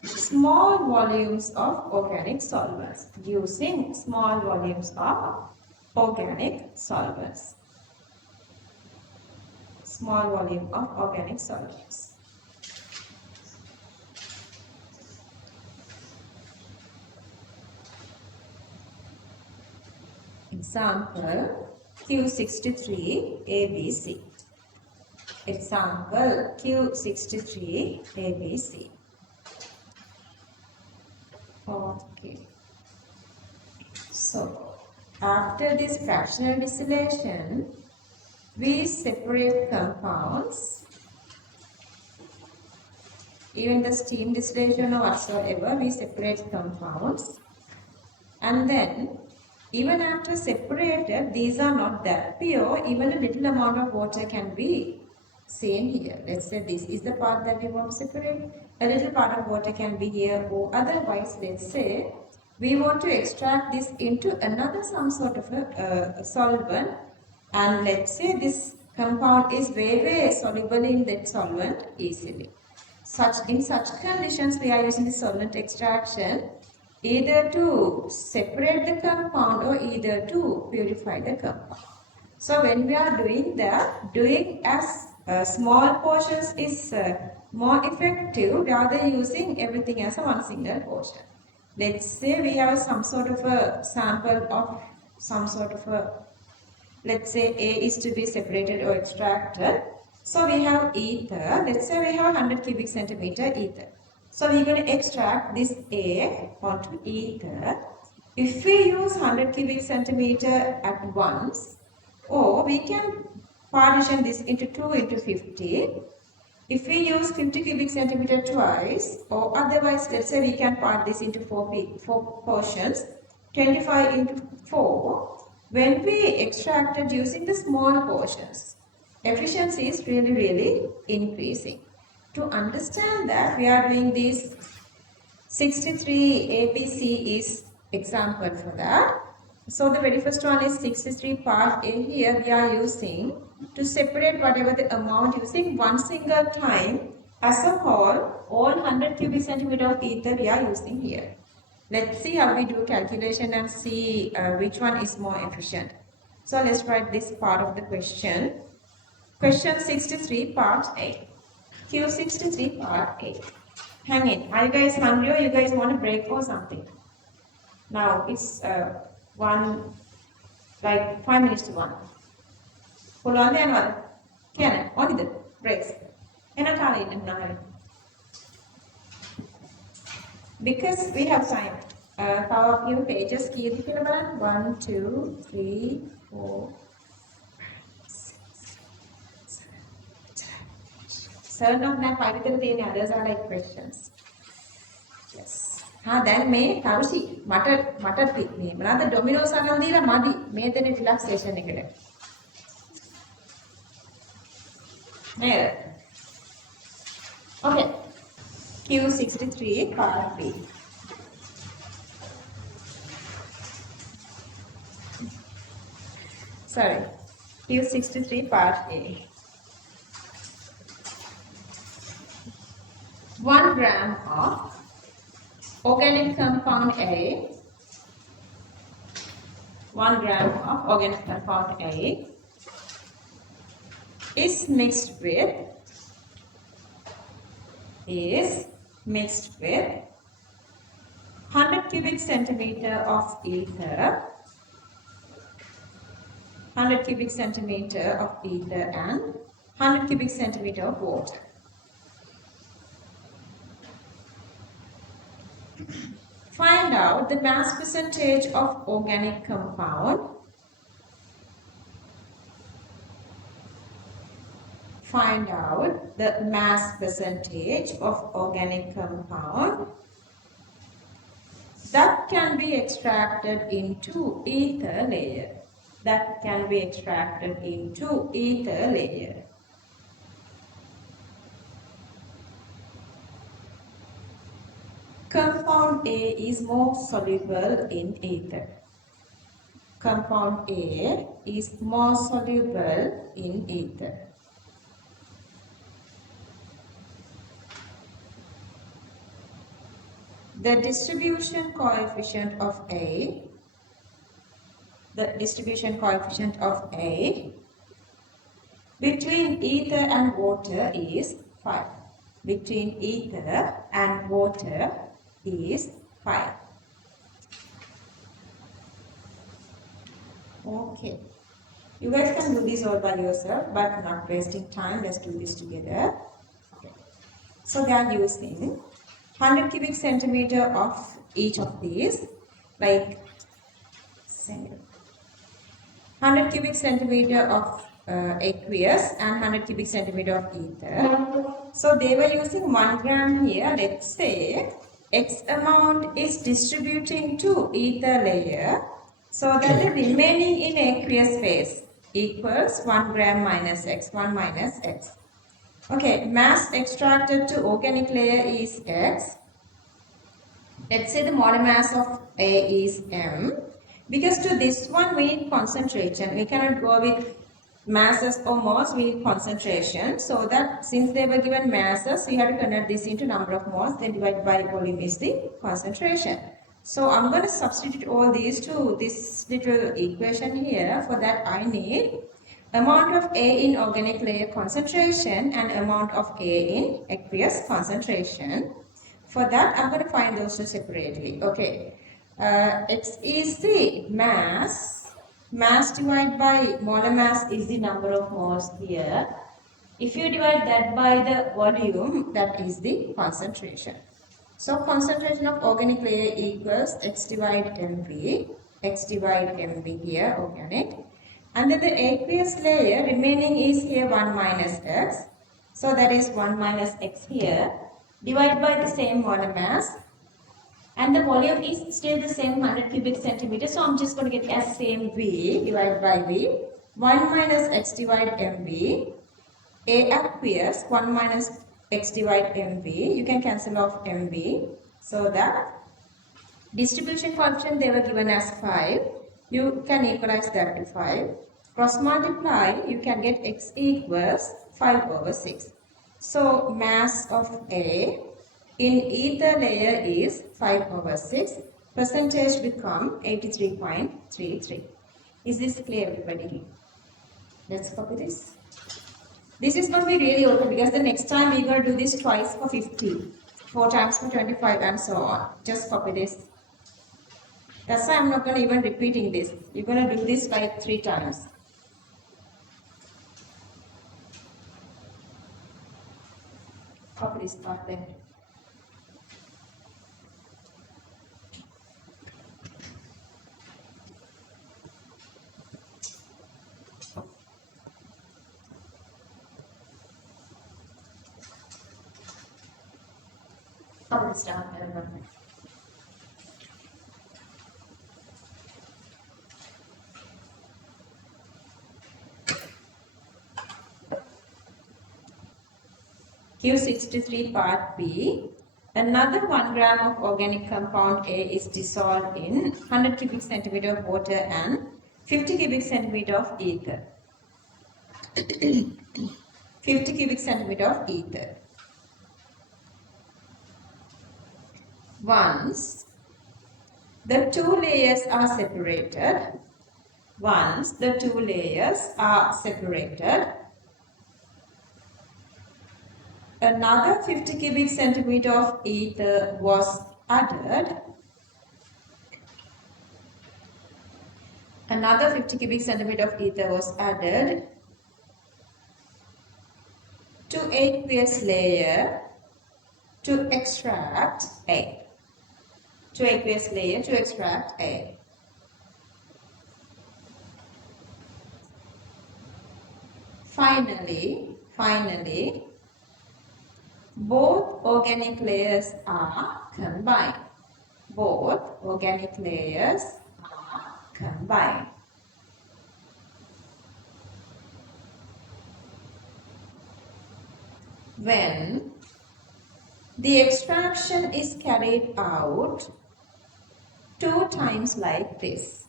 small volumes of organic solvents. Using small volumes of organic solvents. Small volume of organic solvents. Example Q63 ABC. Example Q63 ABC. Okay. So, after this fractional distillation, we separate compounds. Even the steam distillation or whatsoever, we separate compounds. And then, even after separated, these are not that pure. Even a little amount of water can be seen here. Let's say this is the part that we want to separate. A little part of water can be here, or otherwise, let's say we want to extract this into another some sort of a solvent, and let's say this compound is very soluble in that solvent easily. In such conditions, we are using the solvent extraction either to separate the compound or either to purify the compound. So when we are doing that, doing as small portions is more effective rather than using everything as a one single portion. Let's say we have some sort of a sample of some sort of a, let's say A is to be separated or extracted. So we have ether, let's say we have 100 cubic centimeter ether. So we're going to extract this A onto ether. If we use 100 cubic centimeter at once, or we can partition this into 2 into 50. If we use 50 cubic centimeter twice, or otherwise, let's say we can part this into four portions, 25 into 4. When we extracted using the small portions, efficiency is really increasing. To understand that, we are doing this 63 ABC is example for that. So the very first one is 63 part A. Here we are using to separate whatever the amount using one single time. As a whole, all 100 cubic centimeter of ether we are using here. Let's see how we do calculation and see which one is more efficient. So let's write this part of the question. Question 63, part 8. Q63, part 8. Hang in. Are you guys hungry or you guys want a break or something? Now it's 5 minutes to 1. Hold on there, mother. Can I? Only the breaks. Because we have time. How few pages? 1, 2, 3, 4, 7 of them 5 විතර others are like questions. Yes. දැන් මේ කරුසි මට මේ මොනවාද Domino's අරන් දීලා මදි මේ දෙන රිලැක්සේෂන් එකට. නේද? Okay. Q63 part B. Sorry. Q63 part A. 1 gram of organic compound A, 1 gram of organic compound A is mixed with 100 cubic centimeter of ether, 100 cubic centimeter of ether and 100 cubic centimeter of water. Find out the mass percentage of organic compound. Find out the mass percentage of organic compound that can be extracted into ether layer. That can be extracted into ether layer. Compound A is more soluble in ether. Compound A is more soluble in ether. The distribution coefficient of A between ether and water is 5. Between ether and water is 5. Okay. You guys can do this all by yourself, but not wasting time. Let's do this together. Okay. So they are using 100 cubic centimeter of each of these, like 100 cubic centimeter of aqueous and 100 cubic centimeter of ether. So they were using 1 gram here. Let's say X amount is distributing to ether layer, so that the remaining in aqueous phase equals 1 gram minus X, 1 minus X. Okay, mass extracted to organic layer is X. Let's say the molar mass of A is M. Because to this one we need concentration. We cannot go with masses or moles, we need concentration. So that since they were given masses, we have to convert this into number of moles, then divide by volume is the concentration. So I'm going to substitute all these to this little equation here. For that I need amount of A in organic layer concentration and amount of A in aqueous concentration. For that I'm going to find those two separately. Okay. X is the mass. Mass divided by molar mass is the number of moles here. If you divide that by the volume, that is the concentration. So concentration of organic layer equals X divide MV. X divide MV here, organic. And then the aqueous layer remaining is here 1 minus X. So that is 1 minus X here. Divide by the same molar mass. And the volume is still the same 100 cubic centimeters. So I'm just going to get as same V divided by V. 1 minus X divide MV. A aqueous 1 minus X divide MV. You can cancel off MV. So that distribution coefficient they were given as 5. You can equalize that to 5. Cross multiply, you can get X equals 5 over 6. So mass of A in ether layer is 5 over 6. Percentage become 83.33. Is this clear, everybody? Let's copy this. This is going to be really okay because the next time we're going to do this twice for 50, 4 times for 25 and so on. Just copy this. That's why I'm not going to even repeating this. You're going to do this like 3 times. Copy this part there. Copy this down there. Q63 part B. Another 1 gram of organic compound A is dissolved in 100 cubic centimeter of water and 50 cubic centimeter of ether. 50 cubic centimeter of ether. Once the 2 layers are separated, another 50 cubic centimeter of ether was added. Another 50 cubic centimeter of ether was added to aqueous layer to extract A. To aqueous layer to extract A. Finally, both organic layers are combined. Both organic layers are combined. When the extraction is carried out 2 times like this.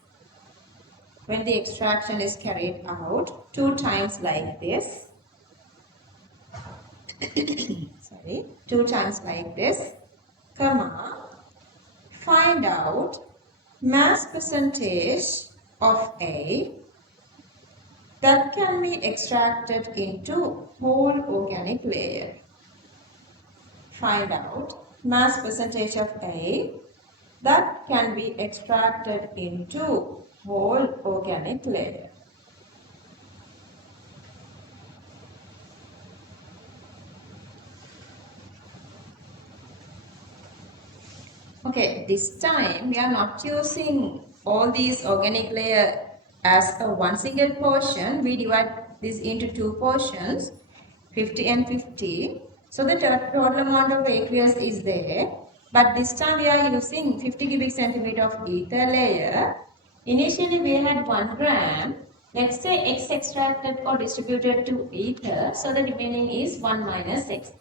When the extraction is carried out 2 times like this, 2 times like this, comma, find out mass percentage of A that can be extracted into whole organic layer. Find out mass percentage of A that can be extracted into whole organic layer. Okay, this time we are not using all these organic layer as a one single portion. We divide this into 2 portions, 50 and 50. So the total amount of aqueous is there. But this time we are using 50 cubic centimeter of ether layer. Initially we had 1 gram. Let's say X extracted or distributed to ether. So the remaining is 1 minus X.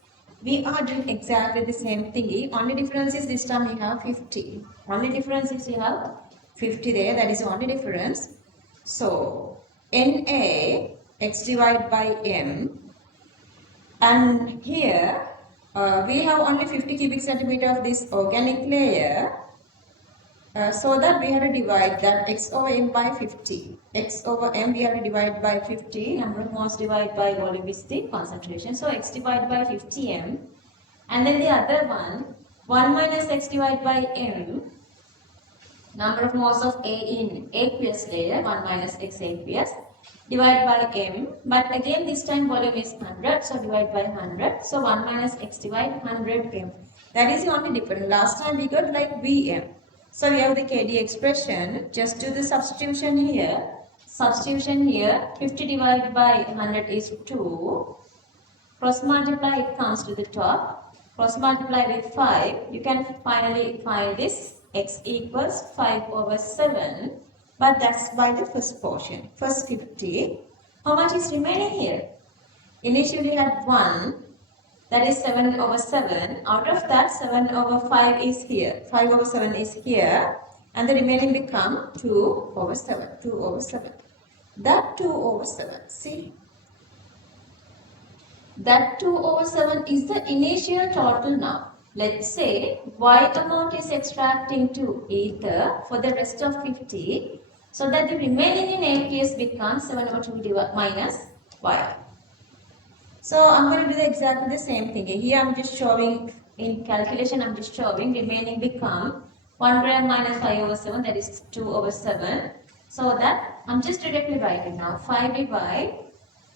We are doing exactly the same thing. Only difference is this time we have 50. Only difference is we have 50 there. That is the only difference. So Na X divided by M. And here we have only 50 cubic centimeter of this organic layer. So that we have to divide that X over M by 50. X over M we have to divide by 50. Number of moles divided by volume is the concentration. So X divided by 50M. And then the other one, 1 minus X divided by M. Number of moles of A in aqueous layer, 1 minus X aqueous. Divided by M. But again this time volume is 100. So divide by 100. So 1 minus X divided 100M. That is the only difference. Last time we got like Vm. So we have the Kd expression. Just do the substitution here. Substitution here. 50 divided by 100 is 2. Cross multiply, it comes to the top. Cross multiply with 5. You can finally find this. X equals 5 over 7. But that's by the first portion. First 50. How much is remaining here? Initially we had 1. That is 7 over 7. Out of that, 7 over 5 is here. 5 over 7 is here. And the remaining become 2 over 7. 2 over 7. That 2 over 7. See? That 2 over 7 is the initial total now. Let's say Y amount is extracting to ether for the rest of 50. So that the remaining in aqueous becomes 7 over 2 minus Y. So I'm going to do exactly the same thing. Here I'm just showing, in calculation I'm just showing remaining become 1 gram minus 5 over 7, that is 2 over 7. So that I'm just directly writing now 5 divide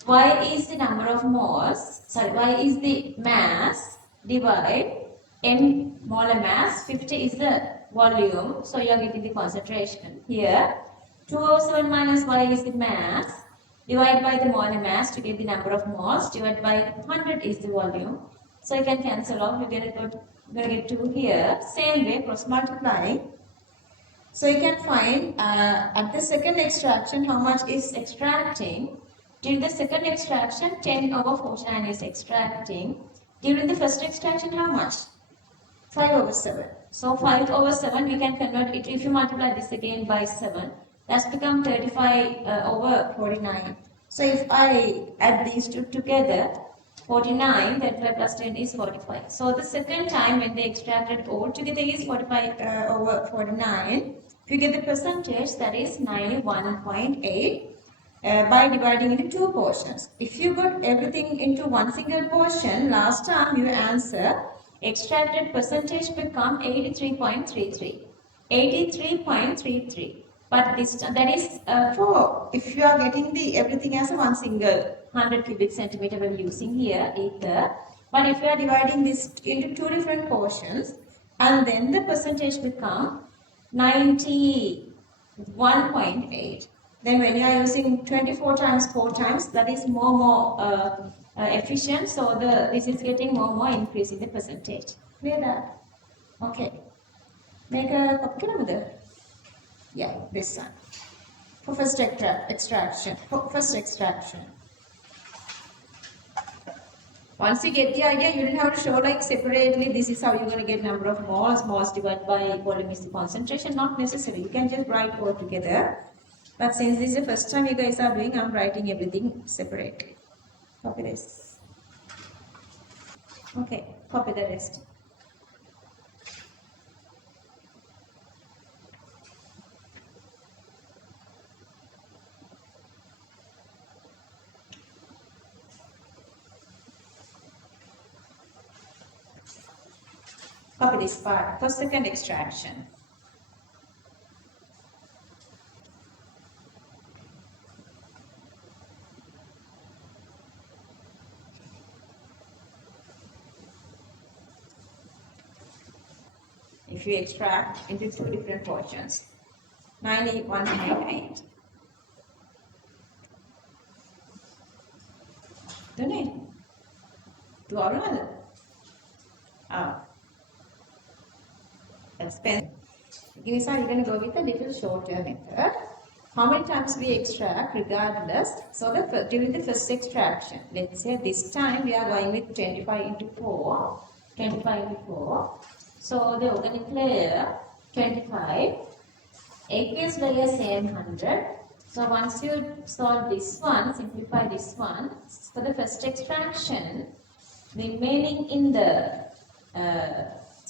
y is the number of moles, sorry, y is the mass divide m molar mass, 50 is the volume, so you are getting the concentration. Here 2 over 7 minus y is the mass, divide by the molar mass to get the number of moles, divide by 100 is the volume. So you can cancel off, you're going to get 2 here. Same way, cross multiplying. So you can find at the second extraction how much is extracting. During the second extraction, 10 over 49 is extracting. During the first extraction, how much? 5 over 7. So 5 over 7, we can convert it, if you multiply this again by 7, that's become 35 over 49. So if I add these two together, 49, 35 plus 10 is 45. So the second time when they extracted all together is 45 over 49. If you get the percentage, that is 91.8. By dividing into two portions. If you got everything into one single portion, last time you answer extracted percentage become 83.33. 83.33. But this that is for if you are getting the everything as a one single 100 cubic centimeter we're using here ether. But if you are dividing this into two different portions, and then the percentage become 91.8. Then when you are using 24 times 4 times, that is more efficient. So this is getting more increase in the percentage. Clear that? Okay. Make a copy number. Yeah, this one. For first extraction. For first extraction. Once you get the idea, you don't have to show like separately, this is how you're going to get number of moles, moles divided by volume is the concentration. Not necessary. You can just write all together. But since this is the first time you guys are doing, I'm writing everything separately. Copy this. Okay, copy the rest. Copy this part for second extraction. If you extract into two different portions, 91.8. Don't it? Do all another. That's pen. You're going to go with a little shorter method. How many times we extract regardless. So during the first extraction, let's say this time we are going with 25 into 4. 25 into 4. So the organic layer 25. Aqueous layer same 100. So once you solve this one, simplify this one. For the first extraction, remaining in the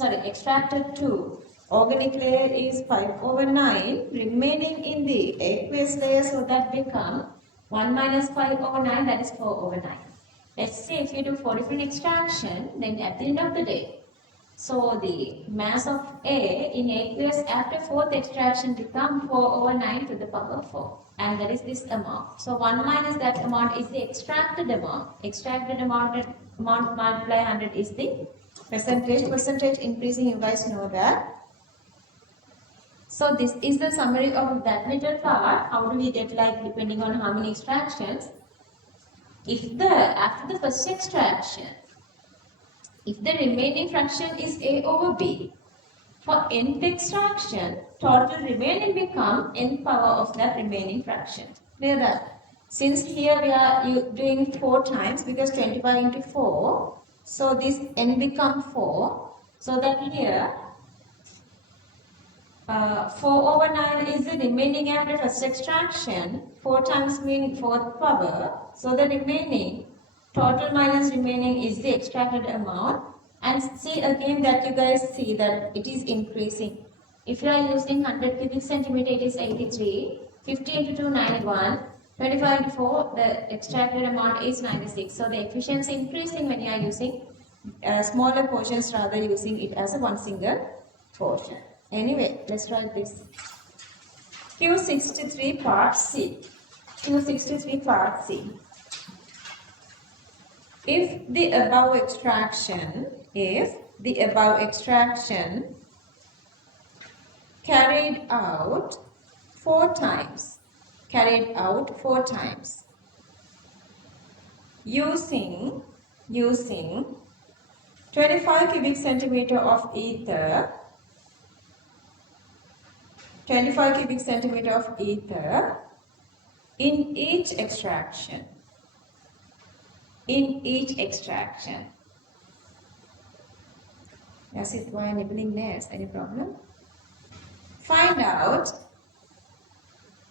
extracted 2. Organic layer is 5 over 9, remaining in the aqueous layer, so that become 1 minus 5 over 9, that is 4 over 9. Let's say if you do 4 different extraction, then at the end of the day, so the mass of A in aqueous after 4th extraction become 4 over 9 to the power 4. And that is this amount. So 1 minus that amount is the extracted amount. Extracted amount multiply 100 is the percentage. Percentage increasing, you guys know that. So this is the summary of that little part. How do we get, like, depending on how many extractions. If after the first extraction, if the remaining fraction is A over B, for nth extraction, total remaining become n power of that remaining fraction. Clear that? Since here we are doing 4 times, because 25 into 4, so this n become 4. So that here 4 over 9 is the remaining after first extraction. 4 times mean 4th power. So the remaining, total minus remaining is the extracted amount. And see again that you guys see that it is increasing. If you are using 100 cubic centimeter, it is 83. 50 into 2, 91. 25 into 4, the extracted amount is 96. So the efficiency increasing when you are using smaller portions rather using it as a one single portion. Anyway, let's try this. Q63 part C. Q63 part C. If the above extraction carried out 4 times, using 25 cubic centimeter of ether, 25 cubic centimeter of ether in each extraction. Does it why nibbling nails? Any problem? Find out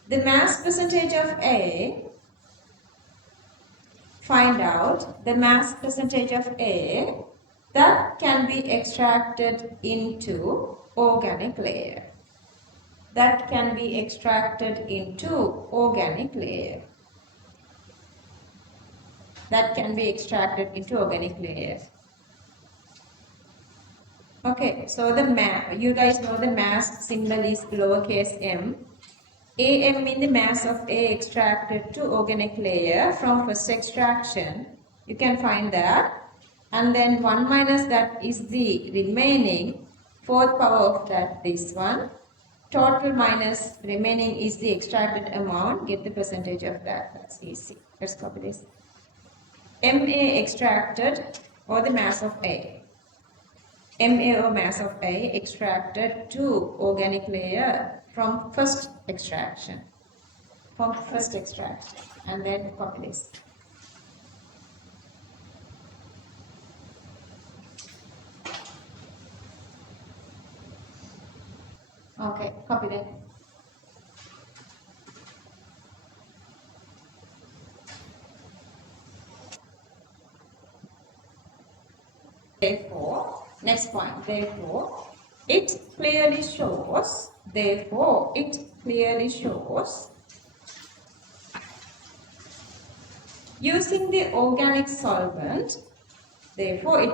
the mass percentage of A. Find out the mass percentage of A that can be extracted into organic layer. That can be extracted into organic layer. That can be extracted into organic layers. Okay, so the mass, you guys know the mass symbol is lowercase m. AM means the mass of A extracted to organic layer from first extraction. You can find that. And then 1 minus that is the remaining fourth power of that, this one. Total minus remaining is the extracted amount. Get the percentage of that. That's easy. Let's copy this. MA extracted or the mass of A. MA or mass of A extracted to organic layer from first extraction. And then copy this. Okay, copy that. Therefore, next point, therefore, it clearly shows, using the organic solvent, using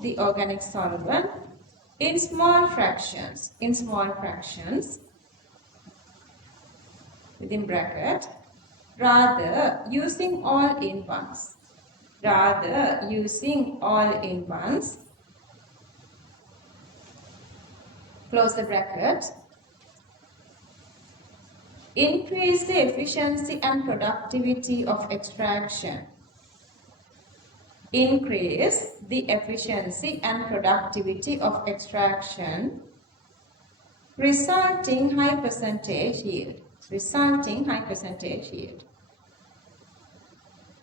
the organic solvent in small fractions, within bracket, rather using all in once, close the bracket, increase the efficiency and productivity of extraction. Increase the efficiency and productivity of extraction, resulting high percentage yield.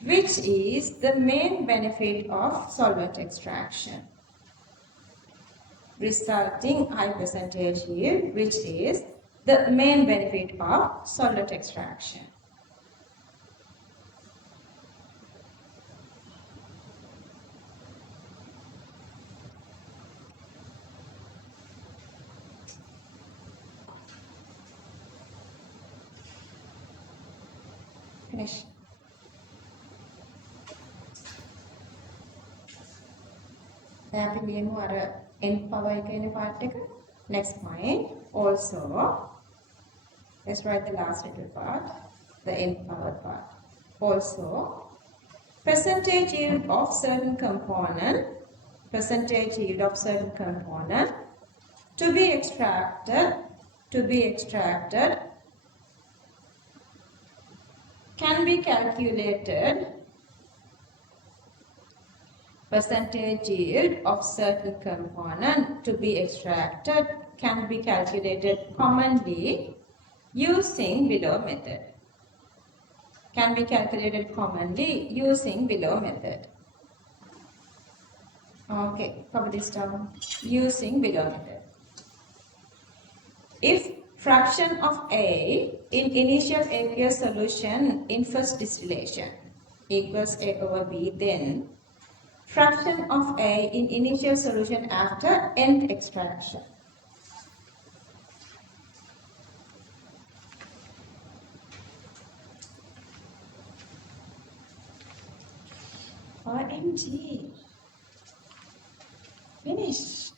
Which is the main benefit of solvent extraction. Resulting high percentage yield, which is the main benefit of solvent extraction. Finish. දැන් අපි ලියමු අර n power එක එන part එක. Next point also, let's write the last little part, the n power part. Also, percentage yield of certain component to be extracted can be calculated. Percentage yield of certain component to be extracted can be calculated commonly using below method. Okay, cover this down. Using below method. If fraction of A in initial aqueous solution in first distillation equals A over B, then fraction of A in initial solution after nth extraction. OMG. Finish.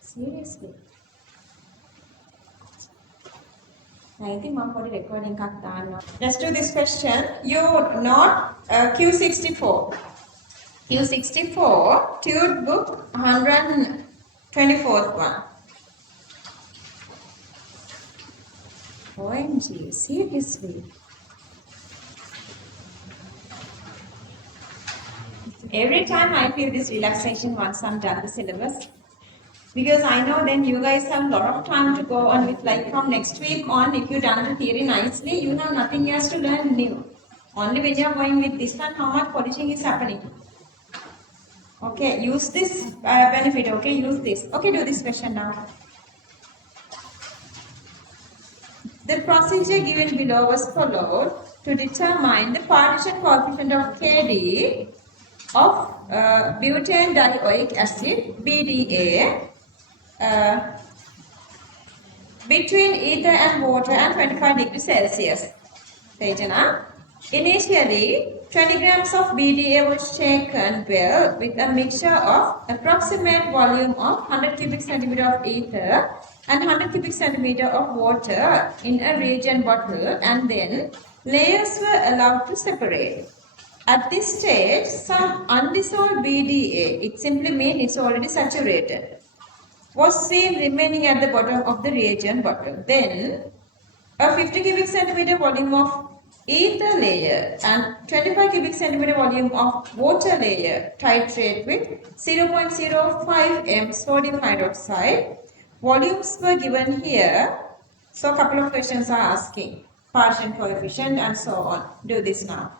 Seriously. I think I'm going to recording. Let's do this question. You note Q64. Q64, Tude book 124th one. OMG, seriously. Every time I feel this relaxation once I'm done the syllabus. Because I know then you guys have a lot of time to go on with, like from next week on, if you've done the theory nicely, you have nothing else to learn new. Only when you're going with this one, how much polishing is happening. Okay, use this benefit, okay, use this. Okay, do this question now. The procedure given below was followed to determine the partition coefficient of Kd of butane dioic acid, BDA, between ether and water and 25 degrees Celsius. Initially, 20 grams of BDA was shaken well with a mixture of approximate volume of 100 cubic centimeter of ether and 100 cubic centimeter of water in a reagent bottle, and then layers were allowed to separate. At this stage, some undissolved BDA, it simply means it's already saturated, was seen remaining at the bottom of the reagent bottle. Then, a 50 cubic centimeter volume of ether layer and 25 cubic centimeter volume of water layer titrate with 0.05 m sodium hydroxide. Volumes were given here. So, a couple of questions are asking. Partition coefficient and so on. Do this now.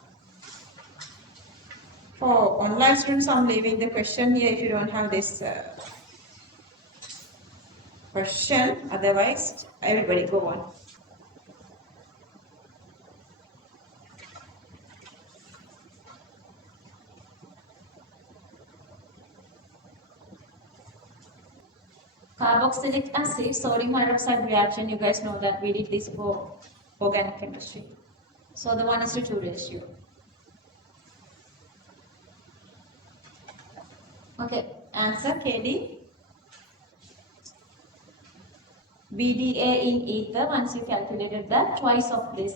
For online students, I'm leaving the question here if you don't have this question. Otherwise, everybody go on. Carboxylic acid, sodium hydroxide reaction, you guys know that we did this for organic chemistry. So the 1:2 ratio. Okay, answer Kd. BDA in ether, once you calculated that, twice of this,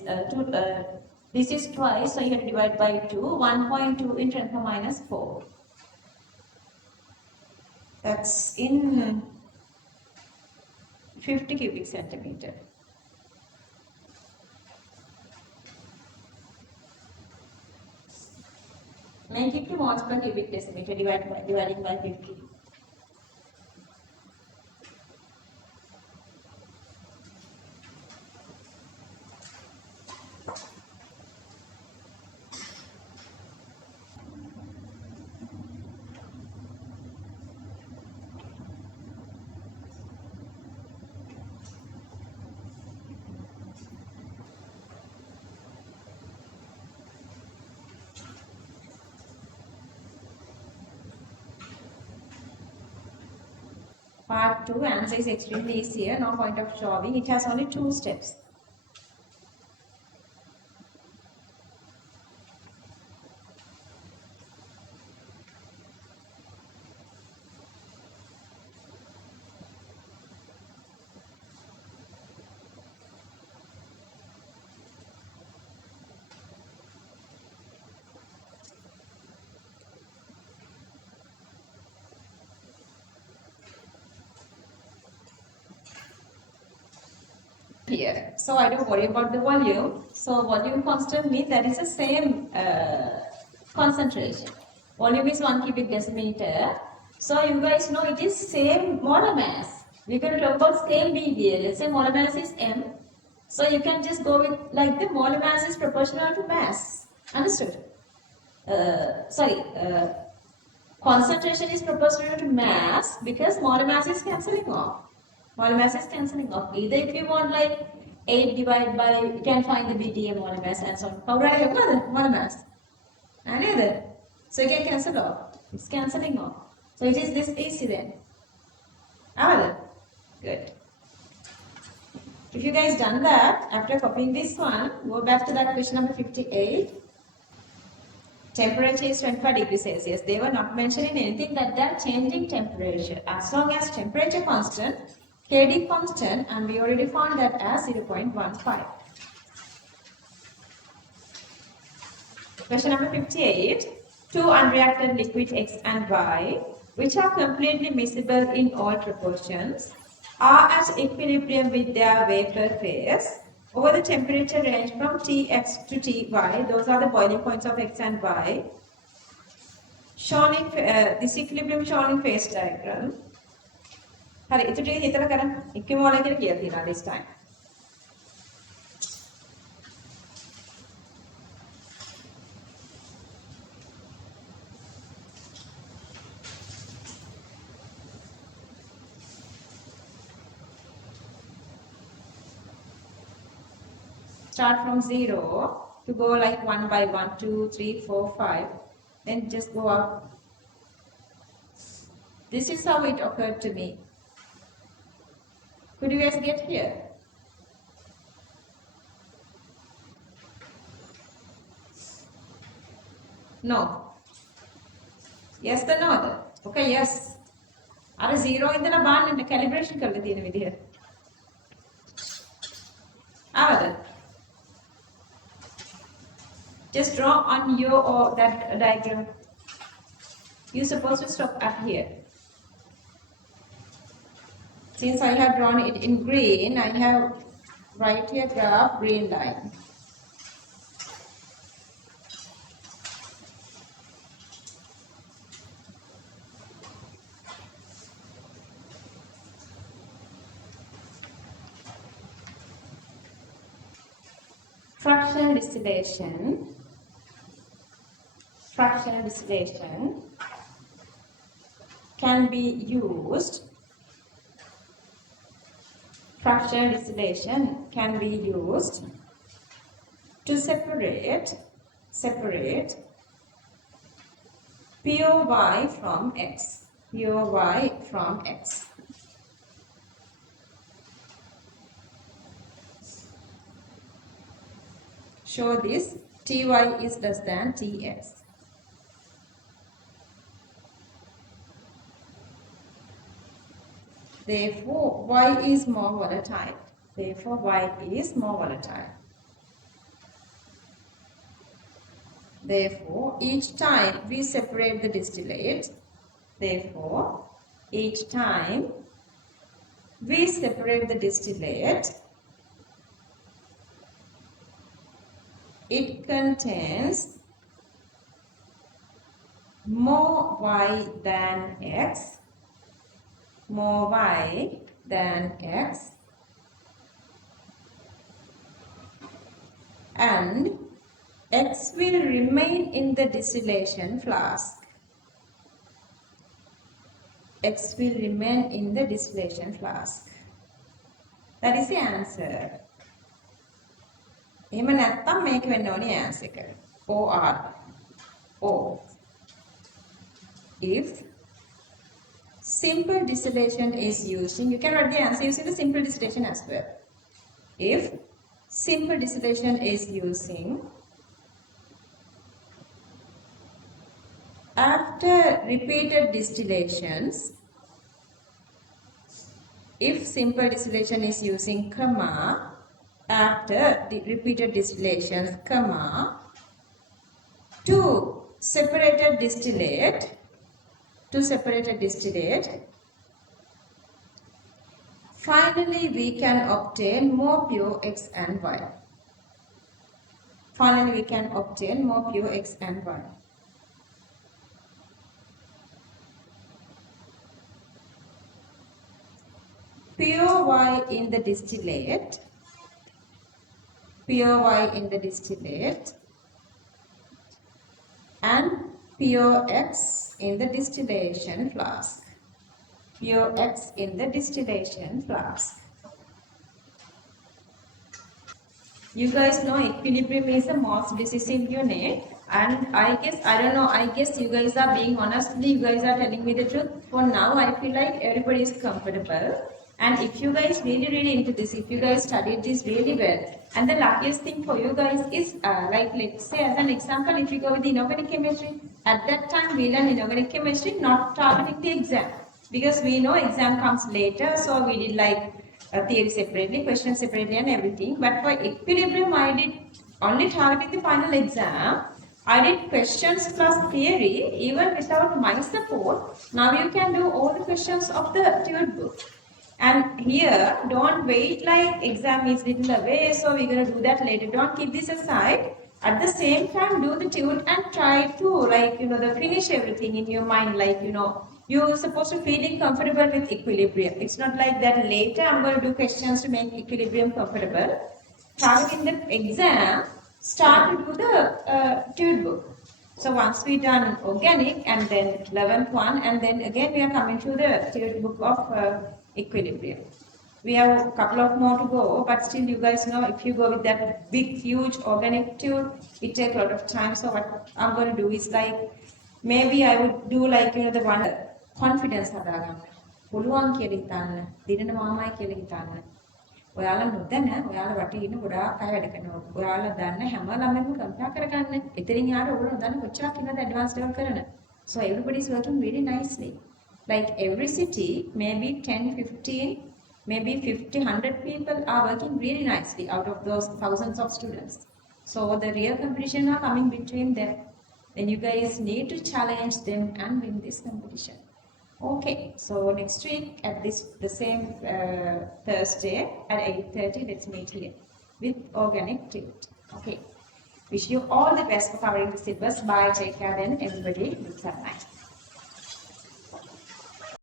this is twice, so you have to divide by 2, 1.2 in 10 to the minus 4. That's in 50 cubic centimeter. Make it to moles per cubic decimeter dividing by 50. Part 2, answer is extremely easy here, no point of solving. It has only 2 steps. Here. So I don't worry about the volume. So volume constant means that is the same concentration. Volume is 1 cubic decimeter. So you guys know it is same molar mass. We can talk about same BDA. Let's say molar mass is M. So you can just go with like the molar mass is proportional to mass. Understood? Concentration is proportional to mass because molar mass is cancelling off. Molar mass is cancelling off. Either if you want like 8 divided by, you can find the BDA molar mass and so on. How do I have molar mass? And either. So you can cancel off. It's cancelling off. So it is this easy then. Another. Good. If you guys done that, after copying this one, go back to that question number 58. Temperature is 25 degrees Celsius. They were not mentioning anything that they are changing temperature. As long as temperature constant, KD constant, and we already found that as 0.15. Question number 58. Two unreacted liquids X and Y, which are completely miscible in all proportions, are at equilibrium with their vapor phase over the temperature range from Tx to Ty. Those are the boiling points of X and Y. Shown in this equilibrium shown in phase diagram. හරි ඊට ටික හිතලා කරන්න. ඉක්මවලා කියලා කියලා තියෙනවා this time. Start from 0 to go like 1 by 1, 2, 3, 4, 5. Then just go up. This is how it occurred to me. Could you guys get here? No. Yes or no? Okay, yes. අර 0 ඉඳලා බලන්න calibration කරලා තියෙන විදිහ. ආවද? Just draw on your or that diagram. You're supposed to stop at here. Since I have drawn it in green, I have right here graph green line. Fractional distillation can be used. Fractional distillation can be used to separate pure Y from X. Pure Y from X. Show this Ty is less than Tx. Therefore, Y is more volatile. Therefore, Y is more volatile. Therefore, each time we separate the distillate, it contains more Y than X, and X will remain in the distillation flask. X will remain in the distillation flask. That is the answer. එහෙම නැත්තම් මේක වෙන්න ඕනේ answer එක. or if simple distillation is using, you can write the answer using the simple distillation as well. If simple distillation is using after repeated distillations, if simple distillation is using comma after the repeated distillations, comma, to separated distillate, finally we can obtain more pure X and Y. Pure Y in the distillate, and pure X in the distillation flask. You guys know equilibrium is the most decisive unit, and I guess you guys are being honestly, you guys are telling me the truth. For now, I feel like everybody is comfortable And if you guys really into this, if you guys studied this really well, and the luckiest thing for you guys is like let's say as an example, if you go with inorganic chemistry, at that time we learn inorganic chemistry not targeting the exam, because we know exam comes later, so we did like theory separately, questions separately and everything. But for equilibrium I did only targeting the final exam. I did questions plus theory even without my support. Now you can do all the questions of the tutored book. And here, don't wait like exam is little away, so we're going to do that later. Don't keep this aside. At the same time, do the tune and try to like, the finish everything in your mind. Like, you're supposed to feeling comfortable with equilibrium. It's not like that later I'm going to do questions to make equilibrium comfortable. Targeting the exam, start to do the tune book. So once we done organic and then 11th one, and then again we are coming to the theory book of equilibrium. We have a couple of more to go, but still you guys know if you go with that big huge organic tune, it takes a lot of time. So what I'm going to do is like, maybe I would do like, the one confidence හදාගන්න. පුළුවන් කියලා හිතන්න. දිනන මාමයි කියලා හිතන්න. ඔයාලා නොදැන ඔයාලා වටේ ඉන්න ගොඩාක් අය වැඩ කරනවා. ඔයාලා දන්න හැම ළමෙක්ම කම්පයා කරගන්න. එතනින් යාට ඕගොල්ලෝ නොදන්න කොච්චරක් ඉන්නද ඇඩ්වාන්ස් ලෙවල් කරන. So everybody is working really nicely. Like every city, maybe 10, 15, maybe 50, 100 people are working really nicely out of those thousands of students. So the real competition are coming between them. Then you guys need to challenge them and win this competition. Okay, so next week at the same Thursday at 8:30, let's meet here with organic tilt. Okay, wish you all the best for covering the syllabus. Bye, take care then, everybody. Looks up nice.